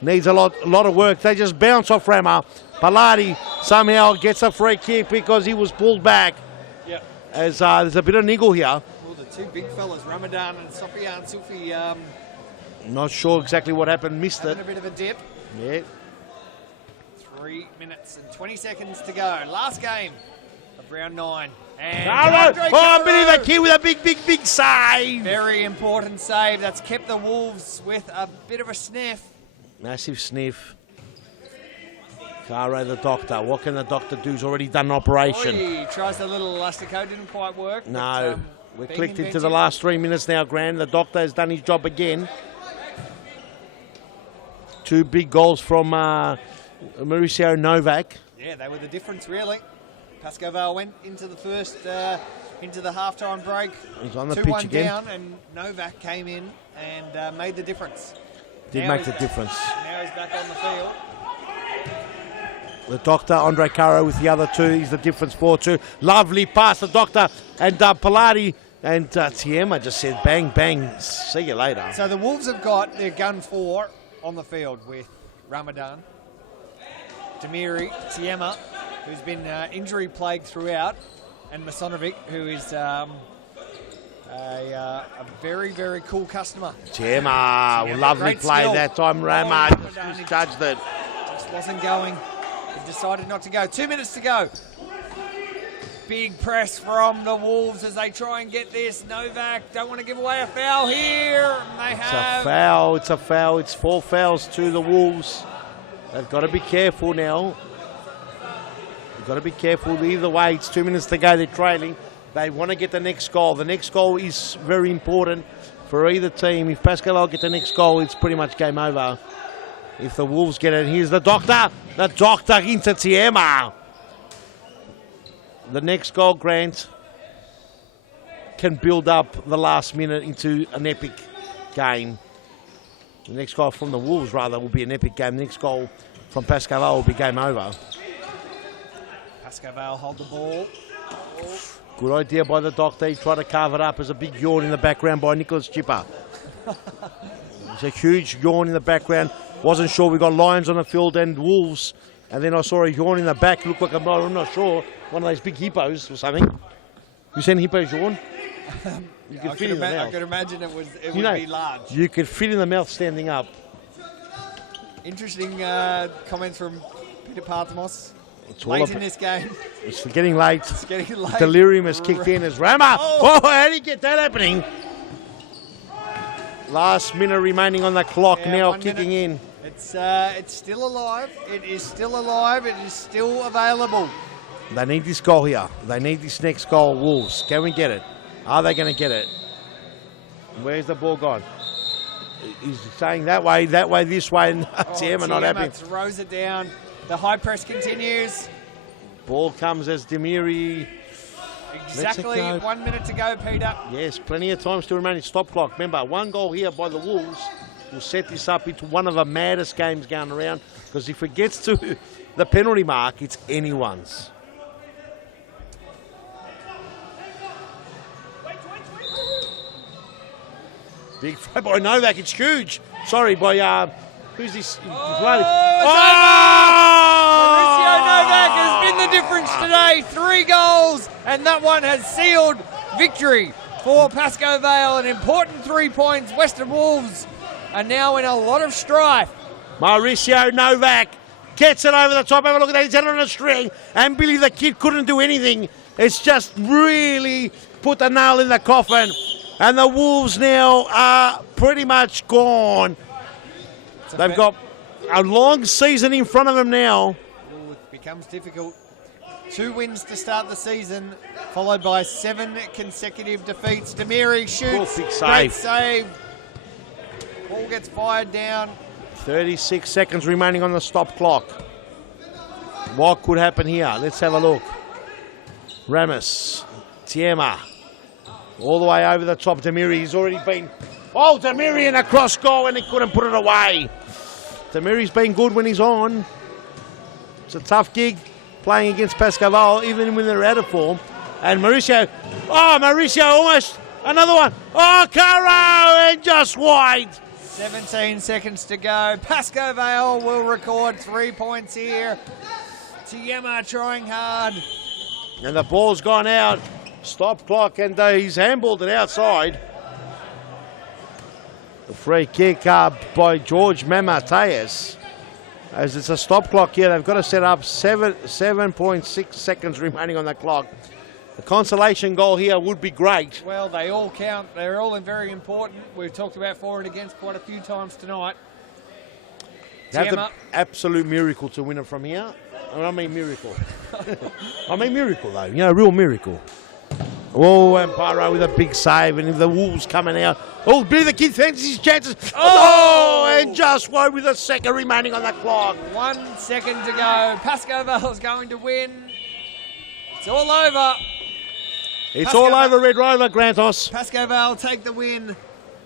needs a lot of work. They just bounce off Rama. Palati somehow gets a free kick because he was pulled back. Yep. As there's a bit of niggle here. Well, the two big fellas, Ramadan and Sofian Sufi, Not sure exactly what happened. Missed Having it. a bit of a dip. Yeah. 3 minutes and 20 seconds to go. Last game of round 9. And Caro! Oh, Billy the Kid with a big save. Very important save. That's kept the Wolves with a bit of a sniff. Massive sniff. Caro the doctor. What can the doctor do? He's already done an operation. He tries a little elastico. Didn't quite work. No. We're being clicked into inventive. the last 3 minutes now, Grant. The doctor has done his job again. 2 big goals from Mauricio Novak. Yeah, they were the difference, really. Pasco Vale went into the first, into the halftime break. He's on the 2-1 pitch again. down, and Novak came in and made the difference. Did Now make he's- the difference. Now he's back on the field. The doctor, Andre Caro with the other 2. He's the difference for 2. Lovely pass, the doctor and Pilati. And Tiema just said, bang, bang, see you later. So the Wolves have got their gun 4 on the field with Ramadan, Demiri, Tiema, who's been injury-plagued throughout, and Masonovic, who is a very, very cool customer. Tiema, lovely great play skill. that time. Ramadan, Rama he judged it. just wasn't going. He decided not to go. 2 minutes to go. Big press from the Wolves as they try and get this. Novak don't want to give away a foul here. And they It's have. a foul, it's a foul. It's 4 fouls to the Wolves. They've got to be careful now. They've got to be careful either way. It's 2 minutes to go. They're trailing. They want to get the next goal. The next goal is very important for either team. If Pasco Vale get the next goal, it's pretty much game over. If the Wolves get it, here's the doctor. The doctor into Tiema. The next goal, Grant, can build up the last minute into an epic game. The next goal from the Wolves, rather, will be an epic game. The next goal from Pasco Vale will be game over. Pasco Vale hold the ball. Good idea by the doctor. He tried to carve it up as a big yawn in the background by Nicholas Chipper. It's a huge yawn in the background. Wasn't sure. We got Lions on the field and Wolves. And then I saw a yawn in the back. Looked like I'm not sure. One of those big hippos or something. You seen hippos yawn? You could fit in the mouth. I could imagine it would be large. You could fit in the mouth standing up. Interesting comments from Peter Parthamos. It's all Late about- in this game. It's getting late. It's getting late. Delirium has kicked in as Rama. Oh, how did you get that happening? Last minute remaining on the clock, Yeah, now 1 kicking in. It's still alive. It is still alive. It is still available. They need this goal here. They need this next goal, Wolves. Can we get it? Are they going to get it? Where's the ball gone? He's saying that way, this way, and Tiema not happy. Throws it down. The high press continues. Ball comes as Demiri. Exactly 1 minute to go, Peter. Yes, plenty of time still remaining. Stop clock. Remember, 1 goal here by the Wolves will set this up into one of the maddest games going around, because if it gets to the penalty mark, it's anyone's. Big throw by Novak. It's huge. Sorry, by who's this? Mauricio Novak has been the difference today. 3 goals, and that one has sealed victory for Pasco Vale. An important 3 points. Western Wolves are now in a lot of strife. Mauricio Novak gets it over the top. Have a look at that. He's had it on a string, and Billy the Kid couldn't do anything. It's just really put the nail in the coffin. And the Wolves now are pretty much gone. They've got a long season in front of them now. It becomes difficult. 2 wins to start the season, followed by 7 consecutive defeats. Demiri shoots. Big Great save. save. Ball gets fired down. 36 seconds remaining on the stop clock. What could happen here? Let's have a look. Ramos, Tiema, all the way over the top. Demiri, he's already been... Oh, Demiri in a cross goal, and he couldn't put it away. Demiri's been good when he's on. It's a tough gig playing against Pasco Vale, even when they're out of form. And Mauricio almost another one. Oh, Caro, and just wide. 17 seconds to go. Pasco Vale will record 3 points here. Tiema trying hard. And the ball's gone out. Stop clock, and he's handballed it outside. Free kick by George Mamateas. As it's a stop clock here, they've got to set up 7.6 seconds remaining on the clock. The consolation goal here would be great. Well, they all count. They're all very important. We've talked about for and against quite a few times tonight. That's an absolute miracle to win it from here. I mean miracle. I mean miracle though, you know, real miracle. Oh, and Barrow with a big save, and the Wolves coming out. Oh, Billy the Kid fancies his chances. Oh, and just one with a second remaining on the clock. 1 second to go. Pasco Vale's going to win. It's all over. It's all over, Red Rover, Grantos. Pasco Vale take the win.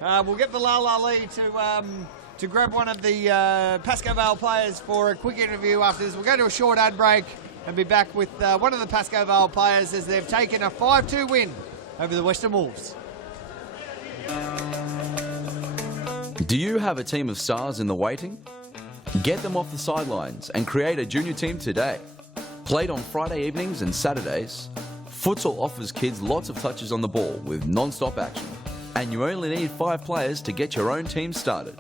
We'll get Bilal Ali to grab one of the Pasco Vale players for a quick interview after this. We'll go to a short ad break and be back with one of the Pasco Vale players as they've taken a 5-2 win over the Western Wolves. Do you have a team of stars in the waiting? Get them off the sidelines and create a junior team today. Played on Friday evenings and Saturdays, Futsal offers kids lots of touches on the ball with non-stop action. And you only need 5 players to get your own team started.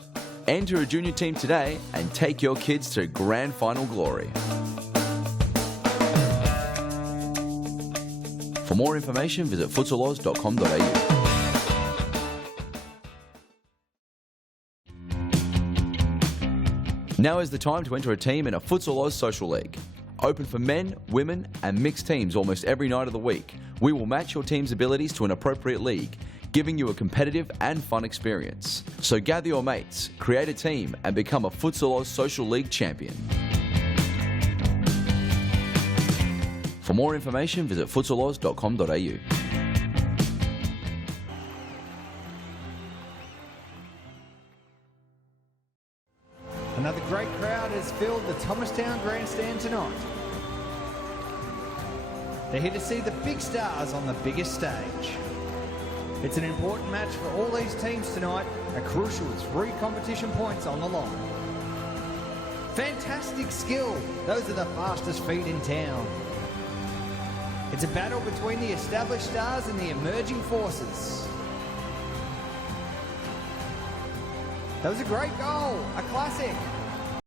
Enter a junior team today and take your kids to grand final glory. For more information, visit futsaloz.com.au. Now is the time to enter a team in a Futsal Oz Social League. Open for men, women and mixed teams almost every night of the week. We will match your team's abilities to an appropriate league, giving you a competitive and fun experience. So gather your mates, create a team and become a Futsal Oz Social League champion. For more information, visit futsaloz.com.au. Another great crowd has filled the Thomastown Grandstand tonight. They're here to see the big stars on the biggest stage. It's an important match for all these teams tonight, a crucial 3 competition points on the line. Fantastic skill, those are the fastest feet in town. It's a battle between the established stars and the emerging forces. That was a great goal, a classic.